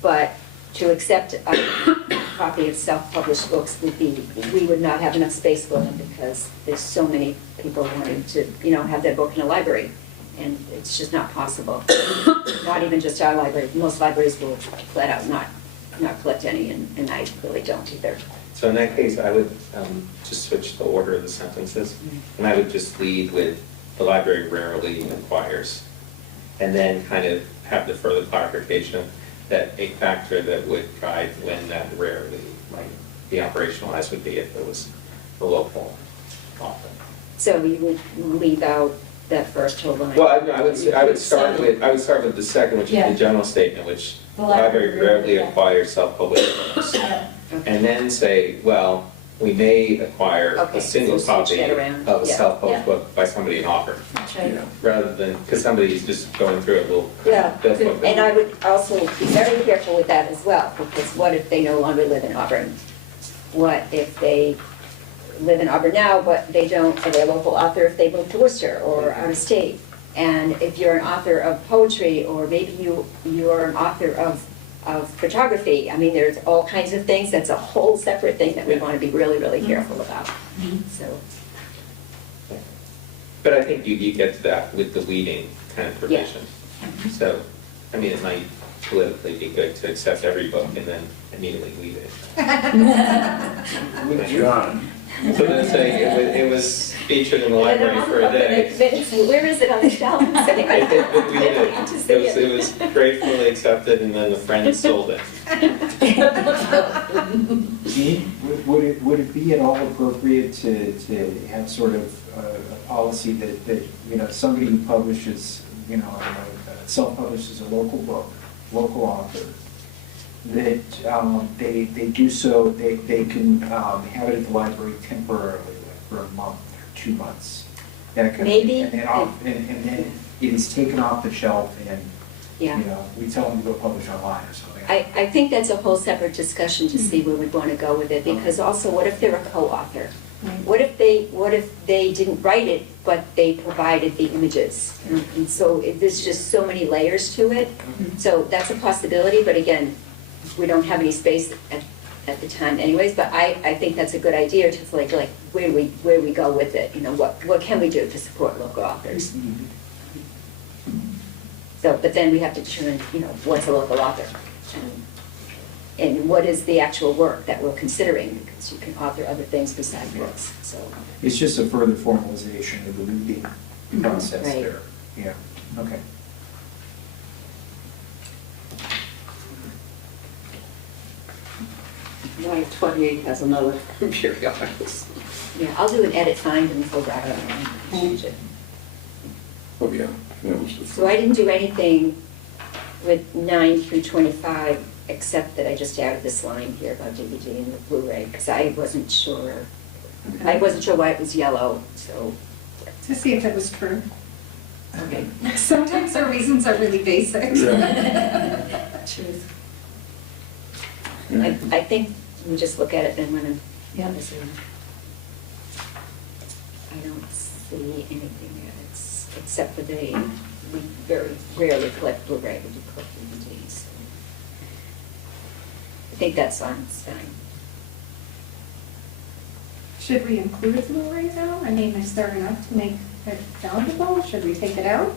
But to accept a copy of self-published books would be, we would not have enough space for them because there's so many people wanting to, have their book in a library. And it's just not possible. Not even just our library. Most libraries will flat out not collect any, and I really don't either. So in that case, I would just switch the order of the sentences, and I would just lead with the library rarely acquires, and then kind of have the further clarification that a factor that would drive when that rarely might be operationalized would be if it was the local author. So you would leave out that first whole line? Well, I would start with the second, which is Yeah. the general statement, which The the library library rarely yeah. acquires self-published books. Yeah. And then say, well, we may acquire Okay, a single so switch copy that around. of a Yeah. self-published Yeah. book by somebody, an author, That's right. Yeah. rather than, because somebody's just going through it, will Yeah, they'll flip and it. I would also be very careful with that as well, because what if they no longer live in Auburn? What if they live in Auburn now, but they don't, or they're a local author if they move to Worcester or out of state? And if you're an author of poetry, or maybe you're an author of photography, I mean, there's all kinds of things, that's a whole separate thing that we want to be really, really careful about, Mhm. so. But I think you get to that with the leading kind of provision. So, I mean, it might politically be good to accept every book and then immediately leave it. With John. So then say, it was featured in the library for a day. Where is it on the shelf? I'm sitting right there. But we did. To see It was gratefully accepted, and then the friend sold it. Gene, would it be at all appropriate to have sort of a policy that somebody who publishes, self-publishes a local book, local author, that they do so, they can have it at the library temporarily, like for a month or 2 months. That kind of thing. Maybe. And then it is taken off the shelf and, Yeah. we tell them to go publish online or something. I think that's a whole separate discussion to see where we want to go with it, because also, what if they're a co-author? What if they didn't write it, but they provided the images? And so there's just so many layers to it. So that's a possibility, but again, we don't have any space at the time anyways, but I think that's a good idea to like where we go with it, what can we do to support local authors? So, but then we have to determine, what's a local author? and what is the actual work that we're considering, because you can author other things besides books, so. It's just a further formalization of the reading process Right. there. Yeah, okay. Line 28 has another periodicals. Yeah, I'll do an edit, find, and pull that out and change it. Oh, yeah, that was the. So I didn't do anything with 9 through 25, except that I just added this line here about DVD and the Blu-ray, because I wasn't sure. I wasn't sure why it was yellow, so. To see if it was true. Okay. Sometimes our reasons are really basic. Yeah. Truth. I think we just look at it and when I'm. Yeah. I don't see anything there that's, except for we very rarely collect Blu-ray, we do collect DVDs. So I think that's on, it's fine. Should we include Blu-ray though? I mean, is there enough to make it valuable? Should we take it out?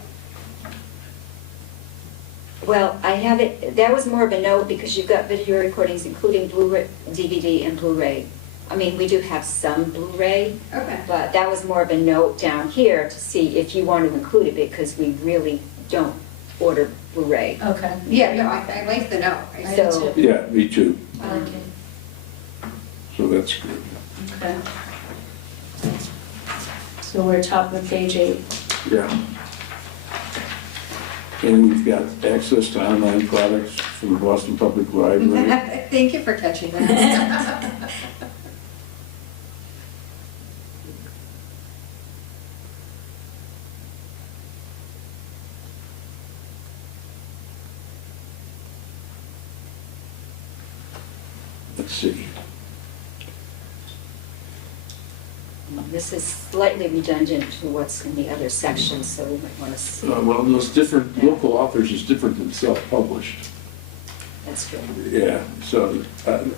Well, I have it, that was more of a note because you've got video recordings including Blu-ray, DVD and Blu-ray. I mean, we do have some Blu-ray, Okay. but that was more of a note down here to see if you want to include it because we really don't order Blu-ray. Okay. Yeah, no, I like the note. I do So- too. Yeah, me too, I like it. so that's good. Okay. So we're top of page 8. Yeah. And we've got access to online products from the Boston Public Library. Thank you for catching that. Let's see. This is slightly redundant to what's in the other sections, so we might want to see. Well, those different, local authors is different than self-published. That's true. Yeah, so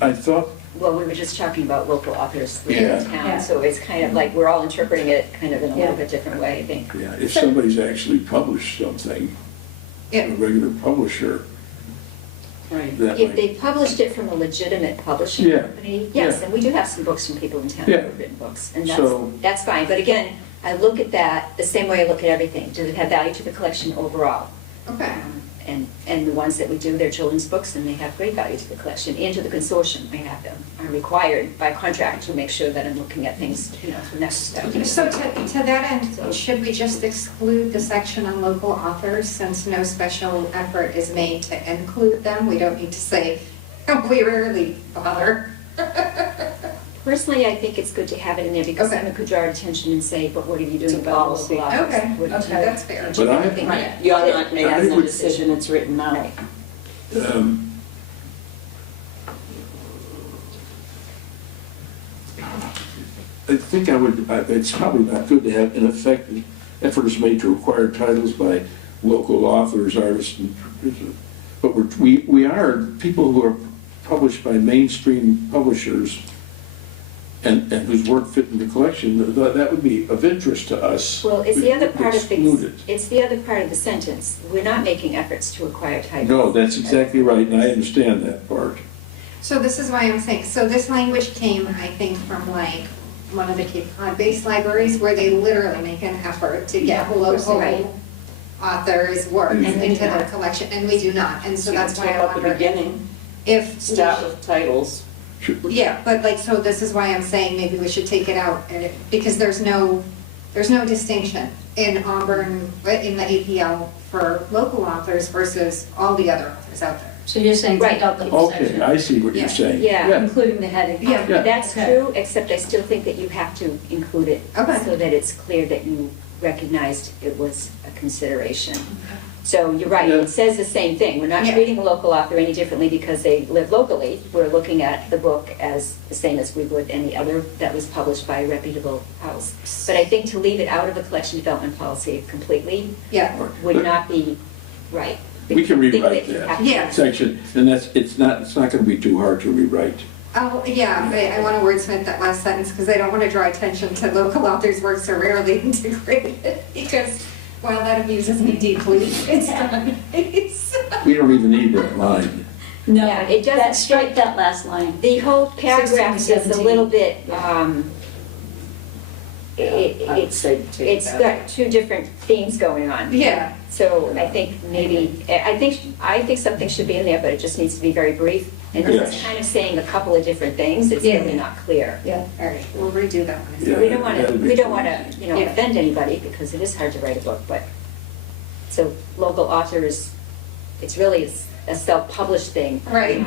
I thought, Well, we were just talking about local authors Yeah. within Yeah. town, so it's kind of like we're all interpreting it kind of in a little Yeah. bit different way, I think. yeah, if somebody's actually published something, a Yeah. regular publisher, Right. that If might. they published it from a legitimate publishing Yeah. company, yes, Yeah. and we do have some books from people in town that Yeah. have written books, and So- that's fine. But again, I look at that the same way I look at everything. Does it have value to the collection overall? Okay. And the ones that we do, they're children's books, and they have great value to the collection, and to the consortium, I have them. I'm required by contract to make sure that I'm looking at things, from that perspective. So to that end, should we just exclude the section on local authors since no special effort is made to include them? We don't need to say, we rarely bother. Personally, I think it's good to have it in there because Okay. then it could draw our attention and say, but what are you doing It's a about policy. local authors? Okay, What did you- okay, that's fair. But I- think- Right, you're not I making the would- decision, it's written out. Right. I think it's probably not good to have, in effect, effort is made to acquire titles by local authors, artists, and producers. But we are, people who are published by mainstream publishers and whose work fit in the collection, that would be of interest to us. Well, it's the other part of Exclude the, it. it's the other part of the sentence. We're not making efforts to acquire titles. No, that's exactly right, and I understand that part. So this is why I'm saying, so this language came, I think, from like one of the Cape Cod-based libraries where they literally make an effort to get local Right. authors' work Mhm. into their collection, and we do not, and so that's why I At the wonder beginning, if. start with titles. Yeah, but like, so this is why I'm saying maybe we should take it out, because there's no distinction in Auburn, in the APL for local authors versus all the other authors out there. So you're saying Right. take out the whole Okay, section, I see what you're Yeah. saying. Yeah. including the heading? Yeah. Yeah. That's Okay. true, except I still think that you have to include it. Okay. So that it's clear that you recognized it was a consideration. So you're right, Yeah. it says the same thing. We're not Yeah. treating a local author any differently because they live locally. We're looking at the book as the same as we would any other that was published by a reputable house. But I think to leave it out of the collection development policy completely Yeah, would not be right. We can Think rewrite you that. have to- Yeah. Section, and it's not gonna be too hard to rewrite. oh, yeah, but I want to wordsmith that last sentence, because I don't want to draw attention to local authors' works are rarely integrated, because while that amuses me deeply, it's not. We don't even need that line. No, Yeah, it doesn't that, strike that last line. The whole paragraph 16 is to a 17. little bit, I would say take it's that. got two different themes going on. Yeah. So I think maybe, I think something should be in there, but it just needs to be very brief. And this is Yes. kind of saying a couple of different things, it's Yeah. really not clear. Yeah, all right, we'll redo that one. Yeah. We don't want to, that'd be we don't fine. want to, Yeah. offend anybody, because it is hard to write a book, but, so local authors, it's really a self-published thing. Right.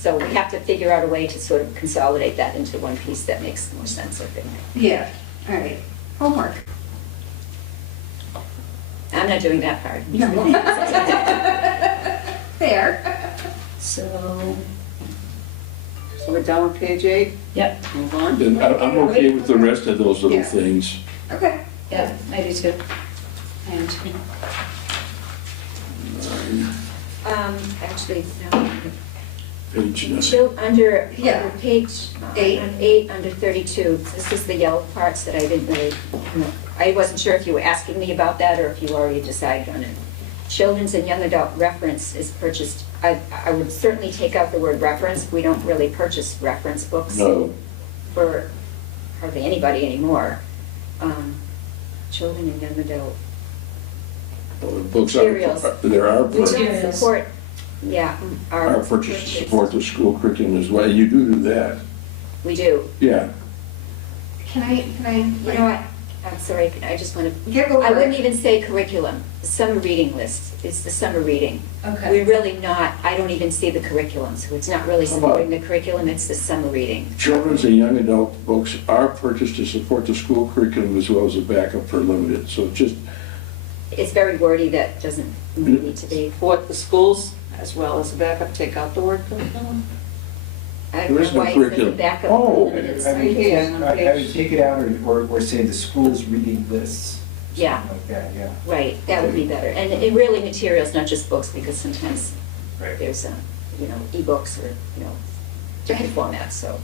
So we have to figure out a way to sort of consolidate that into one piece that makes more sense, I think. Yeah, all right. Homework. I'm not doing that part. Fair. So, So we're down on page 8, yep, move on. Then I'm okay with the rest of those little Yeah. things. Okay. yeah, I do too. I am too. Actually, no. Page 9. Under, Yeah. under page 8. 8, under 32, this is the yellow parts that I didn't really, I wasn't sure if you were asking me about that or if you already decided on it. Children's and young adult reference is purchased, I would certainly take out the word reference. We don't really purchase reference books No, for hardly anybody anymore. Children and young adult. books Materials. there are, We don't Materials. support, yeah, are purchased to support the school curriculum as well. You do that, We do. yeah. Can I, You know what, I'm sorry, I just want to, Yeah, go I for wouldn't it. even say curriculum, the summer reading list is the summer reading. Okay. We're really not, I don't even see the curriculum, so it's not really How about- supporting the curriculum, it's the summer reading. Children's and young adult books are purchased to support the school curriculum as well as a backup for limited. So just, It's very wordy, that doesn't need to be, Support the schools as well as a backup, take out the word curriculum. I There don't know is no why it says a curriculum. backup. Oh. for limited I mean, Yeah. I would take it out or say the school's reading lists. Yeah. Something like that, yeah. Right, that would be better, and it really materials, not just books, because sometimes Right. there's, ebooks or, different formats, so,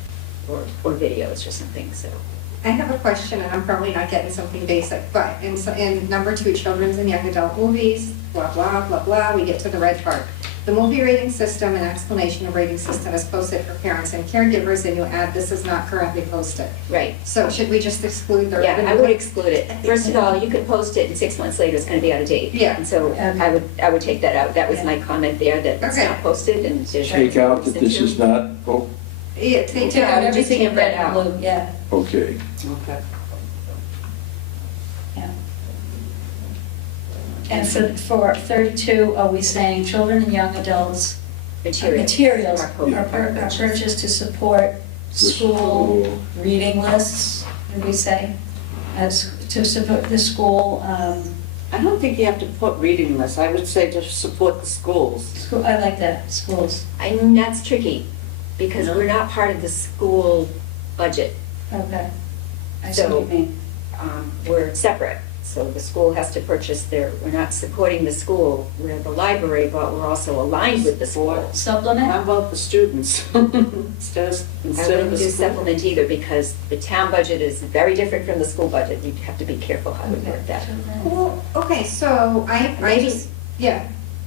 or videos or something, so. I have a question, and I'm probably not getting something basic, but in number 2, children's and young adult movies, blah, blah, blah, blah, we get to the red part. The movie rating system and explanation of rating system is posted for parents and caregivers, and you add, this is not currently posted. Right, So should we just exclude the? yeah, I would exclude it. First of all, you could post it and 6 months later, it's gonna be out of date. Yeah. And so I would take that out. That was my comment there, that it's Okay. not posted and there's. take out that this is not, oh, Yeah, take Yeah, out just Everything in take red that and out. blue, yeah, okay. Okay. yeah. And for 32, are we saying children and young adults materials are are purchased to support The school reading lists, did we say? As, to support the school, I don't think you have to put reading lists, I would say just support the schools. I like that, schools, And that's tricky, because we're not part of the school budget. okay. I see what you mean. We're separate, so the school has to purchase we're not supporting the school, we're the library, but we're also aligned with the school. Supplement? How about the students? Instead I of wouldn't the do school? supplement either, because the town budget is very different from the school budget, you have to be careful how you word that. Well, okay, so I Maybe- just, yeah,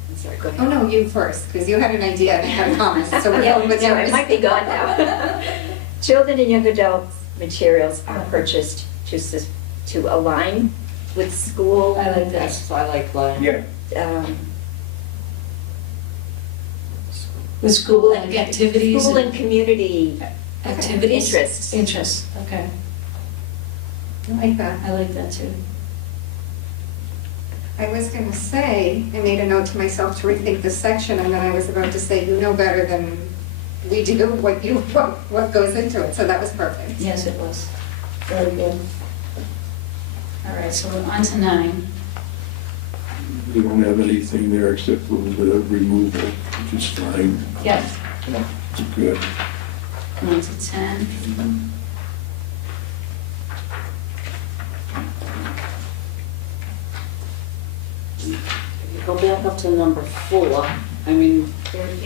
I'm sorry, go oh ahead. no, you first, because you had an idea and I had a comment, so we're Yeah, going with no, yours. it might be gone now. Children and young adult materials are purchased to align with school. I like that. Yes, I like line. Yeah, um, With school and activities? School and community Activities? interests. Interests, okay, I like that. I like that too. I was gonna say, I made a note to myself to rethink this section, and then I was about to say, you know better than we do what goes into it, so that was perfect. Yes, it was, very good. All right, so we're on to 9. We don't have anything there except a little bit of removal, which is fine, Yes. it's good. On to 10. You go back up to number 4, I mean,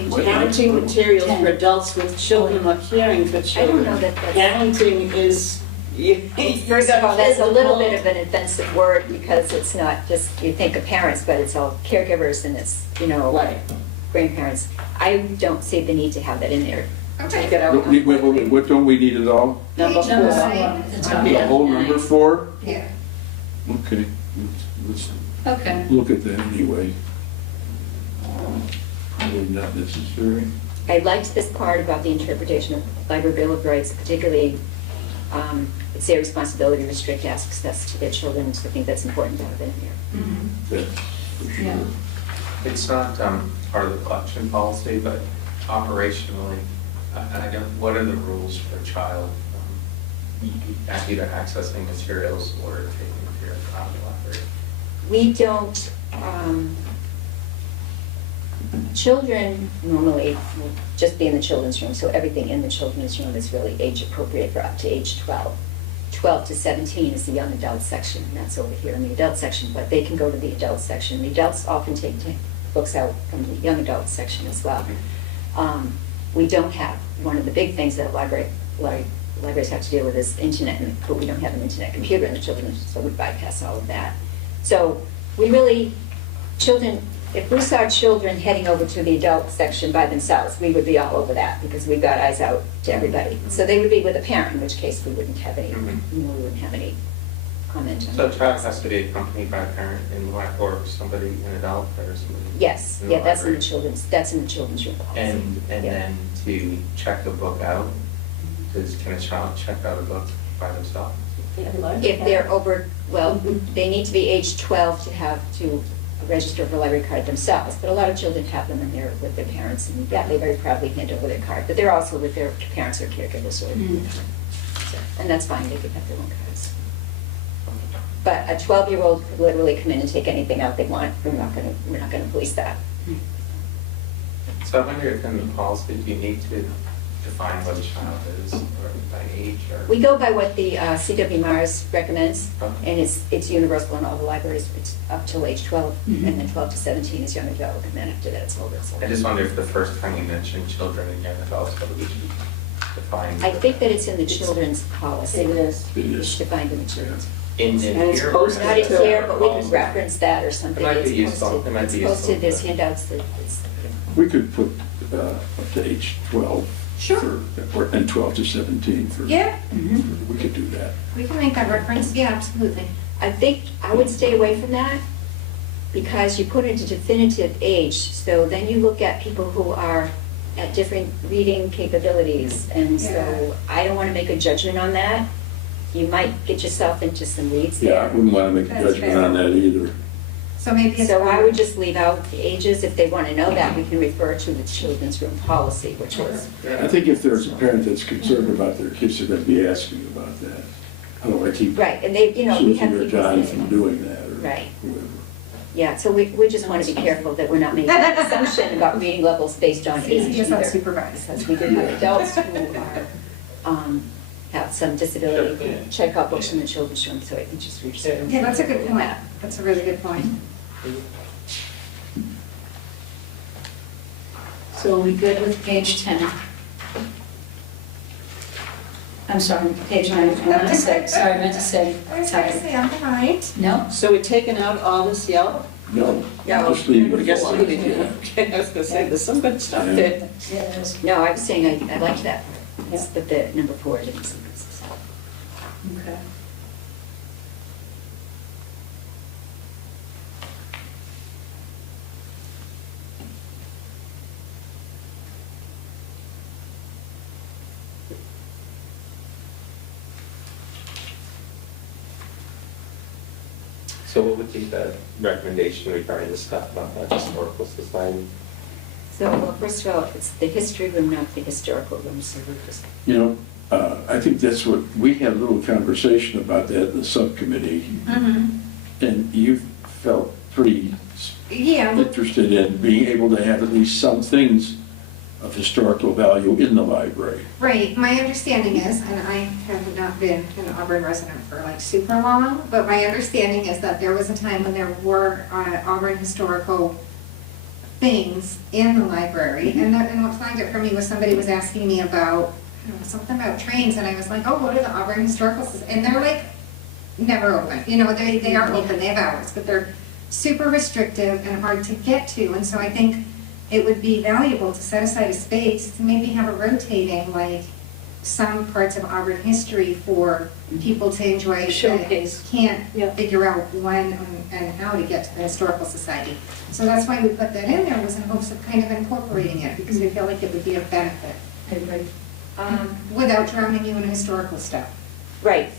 What? parenting materials for 10. adults with children or caring for I don't children. know that that's. Parenting is, First of all, that's a little bit of an offensive word, because it's not just, you think of parents, but it's all caregivers, and it's, Right. grandparents. I don't see the need to have that in there. Take it out. What don't we need at all? Number Page number 4. four at the top. The whole number 4? Yeah. Okay, let's Okay, look at that anyway. Probably not necessary. I liked this part about the interpretation of Library Bill of Rights, particularly, it's their responsibility to restrict access to their children, so I think that's important to have in here. That's for Yeah. sure. It's not part of the collection policy, but operationally, I don't, what are the rules for a child either accessing materials or taking materials out of the library? We don't, children normally will just be in the children's room, so everything in the children's room is really age appropriate for up to age 12. 12 to 17 is the young adult section, and that's over here in the adult section, but they can go to the adult section. The adults often take books out from the young adult section as well. We don't have, one of the big things that libraries have to deal with is internet, but we don't have an internet computer in the children's, so we bypass all of that. So we really, children, if we saw children heading over to the adult section by themselves, we would be all over that because we've got eyes out to everybody. So they would be with a parent, in which case we wouldn't have any, we wouldn't have any comment on So a it. child has to be accompanied by a parent or somebody, an adult or somebody? Yes, in the yeah, that's in the library. children's room policy. And Yeah. then to check a book out, can a child check out a book by themselves? If they're over, well, they need to be age 12 to register for a library card themselves, but a lot of children have them and they're with their parents, and yeah, they very proudly hand over their card, but they're also with their parents or caregivers or, so, and that's fine, they can have their own cards. But a 12-year-old could literally come in and take anything out they want, we're not gonna police that. So I wonder if in the policy, do you need to define what a child is or by age or? We go by what the CW Mars recommends, Okay. and it's universal in all the libraries, it's up till age 12, and then 12 to 17 is young adult, and then after that it's older. I just wonder if the first time you mentioned children and young adults, what would you define? I think that it's in the children's policy. It is. It It's is. defined in the children's. In And it's here? posted. Not in here, but we can Also. reference that or something. It might be It's useful. posted. It might be It's useful. posted, there's handouts that it's, We could put up to age 12. Sure. And 12 to 17 for. Yeah, We could do that. we can make that reference, yeah, absolutely. I think I would stay away from that because you put it into definitive age, so then you look at people who are at different reading capabilities, and so Yeah. I don't want to make a judgment on that. You might get yourself into some weeds Yeah, I there. wouldn't want to make a That's judgment fair. on that either. So maybe it's. So I would just leave out the ages. If they want to know that, we can refer to the children's room policy, which was. I think if there's a parent that's concerned about their kids, they're going to be asking about that. How do I keep Right, and they, we have Susan or people. John from doing that or Right. whoever? Yeah, so we just want to be careful that we're not making an assumption about reading levels based on age He is either. unsupervised. Because we do have adults who are, have some disability, who check out books in the children's room, so I think just reach. Yeah, that's a good point. That's a really good point. so are we good with page 10? I'm sorry, page 9, I meant to say, sorry, I meant to say, I was going to say, I'm behind. no? So we're taking out all this yellow? No, Yeah. just leave I it. guess alone. we did, yeah. Okay, I was gonna say, there's some good stuff Yeah. there. Yeah, it is. No, I was saying I liked that, It's- but the number 4 didn't. Okay. So what would be the recommendation regarding the stuff about the historical society? So, well, first of all, it's the history room, not the historical room, so we're just. You know, I think that's what, we had a little conversation about that in the subcommittee, and you felt pretty Yeah, interested in being able to have at least some things of historical value in the library. right. My understanding is, and I have not been an Auburn resident for like super long, but my understanding is that there was a time when there were Auburn historical things in the library. And what flagged it for me was somebody was asking me about, I don't know, something about trains, and I was like, oh, what are the Auburn historical, and they're like, never open. You know, they are open, they have hours, but they're super restrictive and hard to get to. And so I think it would be valuable to set aside a space to maybe have a rotating, like, some parts of Auburn history for people to enjoy that Showcase. can't Yeah. figure out when and how to get to the Historical Society. So that's why we put that in there, was in hopes of kind of incorporating it, because we feel like it would be a benefit, I agree. without drowning you in historical stuff. Right,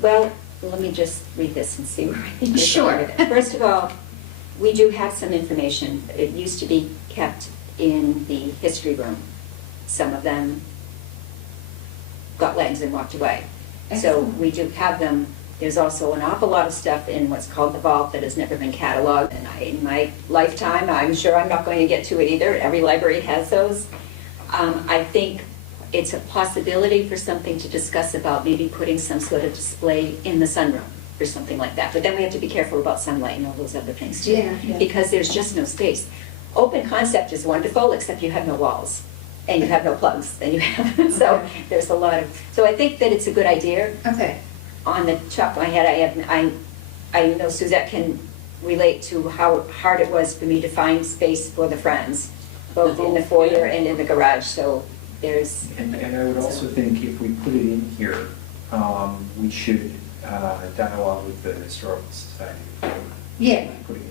well, let me just read this and see where I think you're going with it. First of all, we do have some information. It used to be kept in the history room. Some of them got legs and walked away. So we do have them. There's also an awful lot of stuff in what's called the vault that has never been cataloged. And in my lifetime, I'm sure I'm not going to get to it either. Every library has those. I think it's a possibility for something to discuss about maybe putting some sort of display in the sunroom or something like that. But then we have to be careful about sunlight and all those other things too. Yeah. Because there's just no space. Open concept is wonderful, except you have no walls and you have no plugs. And you have, so there's a lot of, so I think that it's a good idea. Okay, On the top of my head, I know Suzette can relate to how hard it was for me to find space for the Friends, both in the foyer and in the garage, so there's, And I would also think if we put it in here, we should dialogue with the Historical Society. before yeah, Putting it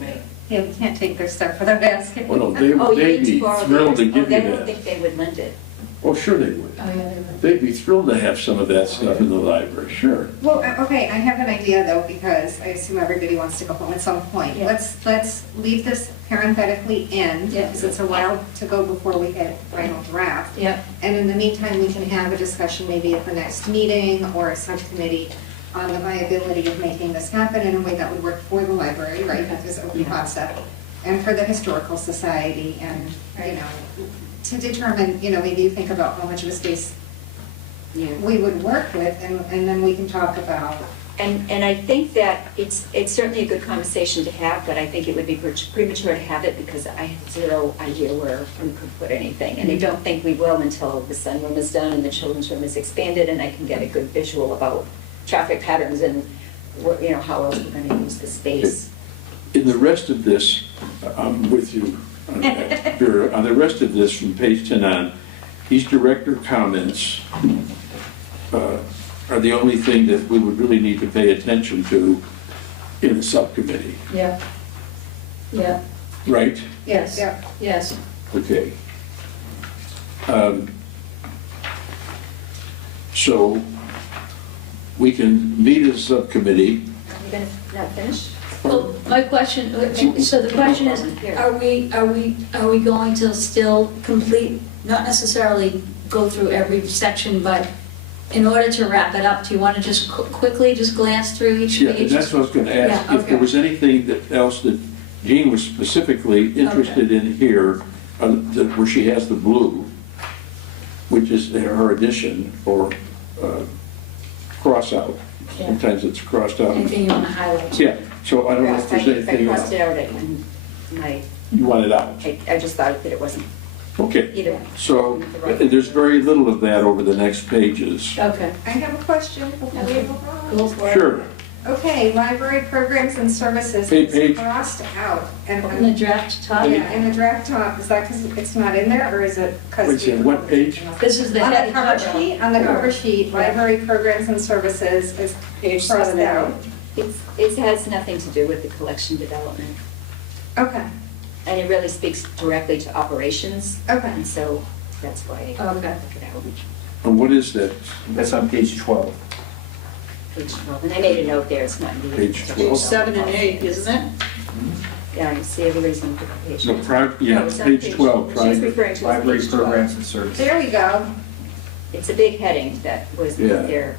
in here. yeah, we can't take their stuff without asking. Well, no, oh, you they'd need to be borrow thrilled to theirs. give Oh, they you don't that. think they would lend it. Oh, sure they would. Oh, yeah, they would. They'd be thrilled to have some of that stuff in the library, sure. Well, okay, I have an idea though, because I assume everybody wants to go home at some point. Yeah. Let's leave this parenthetically in, Yeah. because it's a while to go before we hit final draft. Yeah, And in the meantime, we can have a discussion maybe at the next meeting or a subcommittee on the viability of making this happen in a way that would work for the library, right, Okay. because open concept, and for the Historical Society, and, you know, to determine, you know, maybe you think about how much of a space Yeah. we would work with, and then we can talk about. And I think that it's certainly a good conversation to have, but I think it would be premature to have it because I have zero idea where we could put anything. And I don't think we will until the sunroom is done and the children's room is expanded and I can get a good visual about traffic patterns and, you know, how else we're gonna use the space. In the rest of this, I'm with you on that, Vera. On the rest of this, from page 10 on, these director comments are the only thing that we would really need to pay attention to in the subcommittee, yeah, yeah, right? yes, Yeah. yes. Okay. So we can meet as a subcommittee. Are you gonna not finish? Well, my question, so the question is, are we going to still complete, not necessarily go through every section, but in order to wrap it up, do you want to just quickly just glance through each Yeah, page? and that's what I was gonna ask, Yeah, if there okay. was anything else that Jean was specifically interested in here, where she has the blue, which is her addition, or cross out. Yeah. Sometimes it's crossed out. Anything you want to highlight? Yeah, so I don't know if there's If I anything crossed it out, I can, you want it out. I just thought that it wasn't Okay, either one. so there's very little of that over the next pages. Okay, I have a question before we move on. go for it. Sure, Okay, library programs and services Page. is crossed out. And In the draft top, yeah, in the draft top, is that because it's not in there, or is it because? Wait, Sam, what page? this is the On the head cover cover. sheet, library programs and services is Page crossed 7 and out. It has nothing to do with the collection development. Okay, And it really speaks directly to operations, okay. and so that's why I Okay. took it out. And what is that? That's on page 12. Page 12, and I made a note there, it's not in the. Page 12. Page 7 and 8, isn't it? Yeah, you see every reason to the page. No, yeah, No, it's on page 12, She's private. referring to Library page 12. programs and services. There we go. It's a big heading that was Yeah. there.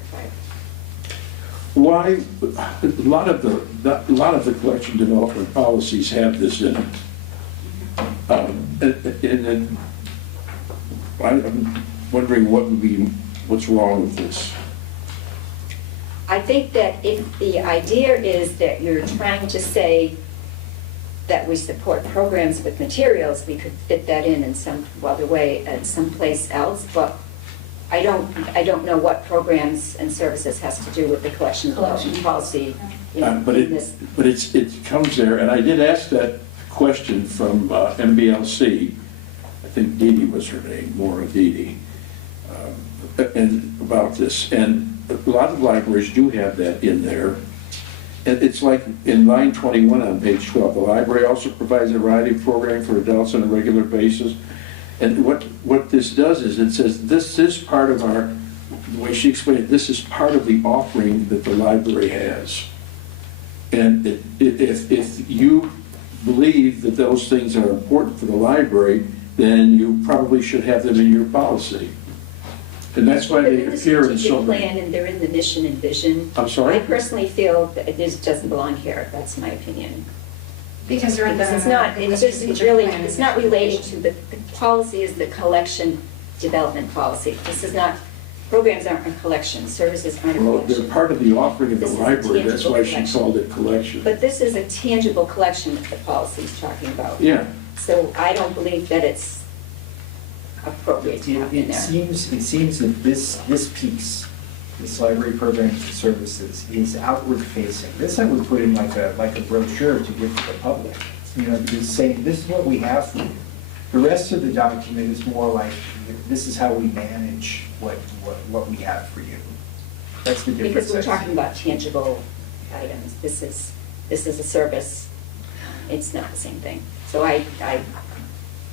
Why, a lot of the collection development policies have this in it. And I'm wondering what's wrong with this? I think that if the idea is that you're trying to say that we support programs with materials, we could fit that in some other way at someplace else, but I don't know what programs and services has to do with the collection development policy in But this. it comes there, and I did ask that question from MBLC, I think Dee Dee was her name, Maura Dee Dee, and about this. And a lot of libraries do have that in there. And it's like in line 21 on page 12, the library also provides a variety of programming for adults on a regular basis. And what this does is it says this is part of our, the way she explained it, this is part of the offering that the library has. And if you believe that those things are important for the library, then you probably should have them in your policy. And that's why they appear in so many. Plan, and they're in the mission and vision. I'm sorry? I personally feel that this doesn't belong here, that's my opinion. Because they're in the. Because it's just strategic really, plan. it's not related to, the policy is the collection development policy. This is not, programs aren't a collection, services aren't a Well, they're collection. part of the offering of the This is a library, that's why she tangible called it collection. But this is a tangible collection that the policy is talking about. Yeah, So I don't believe that it's appropriate to have in It there. seems that this piece, this library programs and services, is outward facing. This I would put in like a brochure to give to the public, you know, because saying, this is what we have for you. The rest of the document is more like, this is how we manage what we have for you. That's the difference. Because we're I see. talking about tangible items. This is a service. It's not the same thing. So I.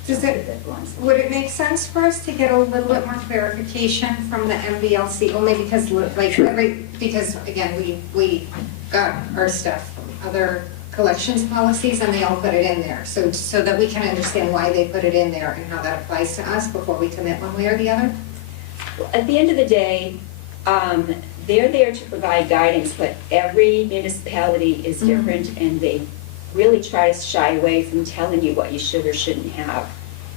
Does it- that belongs there. Would it make sense for us to get a little bit more clarification from the MBLC, only because, like, Sure. because, again, we got our stuff from other collections policies, and they all put it in there, so that we can understand why they put it in there and how that applies to us before we commit one way or the other? At the end of the day, they're there to provide guidance, but every municipality is different, and they really try to shy away from telling you what you should or shouldn't have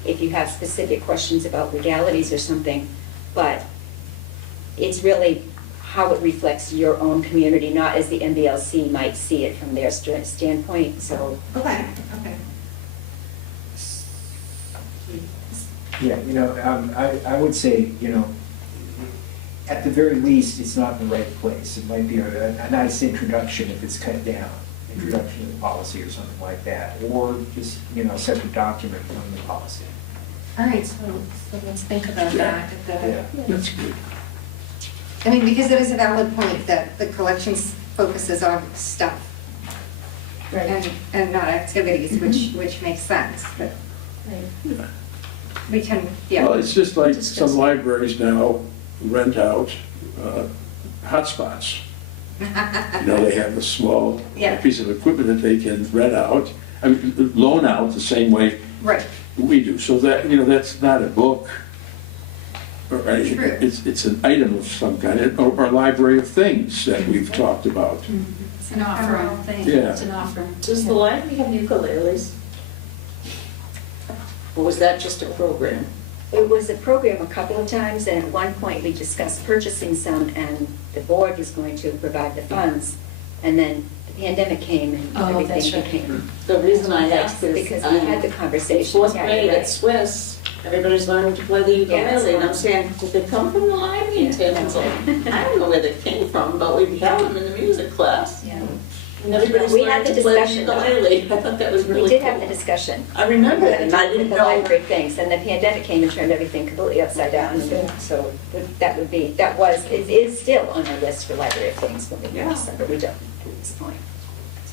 if you have specific questions about legalities or something. But it's really how it reflects your own community, not as the MBLC might see it from their standpoint, so. Okay. Yeah, you know, I would say, you know, at the very least, it's not in the right place. It might be a nice introduction if it's cut down, introduction to the policy or something like that, or just, you know, a separate document from the policy. All right, so let's think about that. Yeah. that's good. I mean, because it is a valid point that the collections focuses on stuff and not activities, which makes sense, but we can, Well, it's just like some libraries now rent out hotspots. You know, they have a small Yeah. piece of equipment that they can rent out, I mean, loan out the same way Right. we do. So that, you know, that's not a book. Or True. it's an item of some kind, or a library of things that we've talked about. It's an offering. Yeah. It's an offering. Does the library have ukuleles? Or was that just a program? It was a program a couple of times, and at one point we discussed purchasing some, and the board was going to provide the funds. And then the pandemic came and Oh, that's everything right. became. The reason I asked is, Because we had the conversation. fourth yeah, grade you're right. at Swiss, everybody's learning to play the ukulele, and I'm saying, did they come from the library? And Taylor's like, I don't know where they came from, but we had them in the music class. Yeah. And everybody's We had learning the to play the discussion, though. ukulele. I thought that was really We cool. did have the discussion. I remember that, and I With didn't the know. library things, and the pandemic came and turned everything completely upside down. So it is still on our list for library of things when we use them, but we don't at this point.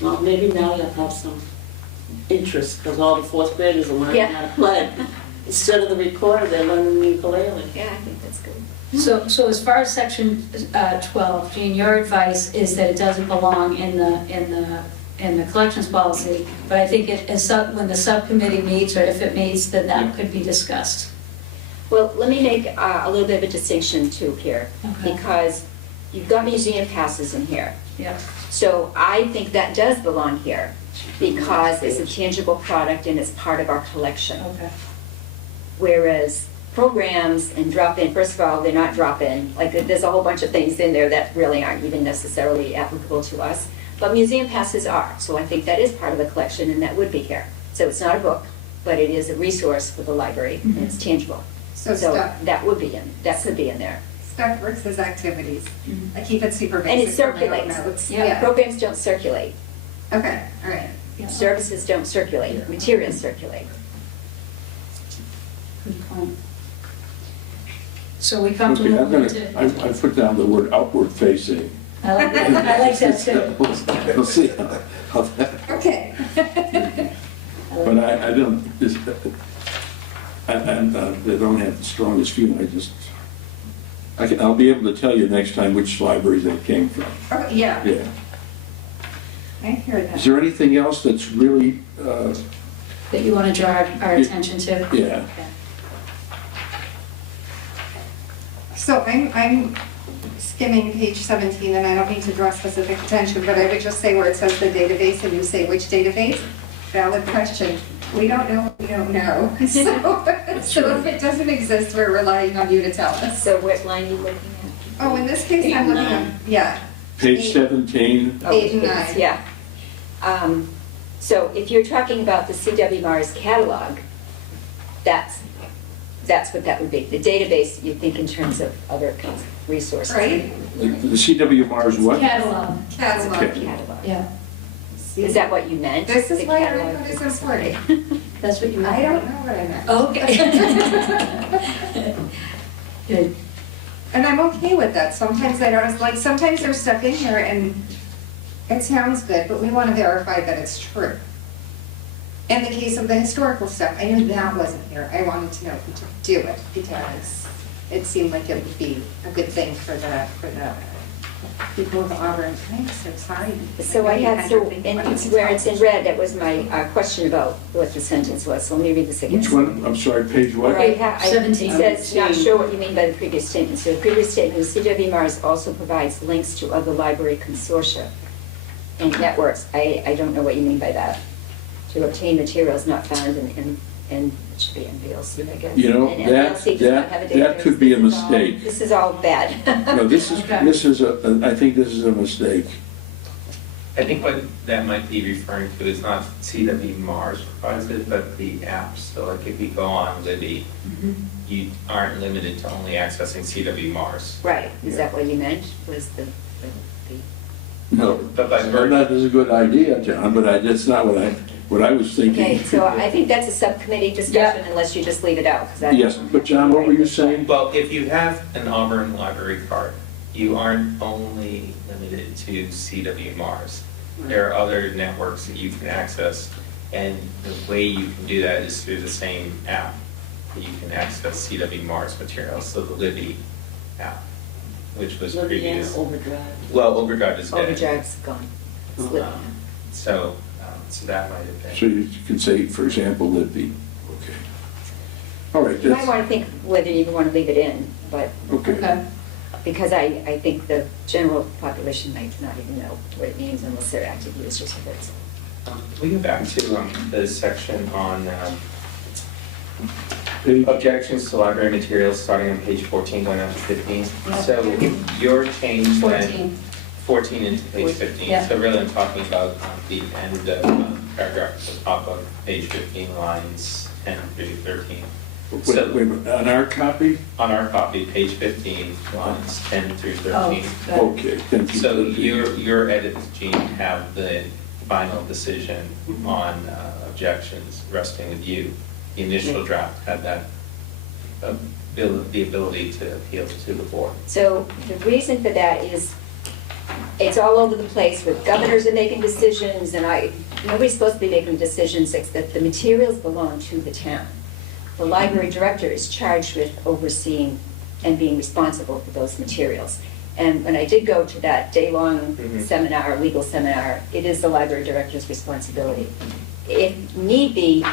Well, maybe now you'll have some interest, because all the fourth graders are learning Yeah. how to play. Instead of the recorder, they're learning the ukulele. Yeah, I think that's good. So as far as section 12, Jean, your advice is that it doesn't belong in the collections policy, but I think when the subcommittee meets, or if it meets, then that could be discussed. Well, let me make a little bit of a distinction too here, Okay. because you've got museum passes in here. Yeah. So I think that does belong here, because it's a tangible product and it's part of our collection. Okay. Whereas programs and drop-in, first of all, they're not drop-in. Like, there's a whole bunch of things in there that really aren't even necessarily applicable to us. But museum passes are, so I think that is part of the collection, and that would be here. So it's not a book, but it is a resource for the library, and it's tangible. So So stuff that could be in there. works as activities. I keep it super basic. And it for my own circulates. notes. Yeah, programs don't circulate. Okay, all right. Yeah. Services don't circulate, materials circulate. Good point. So we Okay, comfortable I'm gonna, with I put down the word outward facing. I like that, I like that too. We'll see how that, Okay. but I don't, I don't have the strongest feeling, I'll be able to tell you next time which libraries they came from. Oh, yeah, Yeah. I hear that. Is there anything else that's really, That you want to draw our attention to? yeah, So I'm skimming page 17, and I don't need to draw specific attention, but I would just say where it says the database, and you say which database? Valid question. We don't know what we don't know. So if it doesn't exist, we're relying on you to tell us. So what line are you looking at? Oh, in this case, I'm looking at, yeah, page 17, Oh, 8 and it's- 9. Yeah. So if you're talking about the CW Mars catalog, that's what that would be. The database, you think in terms of other kinds of resources. Right? the CW Mars what? Catalog, Catalog. Okay. Catalog. yeah, Is that what you meant? This is The why catalog? everyone is important. that's what you meant. I don't know what I meant. Okay. Good. And I'm okay with that. Sometimes I don't, like, sometimes there's stuff in here and it sounds good, but we want to verify that it's true. In the case of the historical stuff, I knew that wasn't here. I wanted to know who to do it because it seemed like it would be a good thing for the people of Auburn. I'm so sorry. So I had, so, and it's where it's in red, that was my question about what the sentence was, so let me read this again. Which one? I'm sorry, page what? Right, it 17. says, not sure what you mean by the previous statement. So the previous statement is CW Mars also provides links to other library consortia and networks. I don't know what you mean by that. To obtain materials not found in it should be in VLC, I guess. You know, And that- VLC does not have a that database. could be a This is all- mistake. This is all bad. No, this Okay. is I think this is a mistake. I think what that might be referring to is not CW Mars provides it, but the apps. So like if you go on Libby, you aren't limited to only accessing CW Mars. Right, is that what you meant, was the No, But by virtue, that is a good idea, John, but that's not what I was thinking. okay, so I think that's a subcommittee discussion unless you just leave it out, because I. Yes, but John, what were you saying? well, if you have an Auburn library card, you aren't only limited to CW Mars. There are other networks that you can access, and the way you can do that is through the same app. You can access CW Mars materials, so the Libby app, which was previous. Overdrive. Well, Overdrive is dead. Overdrive's gone. It's lit. So that might have been. So you can say, for example, Libby. Okay. All right, You might that's, want to think whether you want to leave it in, but, okay. Okay, because I think the general population might not even know what it means unless they're active users of it. We go back to the section on Page- objections to library materials, starting on page 14, going up to 15. So your change then, 14. 14 into page 15. Yeah. So really I'm talking about the end of paragraph at the top of page 15, lines 10 through 13. Wait, wait, a minute, on our copy? On our copy, page 15, lines 10 through 13. Oh, Okay, thank you. So your edits, Gene, have the final decision on objections resting with you. The initial draft had that, the ability to appeal to the board. So the reason for that is, it's all over the place with governors are making decisions, and nobody's supposed to be making decisions, it's that the materials belong to the town. The library director is charged with overseeing and being responsible for those materials. And when I did go to that day-long seminar, legal seminar, it is the library director's responsibility. If need be,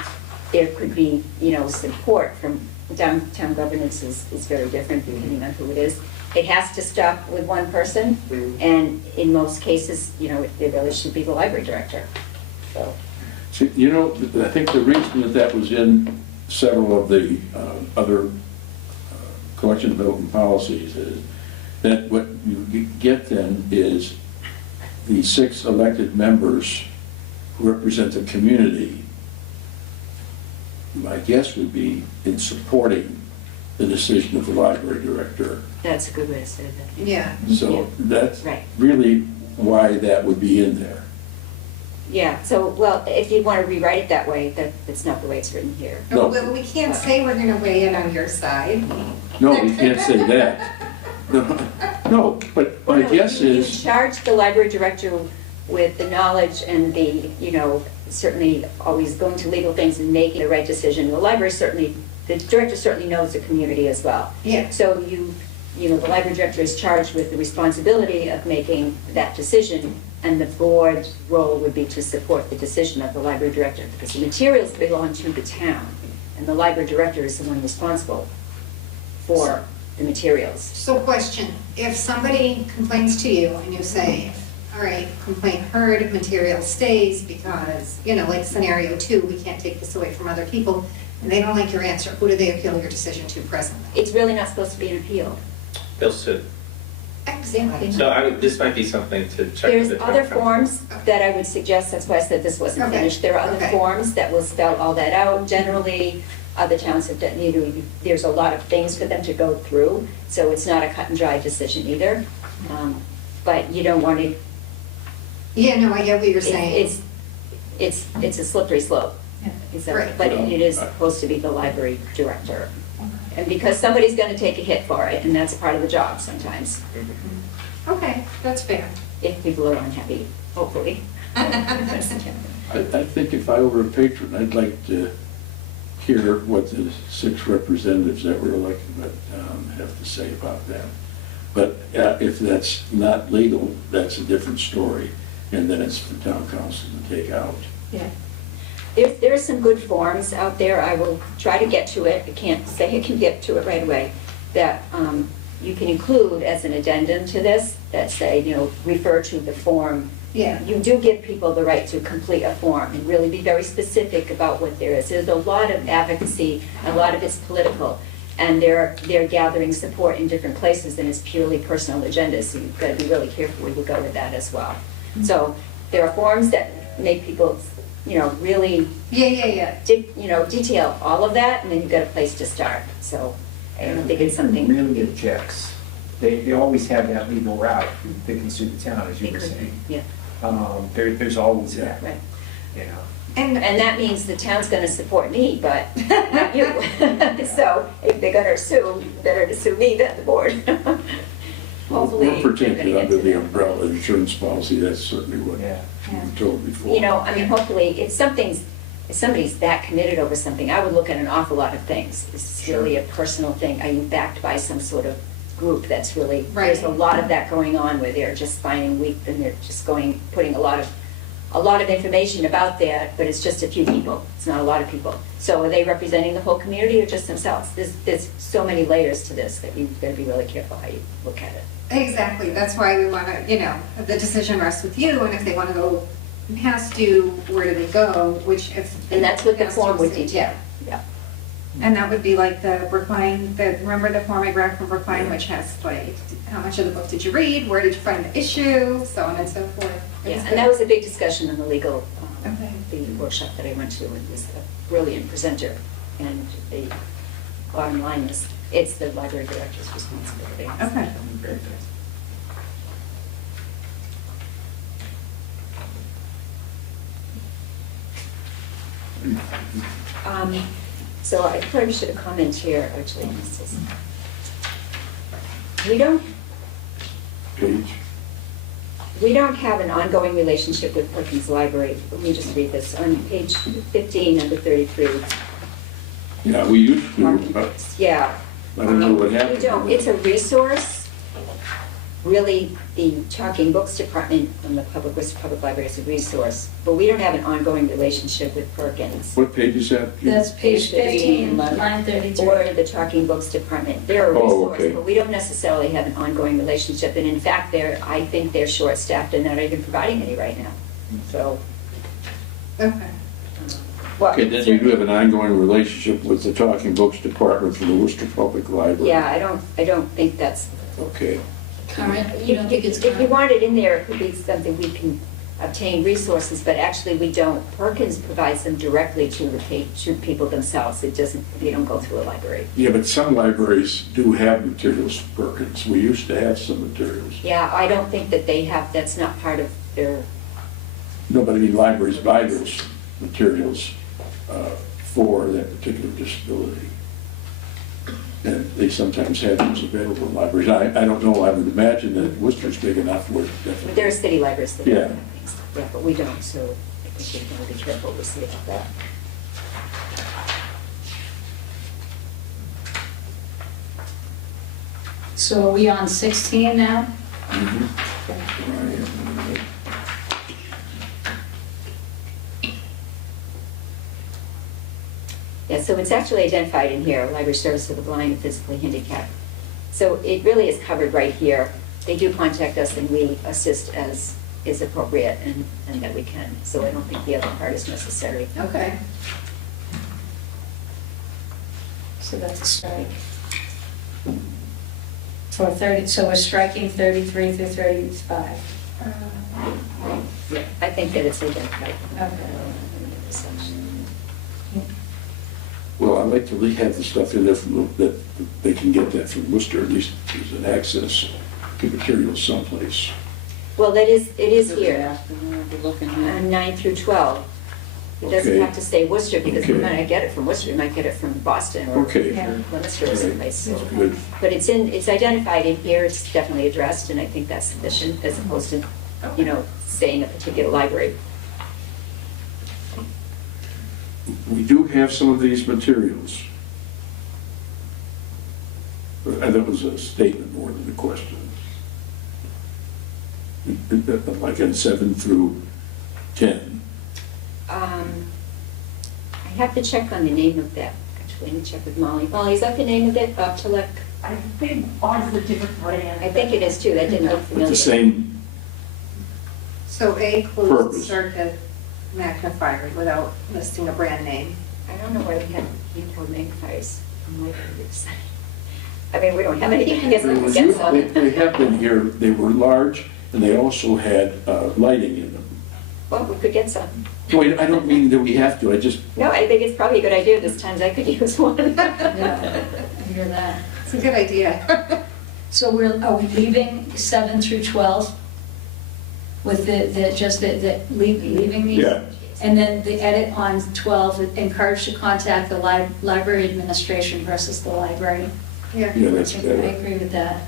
there could be, support from downtown governance is very different depending on who it is. It has to stop with one person, and in most cases, it really should be the library director, so. See, I think the reason that was in several of the other collection development policies is that what you get then is the 6 elected members who represent the community, my guess would be in supporting the decision of the library director. That's a good way to say that. Yeah. So that's Right. really why that would be in there. Yeah, so, well, if you want to rewrite it that way, that's not the way it's written here. No. Well, we can't say we're gonna weigh in on your side. No, you can't say that. No, but my Well, no, guess you is, charge the library director with the knowledge and the, certainly always going to legal things and making the right decision. The library certainly, the director certainly knows the community as well. Yeah. So the library director is charged with the responsibility of making that decision, and the board's role would be to support the decision of the library director, because the materials belong to the town, and the library director is the one responsible for the materials. So question, if somebody complains to you and you say, all right, complaint heard, material stays because, like scenario 2, we can't take this away from other people, and they don't like your answer, who do they appeal your decision to presently? It's really not supposed to be an appeal. They'll sue. Exactly. So this might be something to check with There's the town other council. forms that I would suggest, that's why I said this wasn't Okay, finished. There are other okay. forms that will spell all that out. Generally, other towns have done, there's a lot of things for them to go through, so it's not a cut and dry decision either. But you don't want to, Yeah, no, I get what you're saying. it's a slippery slope. So, Right. but it is supposed to be the library director. And because somebody's gonna take a hit for it, and that's part of the job sometimes, Okay, that's fair. if people are unhappy, hopefully. I think if I were a patron, I'd like to hear what the 6 representatives that were elected by the town have to say about that. But if that's not legal, that's a different story, and then it's for town council to take out. Yeah. There are some good forms out there, I will try to get to it, I can't say I can get to it right away, that you can include as an addendum to this, that say, refer to the form. Yeah. You do give people the right to complete a form and really be very specific about what there is. There's a lot of advocacy, a lot of it's political, and they're gathering support in different places, and it's purely personal agendas, so you've got to be really careful where you go with that as well. So there are forms that make people, really Yeah. detail all of that, and then you've got a place to start. So I don't think it's something. Really objects. They always have that legal route that can sue the town, as you It were could be, saying. yeah, There's always that, right. you know. And that means the town's gonna support me, but not you. So if they're gonna sue, better to sue me than the board. Hopefully, We're they're gonna protected get under to the that. umbrella insurance policy, that's certainly what Yeah. we were told before. Hopefully, if somebody's that committed over something, I would look at an awful lot of things. Is this really a personal thing? Are you backed by some sort of group that's really, Right. there's a lot of that going on where they're just finding weak, and they're just putting a lot of information about that, but it's just a few people, it's not a lot of people. So are they representing the whole community or just themselves? There's so many layers to this that you've got to be really careful how you look at it. Exactly, that's why we want to, the decision rests with you, and if they want to go past you, where do they go, And that's what the Has form to would say, detail. Yeah. And that would be like the Brookline, remember the form I grabbed from Brookline, which has like, how much of the book did you read, where did you find the issue, so on and so forth. Yeah, It's and good. that was a big discussion in the legal, Okay. the workshop that I went to, and was a brilliant presenter. And the bottom line is, it's the library director's responsibility. Okay. Very good. So I probably should have commented here, actually, this is. We don't have an ongoing relationship with Perkins Library. Let me just read this, on page 15, number 33. Yeah, we used to, but Yeah. I don't know what happened. We don't, it's a resource. Really, the Talking Books Department and the Public Library is a resource, but we don't have an ongoing relationship with Perkins. What page is that? That's page 15, 15, line 32. Or the Talking Books Department. They're a Oh, resource, okay. but we don't necessarily have an ongoing relationship. And in fact, I think they're short-staffed and not even providing any right now. So. Okay. well, Okay, then you do have an ongoing relationship with the Talking Books Department for the Worcester Public Library. Yeah, I don't think that's. Okay. Current, you don't think it's If you current? want it in there, it could be something we can obtain resources, but actually we don't. Perkins provides them directly to people themselves. They don't go through a library. Yeah, but some libraries do have materials for Perkins. We used to have some materials. Yeah, I don't think that they have, that's not part of their No, but I mean, libraries buy those materials for that particular disability. And they sometimes have those available in libraries. I don't know, I would imagine that Worcester's big enough where it's definitely. There are city libraries that do Yeah. that. Yeah, but we don't, so I think we want to be careful what we say about that. So are we on 16 now? Mhm. Yeah, so it's actually identified in here, library service for the blind and physically handicapped. So it really is covered right here. They do contact us and we assist as is appropriate and that we can. So I don't think the other part is necessary. Okay. So that's a strike. For 30, so we're striking 33 through 35. Yeah, I think that it's identified. Okay. Well, I'd like to have the stuff in there that they can get that from Worcester, at least there's an access to materials someplace. Well, it is here, We're looking at. 9 through 12. It doesn't Okay. have to say Worcester, because we Okay. might not get it from Worcester, we might get it from Boston or Okay. Yeah. Leominster or someplace. So- That's good. But it's identified in here, it's definitely addressed, and I think that's sufficient, as opposed to, saying a particular library. We do have some of these materials. And that was a statement more than a question. Like in 7 through 10. I have to check on the name of that, actually, let me check with Molly. Molly, is that the name of it, Tillich? I think ours is a different brand. I think it is too, that didn't look With familiar. the same, So A includes Purpose. circuit magnifier without listing a brand name. I don't know why we have handheld magnifiers. I'm like, I mean, we don't have any, I guess we can get some. they have been here, they were large, and they also had lighting in them. Well, we could get some. Wait, I don't mean that we have to, I just, No, I think it's probably a good idea, this times I could use one. Yeah, I hear that. It's a good idea. So are we leaving 7 through 12? With leaving these? yeah, And then the edit on 12, encouraged to contact the library administration versus the library. Yeah. yeah, that's I better. agree with that.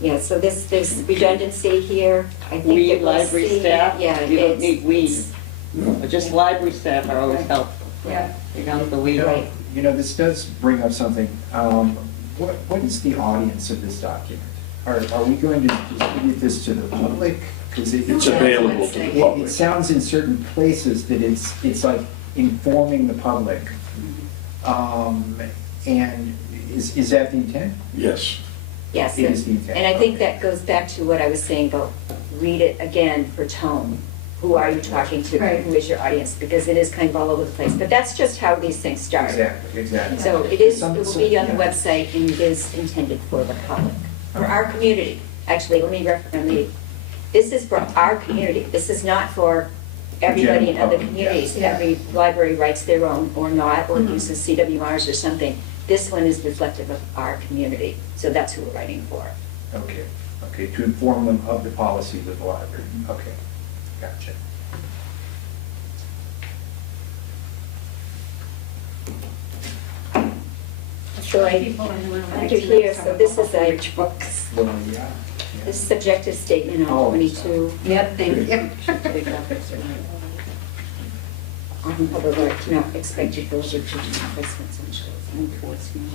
Yeah, so there's redundancy here. I think We, that we'll library see- staff, Yeah, you don't it's- need we, No. but just library staff are always helpful. Yeah. You don't have the we. Right. This does bring up something. What is the audience of this document? Are we going to distribute this to the public? Because It's available to the It public. sounds in certain places that it's like informing the public. And is that the intent? Yes, Yes, It is the intent. and I think Okay. that goes back to what I was saying about read it again for tone. Who are you talking to? Right. Who is your audience? Because it is kind of all over the place, but that's just how these things start. Exactly. So it will be on the website and it is intended for the public, for our community. Actually, this is for our community. This is not for everybody in other General public, communities. yeah. Every library writes their own or not, or uses CWRs or something. This one is reflective of our community, so that's who we're writing for. Okay, to inform them of the policies of the library. Okay, gotcha. So under here, so this is a, Well, yeah. this subjective statement Oh. on 22. Yep, thank you. On public work, do not expect you to deliver to placements and shows enforcement.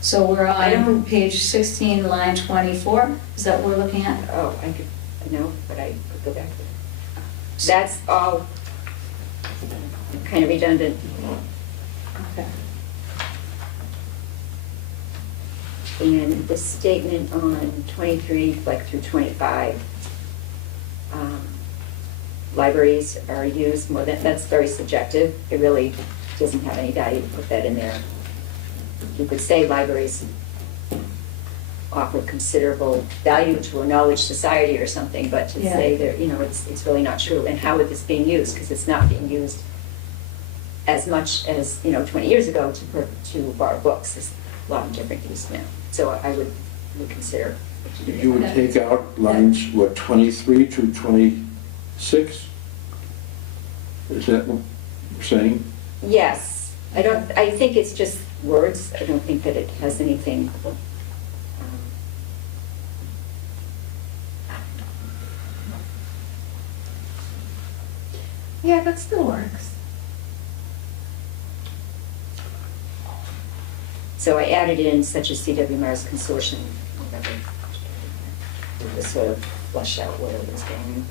So we're I on don't- page 16, line 24, is that what we're looking at? Oh, I could, no, but I could go back there. That's all kind of redundant. Okay. And the statement on 23, like through 25, libraries are used more than, that's very subjective. It really doesn't have any value to put that in there. You could say libraries offer considerable value to a knowledge society or something, but to Yeah. say that, it's really not true. And how is this being used? Because it's not being used as much as, 20 years ago to borrow books. There's a lot of different use now. So I would consider. You would take out lines, what, 23 to 26? Is that what you're saying? Yes, I think it's just words. I don't think that it has anything. Yeah, that still works. So I added in such as C.W. Myers Consortium, whatever, to sort of flush out where it was going.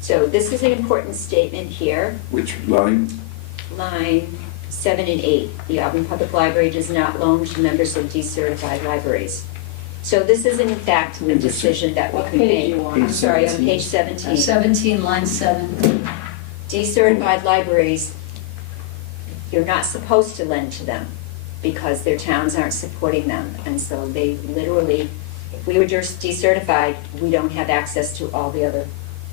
So this is an important statement here, Which line? line 7 and 8. The Auburn Public Library does not loan to members of decertified libraries. So this is in fact a decision that we What could page make. you on? I'm sorry, on page 17. 17, line 7. Decertified libraries, you're not supposed to lend to them because their towns aren't supporting them. And so they literally, if we were just decertified, we don't have access to all the other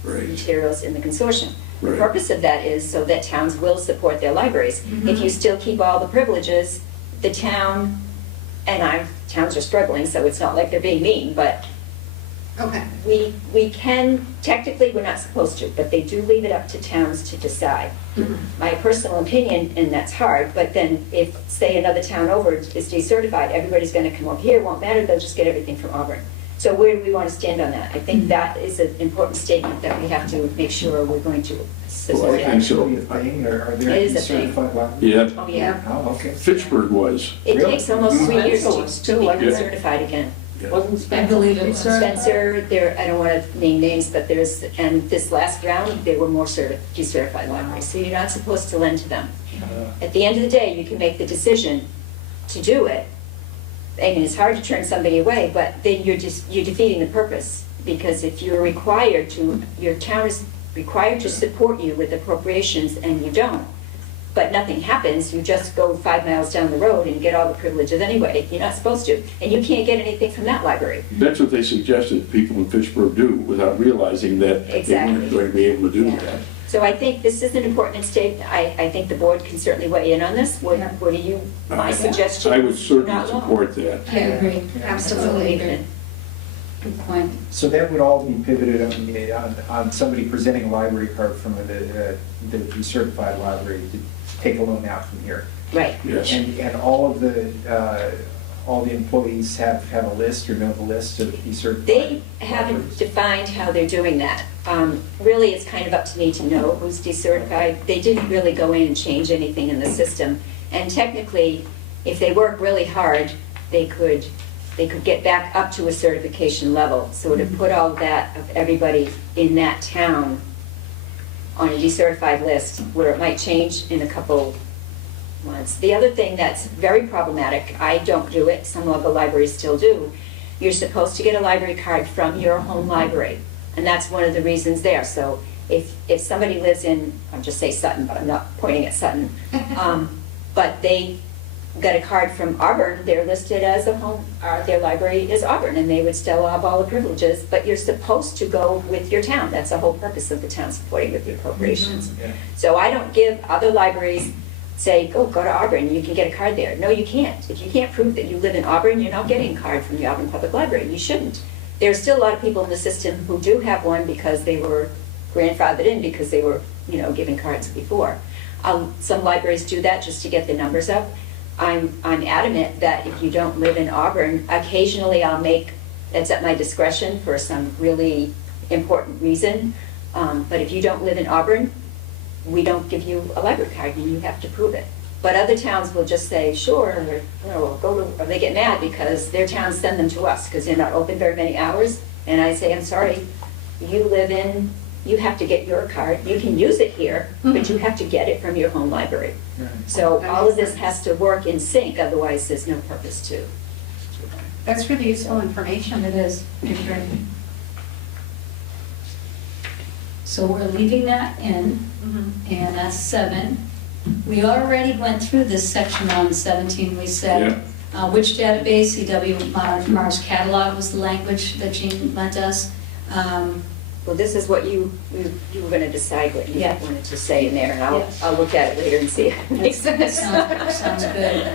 Right. materials in the consortium. The Right. purpose of that is so that towns will support their libraries. If you still keep all the privileges, the town, towns are struggling, so it's not like they're being mean, but Okay. we can, technically, we're not supposed to, but they do leave it up to towns to decide. My personal opinion, and that's hard, but then if, say, another town over is decertified, everybody's gonna come over here, it won't matter, they'll just get everything from Auburn. So where do we want to stand on that? I think that is an important statement that we have to make sure we're going to Well, support. I think so. Actually a thing, or are there It is a thing. certified libraries? Yeah, Oh, yeah. Oh, okay. Fitchburg was. It Really? takes almost 3 years Spencer was to too, be wasn't it? certified again. Yeah. Wasn't I Spencer? believe it was. Spencer, I don't want to name names, but and this last round, there were more decertified libraries. So you're not supposed to lend to them. At the end of the day, you can make the decision to do it. I mean, it's hard to turn somebody away, but then you're defeating the purpose. Because if you're required to, your town is required to support you with appropriations and you don't, but nothing happens, you just go 5 miles down the road and get all the privileges anyway. You're not supposed to. And you can't get anything from that library. That's what they suggested people in Fitchburg do without realizing that they Exactly. weren't going to be able to do Yeah. that. So I think this is an important statement. I think the board can certainly weigh in on this. What do you, my suggestion? I would certainly not loan. support that. I agree. Absolutely agree. Good point. So that would all be pivoted on somebody presenting a library card from the decertified library to take a loan out from here. Right. Yes. And all the employees have a list or know the list of decertified? They haven't defined how they're doing that. Really, it's kind of up to me to know who's decertified. They didn't really go in and change anything in the system. And technically, if they work really hard, they could get back up to a certification level. So to put all that of everybody in that town on a decertified list, where it might change in a couple months. The other thing that's very problematic, I don't do it, some other libraries still do, you're supposed to get a library card from your home library. And that's one of the reasons there. So if somebody lives in, I'll just say Sutton, but I'm not pointing at Sutton, but they got a card from Auburn, they're listed as a home, their library is Auburn, and they would still have all the privileges, but you're supposed to go with your town. That's the whole purpose of the town supporting with the appropriations. Yeah. So I don't give other libraries, say, go to Auburn, you can get a card there. No, you can't. If you can't prove that you live in Auburn, you're not getting a card from the Auburn Public Library. You shouldn't. There's still a lot of people in the system who do have one because they were grandfathered in because they were, given cards before. Some libraries do that just to get the numbers up. I'm adamant that if you don't live in Auburn, occasionally that's at my discretion for some really important reason. But if you don't live in Auburn, we don't give you a library card and you have to prove it. But other towns will just say, sure, or they get mad because their towns send them to us because they're not open very many hours. And I say, I'm sorry, you have to get your card. You can use it here, but you have to get it from your home library. Right. So That all makes of this sense. has to work in sync, otherwise there's no purpose to. That's really useful information. It is. I agree. So we're leaving that in, and that's 7. We already went through this section on 17, we said, which database, CW Mars catalog was the language that Jean lent us. Well, this is what you were gonna decide what you Yeah. wanted to say in there, and Yes. I'll look at it later and see if it makes sense. Sounds good.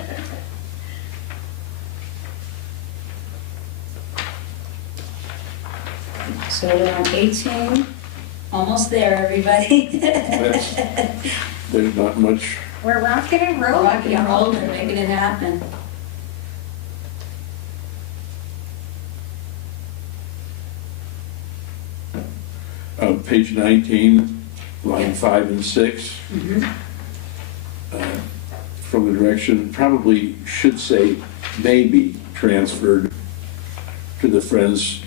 So we're on 18, almost there, everybody. There's not much, We're rocking and rolling. Rocking and rolling, making it happen. page 19, line Yeah. 5 and 6. Mhm. From the direction, probably should say may be transferred to the Friends.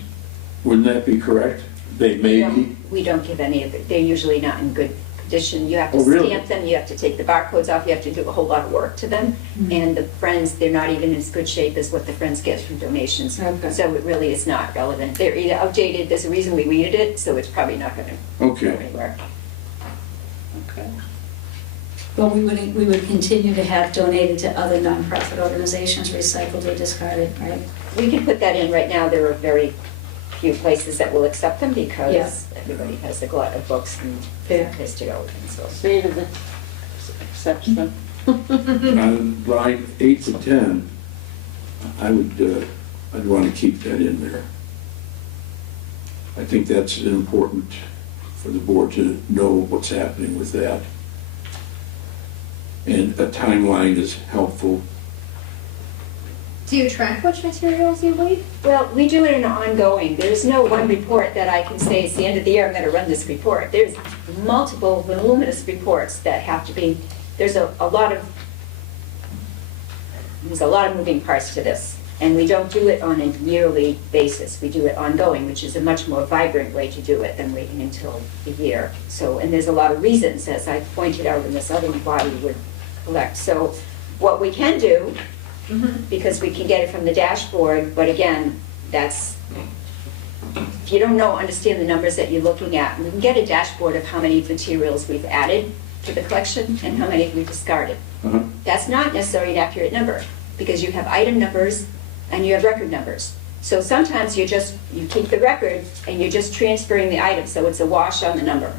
Wouldn't that be correct? They may be? We don't give any of it, they're usually not in good condition, you have to Oh, really? stamp them, you have to take the barcodes off, you have to do a whole lot of work to them. And the Friends, they're not even in as good shape as what the Friends get from donations. Okay. So it really is not relevant, they're either outdated, there's a reason we weeded it, so it's probably not gonna go Okay. anywhere. Okay. But we would continue to have donated to other nonprofit organizations, recycled or discarded, right? We can put that in right now, there are very few places that will accept them Yeah. because everybody has a glut of books and Fair. place to go, and so. Save the exception. On line 8 to 10, I'd want to keep that in there. I think that's important for the board to know what's happening with that. And a timeline is helpful. Do you track which materials you leave? Well, we do it in ongoing. There's no one report that I can say, it's the end of the year, I'm gonna run this report. There's multiple voluminous reports that have to be, there's a lot of moving parts to this. And we don't do it on a yearly basis. We do it ongoing, which is a much more vibrant way to do it than waiting until a year. So, and there's a lot of reasons, as I pointed out in this other one, why we would collect. So what we can do, because we can get it from the dashboard, but again, that's, if you don't understand the numbers that you're looking at, we can get a dashboard of how many materials we've added to the collection and how many we've discarded. Uh-huh. That's not necessarily an accurate number, because you have item numbers and you have record numbers. So sometimes you keep the record and you're just transferring the item, so it's a wash on the number.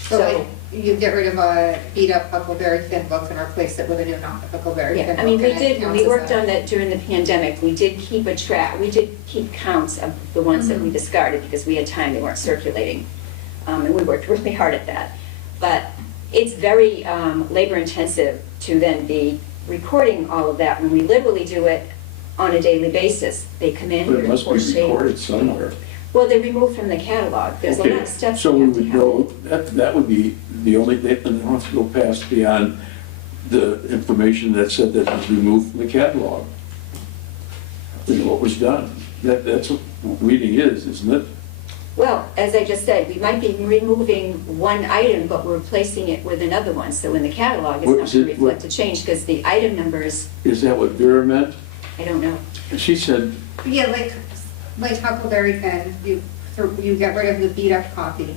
So like, you get rid of a beat-up Huckleberry Finn book and replace it with a new Huckleberry Finn Yeah, book. I mean, we and it did, when we counts as worked a- on that during the pandemic, we did keep we did keep counts of the ones that we discarded because we had time, they weren't circulating. And we worked really hard at that. But it's very labor intensive to then be recording all of that when we literally do it on a daily basis. They come in. But it we must be report data. recorded somewhere. Well, they're removed from the catalog. There's a lot Okay, of steps so we we have to would have. know, that would be the only, they don't have to go past beyond the information that said that was removed from the catalog. You know, what was done. That's what reading is, isn't it? Well, as I just said, we might be removing one item, but we're replacing it with another one. So in the catalog, it's What not is going to it- reflect a change because the item numbers, Is that what Vera meant? I don't know. She said, Yeah, like Huckleberry Finn, you get rid of the beat-up copy.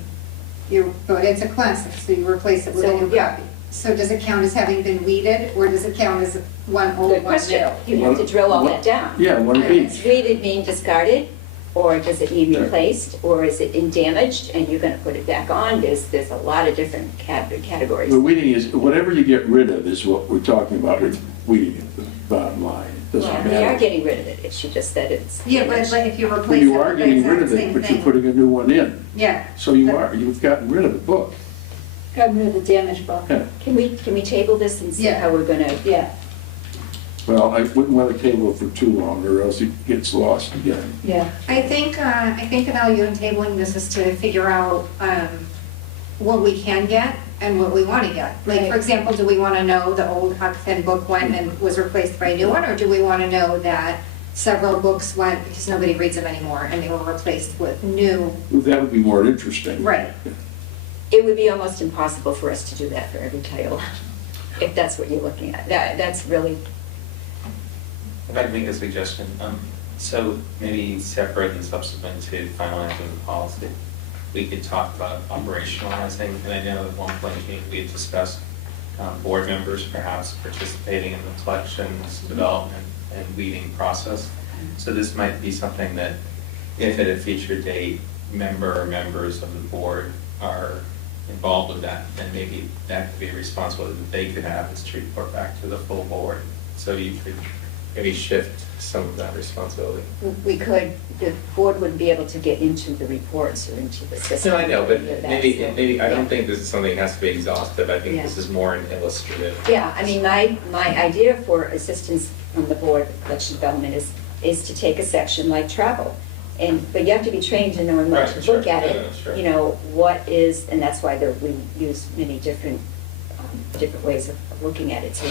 But it's a classic, so you replace it with a So, new yeah. copy. So does it count as having been weeded, or does it count as one old, Good one question. new? You have to drill all that down. yeah, one of Does each. weeded mean discarded, or does it mean Right. replaced, or is it in damaged and you're gonna put it back on? There's a lot of different categories. The weeding is, whatever you get rid of is what we're talking about with weeding at the bottom line. It Well, doesn't we are matter. getting rid of it. It's just that it's. Yeah, but damaged. if you But replace it you with are the getting rid exact of it, same but you're thing. putting a new one in. Yeah. So you've gotten rid of the book. Got rid of the damaged book. Yeah. Can we table this and see Yeah. how we're gonna? Yeah, Well, I wouldn't want to table it for too long, or else it gets lost again. yeah. I think the value in tabling this is to figure out what we can get and what we want to get. Like, for Right. example, do we want to know the old Huck Finn book went and was replaced by a new one? Or do we want to know that several books went because nobody reads them anymore and they were replaced with new? That would be more interesting. Right. It would be almost impossible for us to do that for every title, if that's what you're looking at. That's really, If I could make a suggestion, so maybe separate and subsequent to finalizing the policy. we could talk about operationalizing, and I know at one point we had discussed board members perhaps participating in the collections, development, and weeding process. So this might be something that, if at a future date, member or members of the board are involved with that, then maybe that could be a responsibility that they could have, is to report back to the full board. So you could maybe shift some of that responsibility. We could, the board wouldn't be able to get into the reports or into the system. No, I know, but That, maybe, so, maybe, I yeah. don't think this is something that has to be exhaustive, I think Yeah. this is more an illustrative. Yeah, I mean, my idea for assistance from the board of collection development is to take a section like travel. But you have to be trained to know and Right, to look sure. at Yeah, it, sure. you know, what is, and that's why we use many different ways of looking at it. So,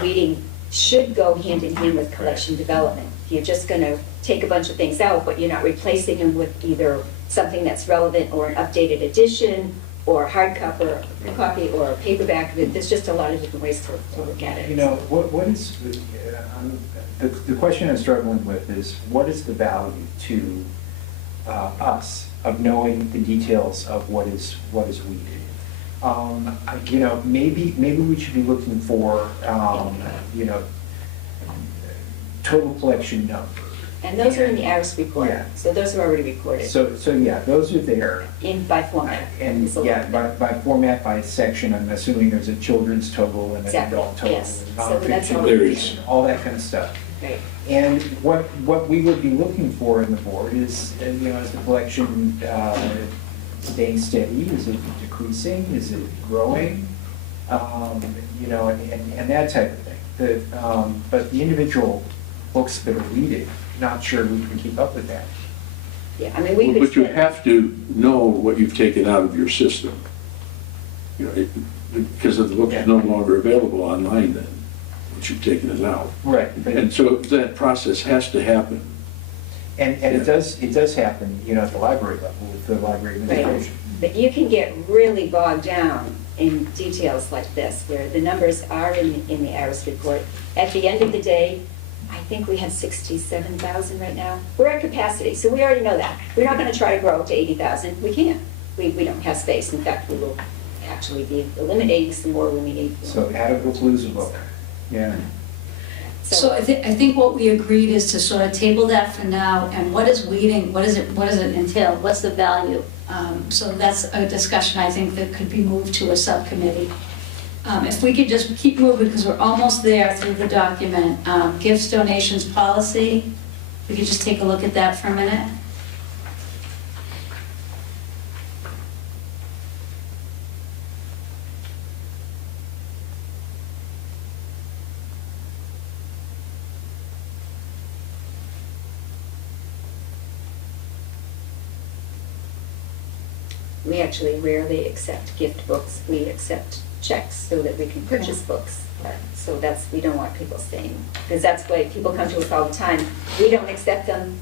weeding should go hand in hand with collection development. You're just gonna take a bunch of things out, but you're not replacing them with either something that's relevant or an updated edition, or a hardcover, a copy, or a paperback. There's just a lot of different ways to look at it. You know, what is, the question I'm struggling with is, what is the value to us of knowing the details of what is weeded? You know, maybe we should be looking for, you know, total collection number. And those are in the ARIS report, Yeah. so those are already recorded So yeah, those are there. by format. And So- yeah, by format, by section, I'm assuming there's a children's total and an Exactly, adult total. yes. And So that's nonfiction, all there is. all that kind of stuff. Right. And what we would be looking for in the board is, you know, is the collection staying steady? Is it decreasing? Is it growing? You know, and that type of thing. But the individual books that are weeded, not sure we can keep up with that. Yeah, I mean, we could. But you split- have to know what you've taken out of your system. You know, because if the book is no longer available online then, once you've taken it out. Right. And so that process has to happen. And it does happen, you know, at the library level, with the library Right. administration. But you can get really bogged down in details like this, where the numbers are in the ARIS report. At the end of the day, I think we have 67,000 right now. We're at capacity, so we already know that. We're not gonna try to grow to 80,000. We can't. We don't have space. In fact, we will actually be eliminating some more when we need. So add a book, lose a book. Yeah. So I think what we agreed is to sort of table that for now, and what is weeding, what does it entail, what's the value? So that's a discussion I think that could be moved to a subcommittee. If we could just keep moving, because we're almost there through the document, gifts, donations, policy, we could just take a look at that for a minute. We actually rarely accept gift books. We accept checks so that we can purchase books. So we don't want people saying, because that's why people come to us all the time. We don't accept them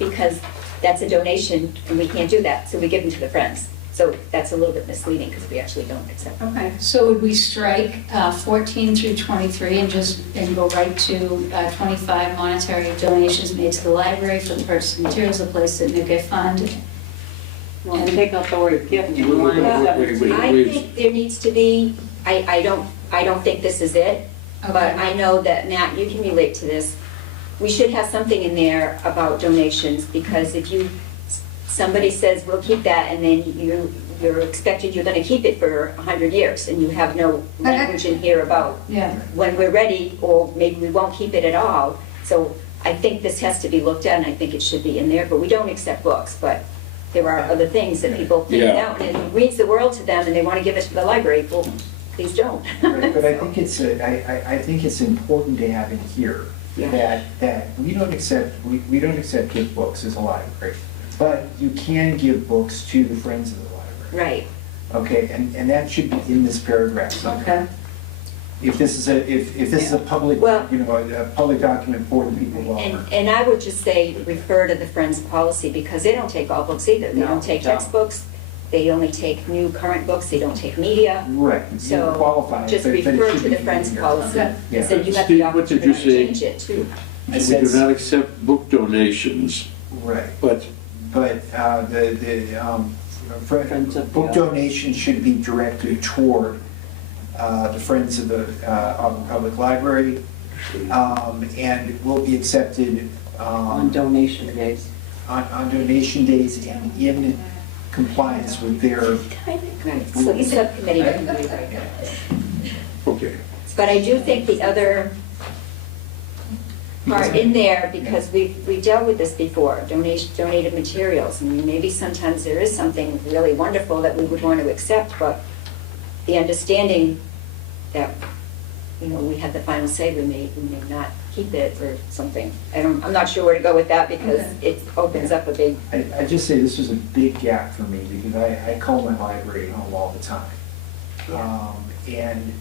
because that's a donation and we can't do that, so we give them to the friends. So that's a little bit misleading because we actually don't accept them. Okay, so would we strike 14 through 23 and go right to 25 monetary donations made to the library for the purchase of materials, a place in the gift fund? Well, take out the word gift in Wait, line wait, 17. wait. I think there needs to be, I don't think this is it, but Okay. I know that, Matt, you can relate to this. We should have something in there about donations, because if somebody says, we'll keep that, and then you're expected, you're gonna keep it for 100 years, and you have no language in here about Yeah. when we're ready, or maybe we won't keep it at all. So I think this has to be looked at, and I think it should be in there, but we don't accept books, but there are other things that people think Yeah. out, and it means the world to them, and they wanna give it to the library. Well, please don't. Right, but I think I think it's important to have in here Yeah. that we don't accept gift books as a library, but you can give books to the friends of the library. Right. Okay, and that should be in this paragraph. Okay. If this is a public, Well- you know, a public document for the people of Auburn. And I would just say, refer to the Friends policy, because they don't take all books either. They No, don't take no. textbooks, they only take new current books, they don't take media. Right, you So qualify, just but it refer should to be the Friends in here. policy, Okay. because then you have Steve, the what did opportunity you to say? change it too. I We said- do not accept book donations, Right, but but Friends of the book Author. donations should be directed toward the Friends of the Auburn Public Library, and will be accepted On donation days. on donation days and in compliance with their, So the subcommittee can do that. Okay. But I do think the other part in there, because we dealt with this before, donated materials. I mean, maybe sometimes there is something really wonderful that we would want to accept, but the understanding that, you know, we have the final say, we may not keep it or something. I'm not sure where to go with that because it opens up a big, I just say this was a big gap for me because I call my library home all the time. And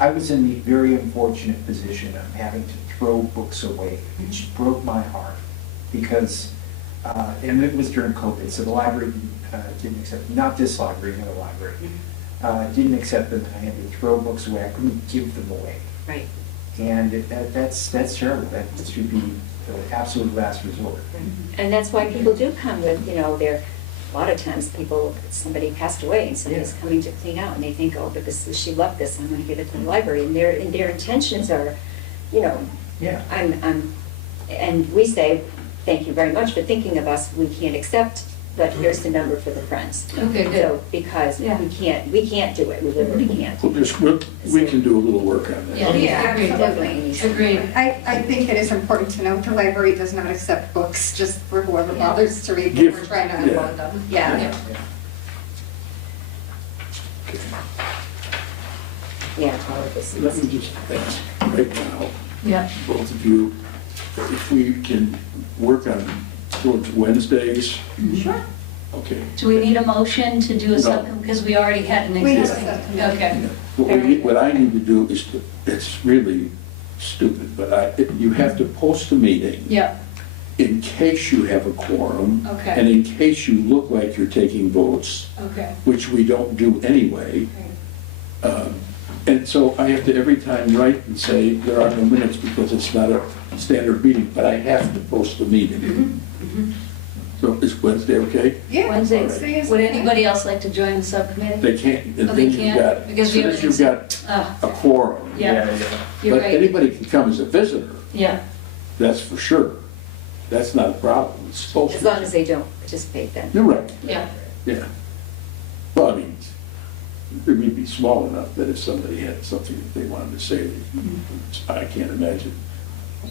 I was in the very unfortunate position of having to throw books away, which broke my heart because, and it was during COVID, so the library didn't accept, not this library, another library, didn't accept them, and I had to throw books away, I couldn't give them away. right. And that's terrible, that should be the absolute last resort. And that's why people do come with, you know, a lot of times somebody passed away and somebody's coming to clean out and they think, oh, because she loved this, I'm gonna give it to the library. And their intentions are, you know, Yeah. and we say, thank you very much for thinking of us, we can't accept, but here's the number for the Friends. Okay, good. So, because Yeah. we can't do it, we literally can't. We can do a little work on that. Yeah, Yeah, agreed, Definitely. agreed. I think it is important to note the library does not accept books just for whoever bothers to read them. Gift, We're trying to yeah. unload them. Yeah, yeah, all of this. Let me just ask, right now, Yeah. both of you, if we can work on towards Wednesdays, Sure. okay. Do we need a motion to do a No. subcommittee, because we already had an We have a existing? subcommittee. Okay, What I need to do is, it's really stupid, but you have to post a meeting yeah, in case you have a quorum, okay, and in case you look like you're taking votes, okay. which we don't do anyway. And so I have to every time write and say, there are no minutes because it's not a standard meeting, but I have to post the meeting. So is Wednesday okay? Yeah. Wednesday. Wednesday is Would okay. anybody else like to join the subcommittee? They can't, and Oh, they then you've can't? got, Because as we soon have as you've got Oh, a quorum. yeah, you're But right, anybody can come as a visitor, yeah, that's for sure. That's not a problem, it's supposed to. As long as they don't participate then. You're right, yeah. yeah. Well, I mean, it may be small enough that if somebody had something that they wanted to say, I can't imagine.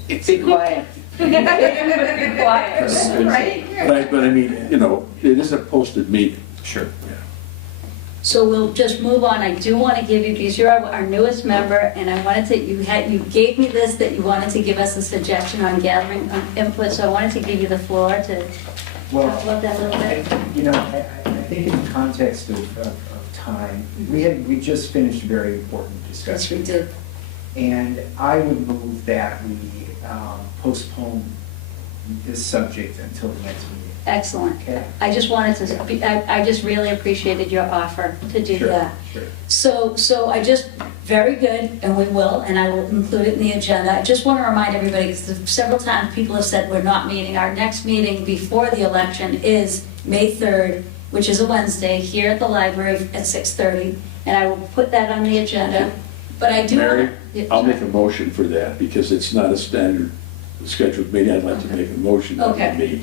Be quiet. Be quiet. Right. But I mean, you know, it is a posted meeting. Sure. Yeah. So we'll just move on. I do want to give you, because you're our newest member, and I wanted to, you gave me this, that you wanted to give us a suggestion on gathering input, so I wanted to give you the floor to Well, talk about that a little bit. you know, I think in the context of time, we just finished a very important Yes, discussion. we did. And I would move that we postpone this subject until the next meeting, Excellent. okay? I just wanted to, I just really appreciated your offer to do Sure, that. Sure. So I just, very good, and we will, and I will include it in the agenda. I just want to remind everybody, because several times people have said we're not meeting. Our next meeting before the election is May 3rd, which is a Wednesday, here at the library at 6:30, and I will put that on the agenda. But I do. Mary, Yeah, I'll sure. make a motion for that because it's not a standard scheduled meeting. I'd like to make a motion that Okay. we meet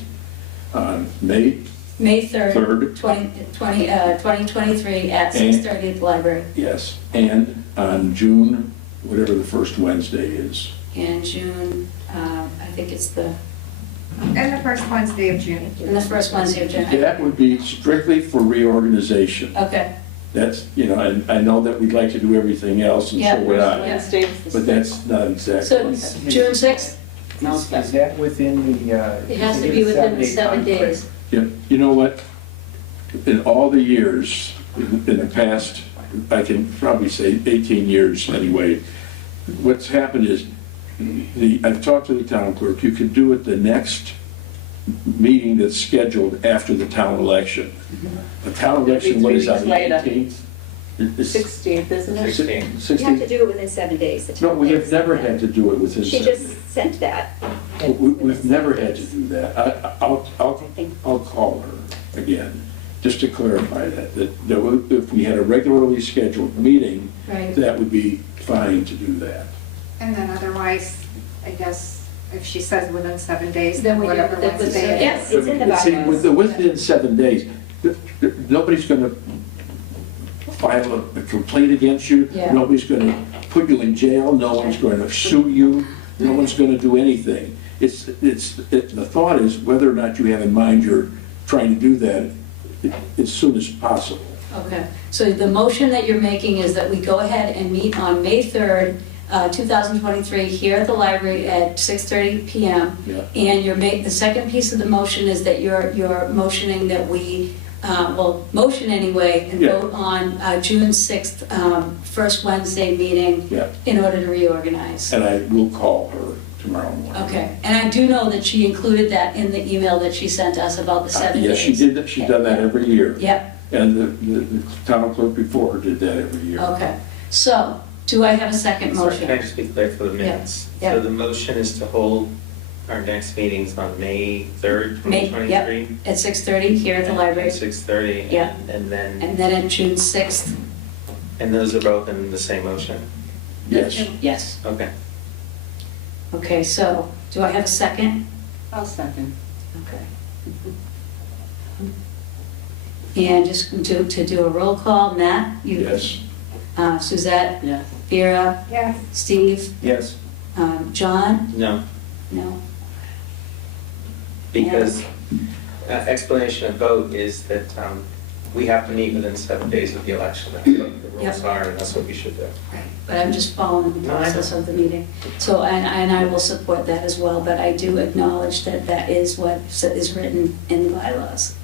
on May May 3rd, 3rd, 2023 at 6:30 at the library. yes, and on June, whatever the first Wednesday is. And June, I think it's And the first Wednesday of June. the first Wednesday of June. That would be strictly for reorganization. Okay, That's, you know, and I know that we'd like to do everything else and so Yeah. would I, Wednesday. but that's not exactly. so June 6th, Is that within the? it has to be within the 7 days. Yeah, you know what? In all the years, in the past, I can probably say 18 years anyway, what's happened is, I've talked to the town clerk, you could do it the next meeting that's scheduled after the town election. The town election, what is that, the 3 weeks 18th? It's 16th, isn't it? 16. You have to 16th? do it within 7 days. the No, town we have clerk never said had to do it within that. She 7 just sent that. We've never had to do that. I'll call her again, just to clarify that if we had a regularly scheduled meeting, Right. that would be fine to do that. And then otherwise, I guess, if she says within 7 days, Then then we whatever do- that was- Wednesday it Yes, is. it's in the See, bylaws. within 7 days, nobody's gonna file a complaint against you. Yeah. Nobody's gonna put you in jail, no one's gonna sue you, no one's gonna do anything. The thought is whether or not you have in mind you're trying to do that as soon as possible. Okay, so the motion that you're making is that we go ahead and meet on May 3rd, 2023, here at the library at 6:30 PM. Yeah. And the second piece of the motion is that you're motioning that we, motion anyway, and Yeah. vote on June 6th, first Wednesday meeting Yeah, in order to reorganize. and I will call her tomorrow morning. Okay, and I do know that she included that in the email that she sent us about the 7 days. Yes, she did that, she's done that every year. Yep, And the town clerk before her did that every year. okay. So, do I have a second Sorry, motion? can I just be clear for the minutes? Yeah. So the motion is to hold our next meetings on May 3rd, May, 2023? At 6:30 here at the library, At 6:30? Yeah. And then, and then at June 6th. and those are both in the same motion? Yes. Yes. Okay. Okay, so, do I have a second? I'll second. Okay. And just to do a roll call, Matt? You- Yes. Suzette? Yes. Vera? Yes. Steve? Yes. John? No, No? because explanation of vote is that we have to meet within 7 days of the election. That's what the rules are, and that's what we should do. Right, but I'm just following the No, I know. process of the meeting. So, and I will support that as well, but I do acknowledge that that is what is written in the bylaws.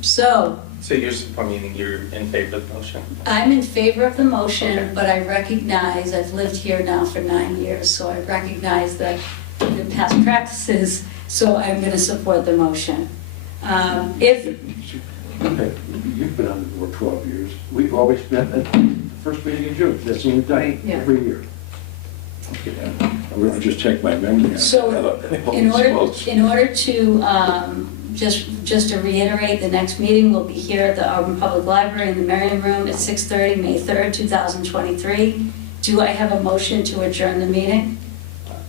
So, So you're in favor of the motion? I'm in favor of the motion, Okay. but I recognize, I've lived here now for 9 years, so I recognize the past practices, so I'm gonna support the motion. If, Okay, you've been on the board 12 years. We've always met at the first meeting in June. That's what we've done Yeah. every year. Okay, I'm going to just check my memory on So, that. in order to, just to reiterate, the next meeting will be here at the Auburn Public Library in the Merriam Room at 6:30, May 3rd, 2023. Do I have a motion to adjourn the meeting?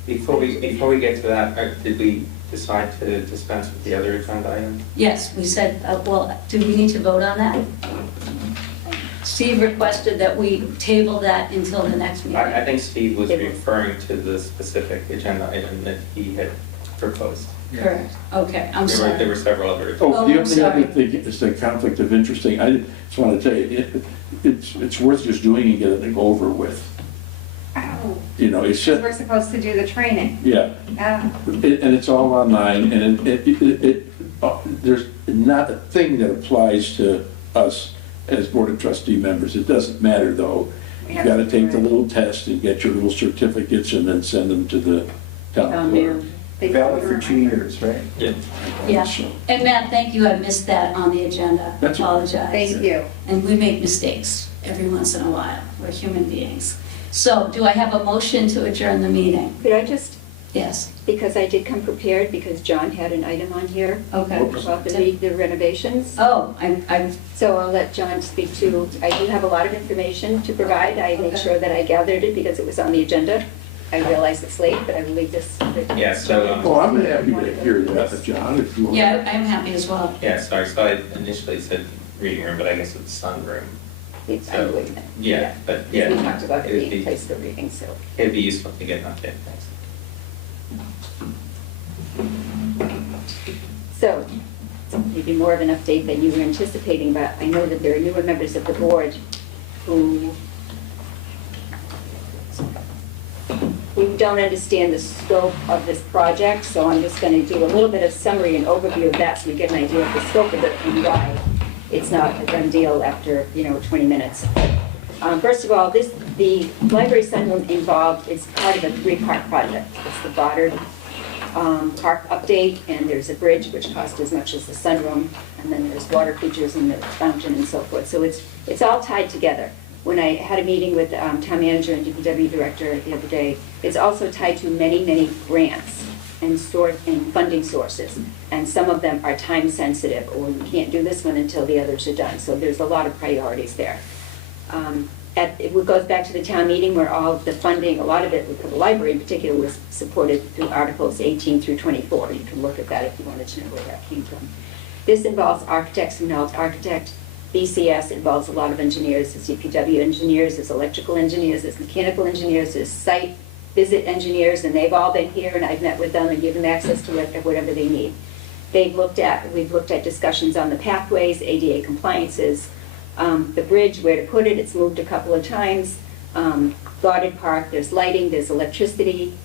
Before we get to that, did we decide to dispense with the other agenda item? Yes, we said, do we need to vote on that? Steve requested that we table that until the next meeting. I think Steve was referring to the specific agenda item that he had proposed. Correct, okay, I'm There sorry. were several other. Oh, Oh, the I'm only sorry. other thing is the conflict of interest thing. I just want to tell you, it's worth just doing and getting it over with. Oh, You know, it's because just, we're supposed to do the training. yeah. Oh, And it's all online, and there's not a thing that applies to us as Board of Trustee members. It doesn't matter, though. we You have gotta to take do the it. little test and get your little certificates and then send them to the town clerk. They Valid do for it 2 years, right? Yeah. So, And Matt, thank you, I missed that on the agenda, That's okay. apologize. Thank you. And we make mistakes every once in a while, we're human beings. So, do I have a motion to adjourn the meeting? Could I just, Yes, because I did come prepared, because John had an item on here okay. about the renovations. Oh, I'm, So I'll let John speak to, I do have a lot of information to provide. I made Okay. sure that I gathered it because it was on the agenda. I realize it's late, but I will leave this. Yeah, so, Well, I'm happy to hear that, John, if you want. yeah, I'm happy as well. yeah, sorry, so I initially said reading room, but I guess it's sunroom. It's, So, yeah, but yeah. We talked about it'd it being be- placed for reading, so. It'd be useful to get an update, thanks. So, maybe more of an update than you were anticipating, but I know that there are newer members of the board who don't understand the scope of this project, so I'm just gonna do a little bit of summary and overview of that so we get an idea of the scope of it and why it's not a done deal after, 20 minutes. First of all, the library sunroom involved, it's part of a 3-part project. It's the Goddard park update, and there's a bridge which cost as much as the sunroom, and then there's water features and the fountain and so forth. So it's all tied together. when I had a meeting with town manager and DPW director the other day, it's also tied to many, many grants and funding sources. And some of them are time sensitive, or you can't do this one until the others are done. So there's a lot of priorities there. It goes back to the town meeting where all of the funding, a lot of it, for the library in particular, was supported through Articles 18 through 24. You can look at that if you wanted to know where that came from. This involves architects and architect. BCS involves a lot of engineers. There's DPW engineers, there's electrical engineers, there's mechanical engineers, there's site visit engineers, and they've all been here, and I've met with them and given them access to whatever they need. We've looked at discussions on the pathways, ADA compliances, the bridge, where to put it, it's moved a couple of times. Guarded park, there's lighting, there's electricity,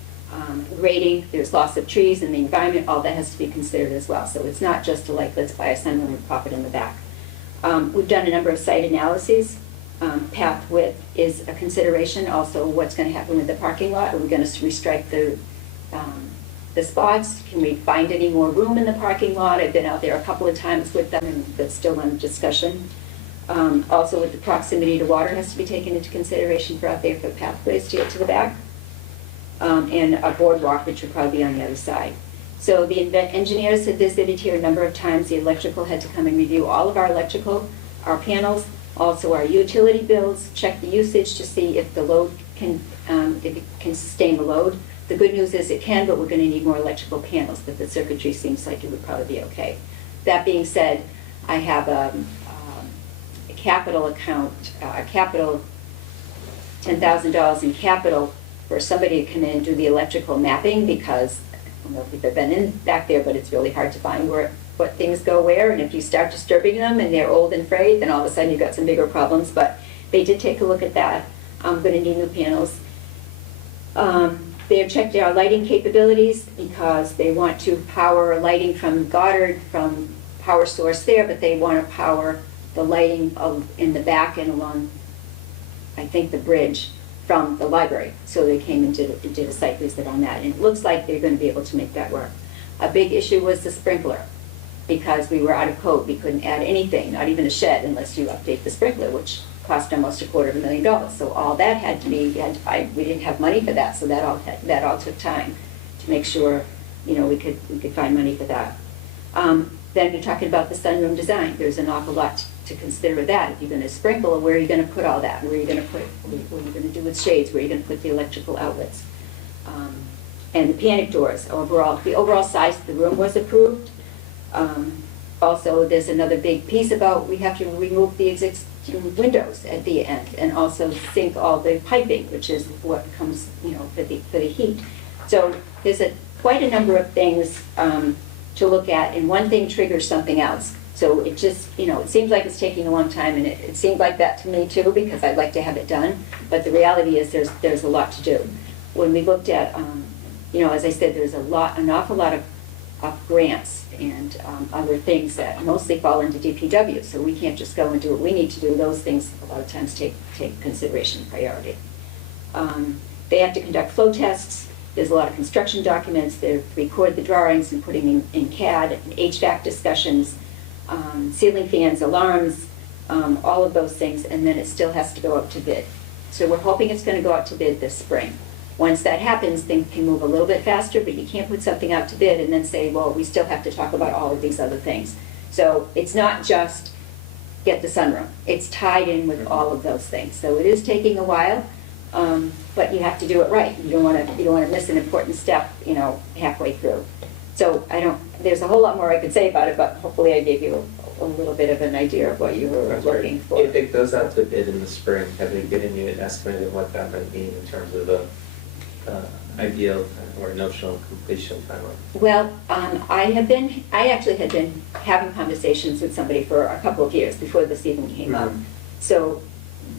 grading, there's loss of trees in the environment, all that has to be considered as well. So it's not just like, let's buy a sunroom and pop it in the back. We've done a number of site analyses. Path width is a consideration, also what's going to happen with the parking lot. Are we going to restrike the spots? Can we find any more room in the parking lot? I've been out there a couple of times with them, and that's still under discussion. Also, with the proximity to water has to be taken into consideration for out there for pathways to get to the back. And a boardwalk, which would probably be on the other side. So the engineers had visited here a number of times. The electrical had to come and review all of our electrical, our panels, also our utility bills, check the usage to see if the load can, if it can sustain the load. The good news is it can, but we're going to need more electrical panels, but the circuitry seems like it would probably be okay. That being said, I have a capital account, capital, $10,000 in capital for somebody to come in and do the electrical mapping, because I don't know if you've been in back there, but it's really hard to find what things go where, and if you start disturbing them and they're old and frayed, then all of a sudden you've got some bigger problems. But they did take a look at that. I'm going to need new panels. They have checked our lighting capabilities because they want to power lighting from Goddard, from power source there, but they want to power the lighting in the back and along, I think, the bridge from the library. So they came and did a site visit on that, and it looks like they're going to be able to make that work. A big issue was the sprinkler, because we were out of code. We couldn't add anything, not even a shed, unless you update the sprinkler, which cost almost $250,000. So all that had to be, we didn't have money for that, so that all took time to make sure, we could find money for that. Then you're talking about the sunroom design. There's an awful lot to consider that. If you're going to sprinkle, where are you going to put all that? Where are you going to put, what are you going to do with shades? Where are you going to put the electrical outlets? And the panic doors, the overall size of the room was approved. Also, there's another big piece about we have to remove the existing windows at the end, and also sink all the piping, which is what comes, for the heat. So there's quite a number of things to look at, and one thing triggers something else. So it just, it seems like it's taking a long time, and it seemed like that to me too, because I'd like to have it done. But the reality is there's a lot to do. When we looked at, as I said, there's an awful lot of grants and other things that mostly fall into DPW. So we can't just go and do what we need to do. Those things a lot of times take consideration and priority. They have to conduct flow tests. There's a lot of construction documents. They record the drawings and putting in CAD, and HVAC discussions, ceiling fans, alarms, all of those things, and then it still has to go out to bid. So we're hoping it's going to go out to bid this spring. Once that happens, things can move a little bit faster, but you can't put something out to bid and then say, well, we still have to talk about all of these other things. So it's not just get the sunroom. It's tied in with all of those things. So it is taking a while, but you have to do it right. You don't want to miss an important step, halfway through. So there's a whole lot more I could say about it, but hopefully I gave you a little bit of an idea of what you were looking for. If it goes out to bid in the spring, have they given you an estimate of what that might mean in terms of the ideal or notional completion timeline? Well, I actually had been having conversations with somebody for a couple of years before this even came up. So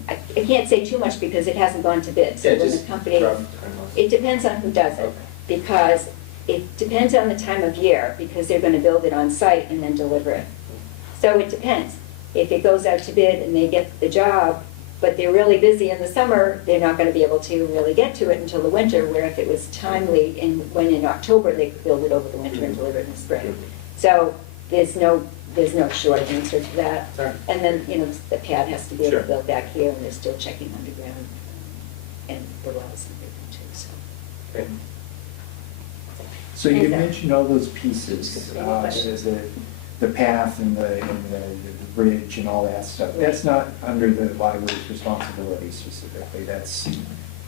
I can't say too much because it hasn't gone to bid. So when the company, it depends on who does it, because it depends on the time of year, because they're going to build it on site and then deliver it. So it depends. If it goes out to bid and they get the job, but they're really busy in the summer, they're not going to be able to really get to it until the winter, where if it was timely and when in October, they could build it over the winter and deliver it in the spring. So there's no short answer to that. Sorry. And then, the pad has to be Sure. built back here, and they're still checking underground and the wells and everything too, so. Great. So you Thanks, Al. mentioned all those pieces, Any questions? there's the path and the bridge and all that stuff. That's not under the library's responsibility specifically, that's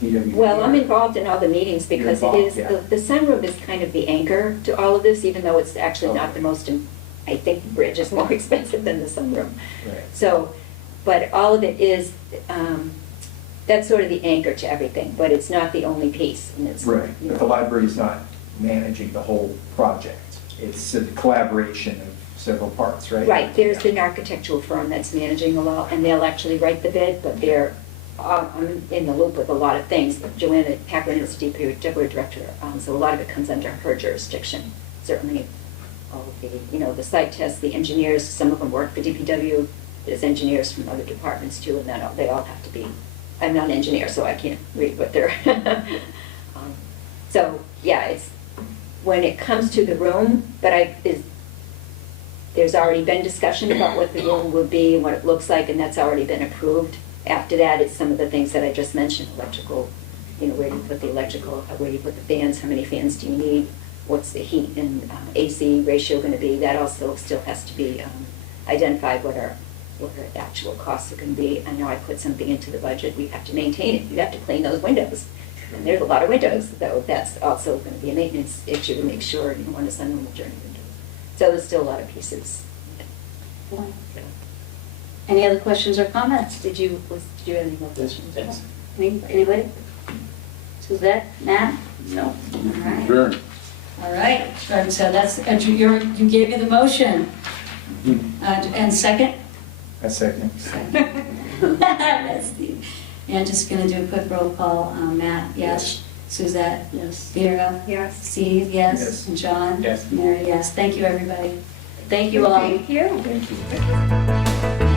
DW. Well, I'm involved in all the meetings because it You're is, involved, the sunroom is kind of the anchor to all of this, even though it's actually not the most, I think the bridge is more expensive than the sunroom. Right. So, but all of it is, that's sort of the anchor to everything, but it's not the only piece. And it's, Right, you but know, the library's not managing the whole project. It's a collaboration of several parts, right? Right, there's an architectural firm that's managing a lot, and they'll actually write the bid, but I'm in the loop with a lot of things. Joanna Packard is the DPW director, so a lot of it comes under her jurisdiction. Certainly, all of the, the site tests, the engineers, some of them work for DPW, there's engineers from other departments too, and then they all have to be, I'm not an engineer, so I can't read what they're, so, yeah, it's, when it comes to the room, but there's already been discussion about what the room would be and what it looks like, and that's already been approved. After that, it's some of the things that I just mentioned, electrical, where do you put the electrical, where do you put the fans, how many fans do you need, what's the heat and AC ratio gonna be, that also still has to be identified, what our actual costs are gonna be. I know I put something into the budget, we have to maintain it, you have to clean those windows. And there's a lot of windows, though, that's also gonna be a maintenance issue to make sure you don't want to sun them during windows. So there's still a lot of pieces. Any other questions or comments? Did you have any more questions? Thanks. Anybody? Suzette, Matt? No. All right. Adjourn. All right, so that's, and you gave me the motion. And second? A second. That's Steve. And just gonna do a quick roll call. Matt, yes. Suzette? Yes. Vera? Yes. Steve, yes. Yes. And John? Yes. Mary, yes. Thank you, everybody. Thank you all. Thank you. Thank you.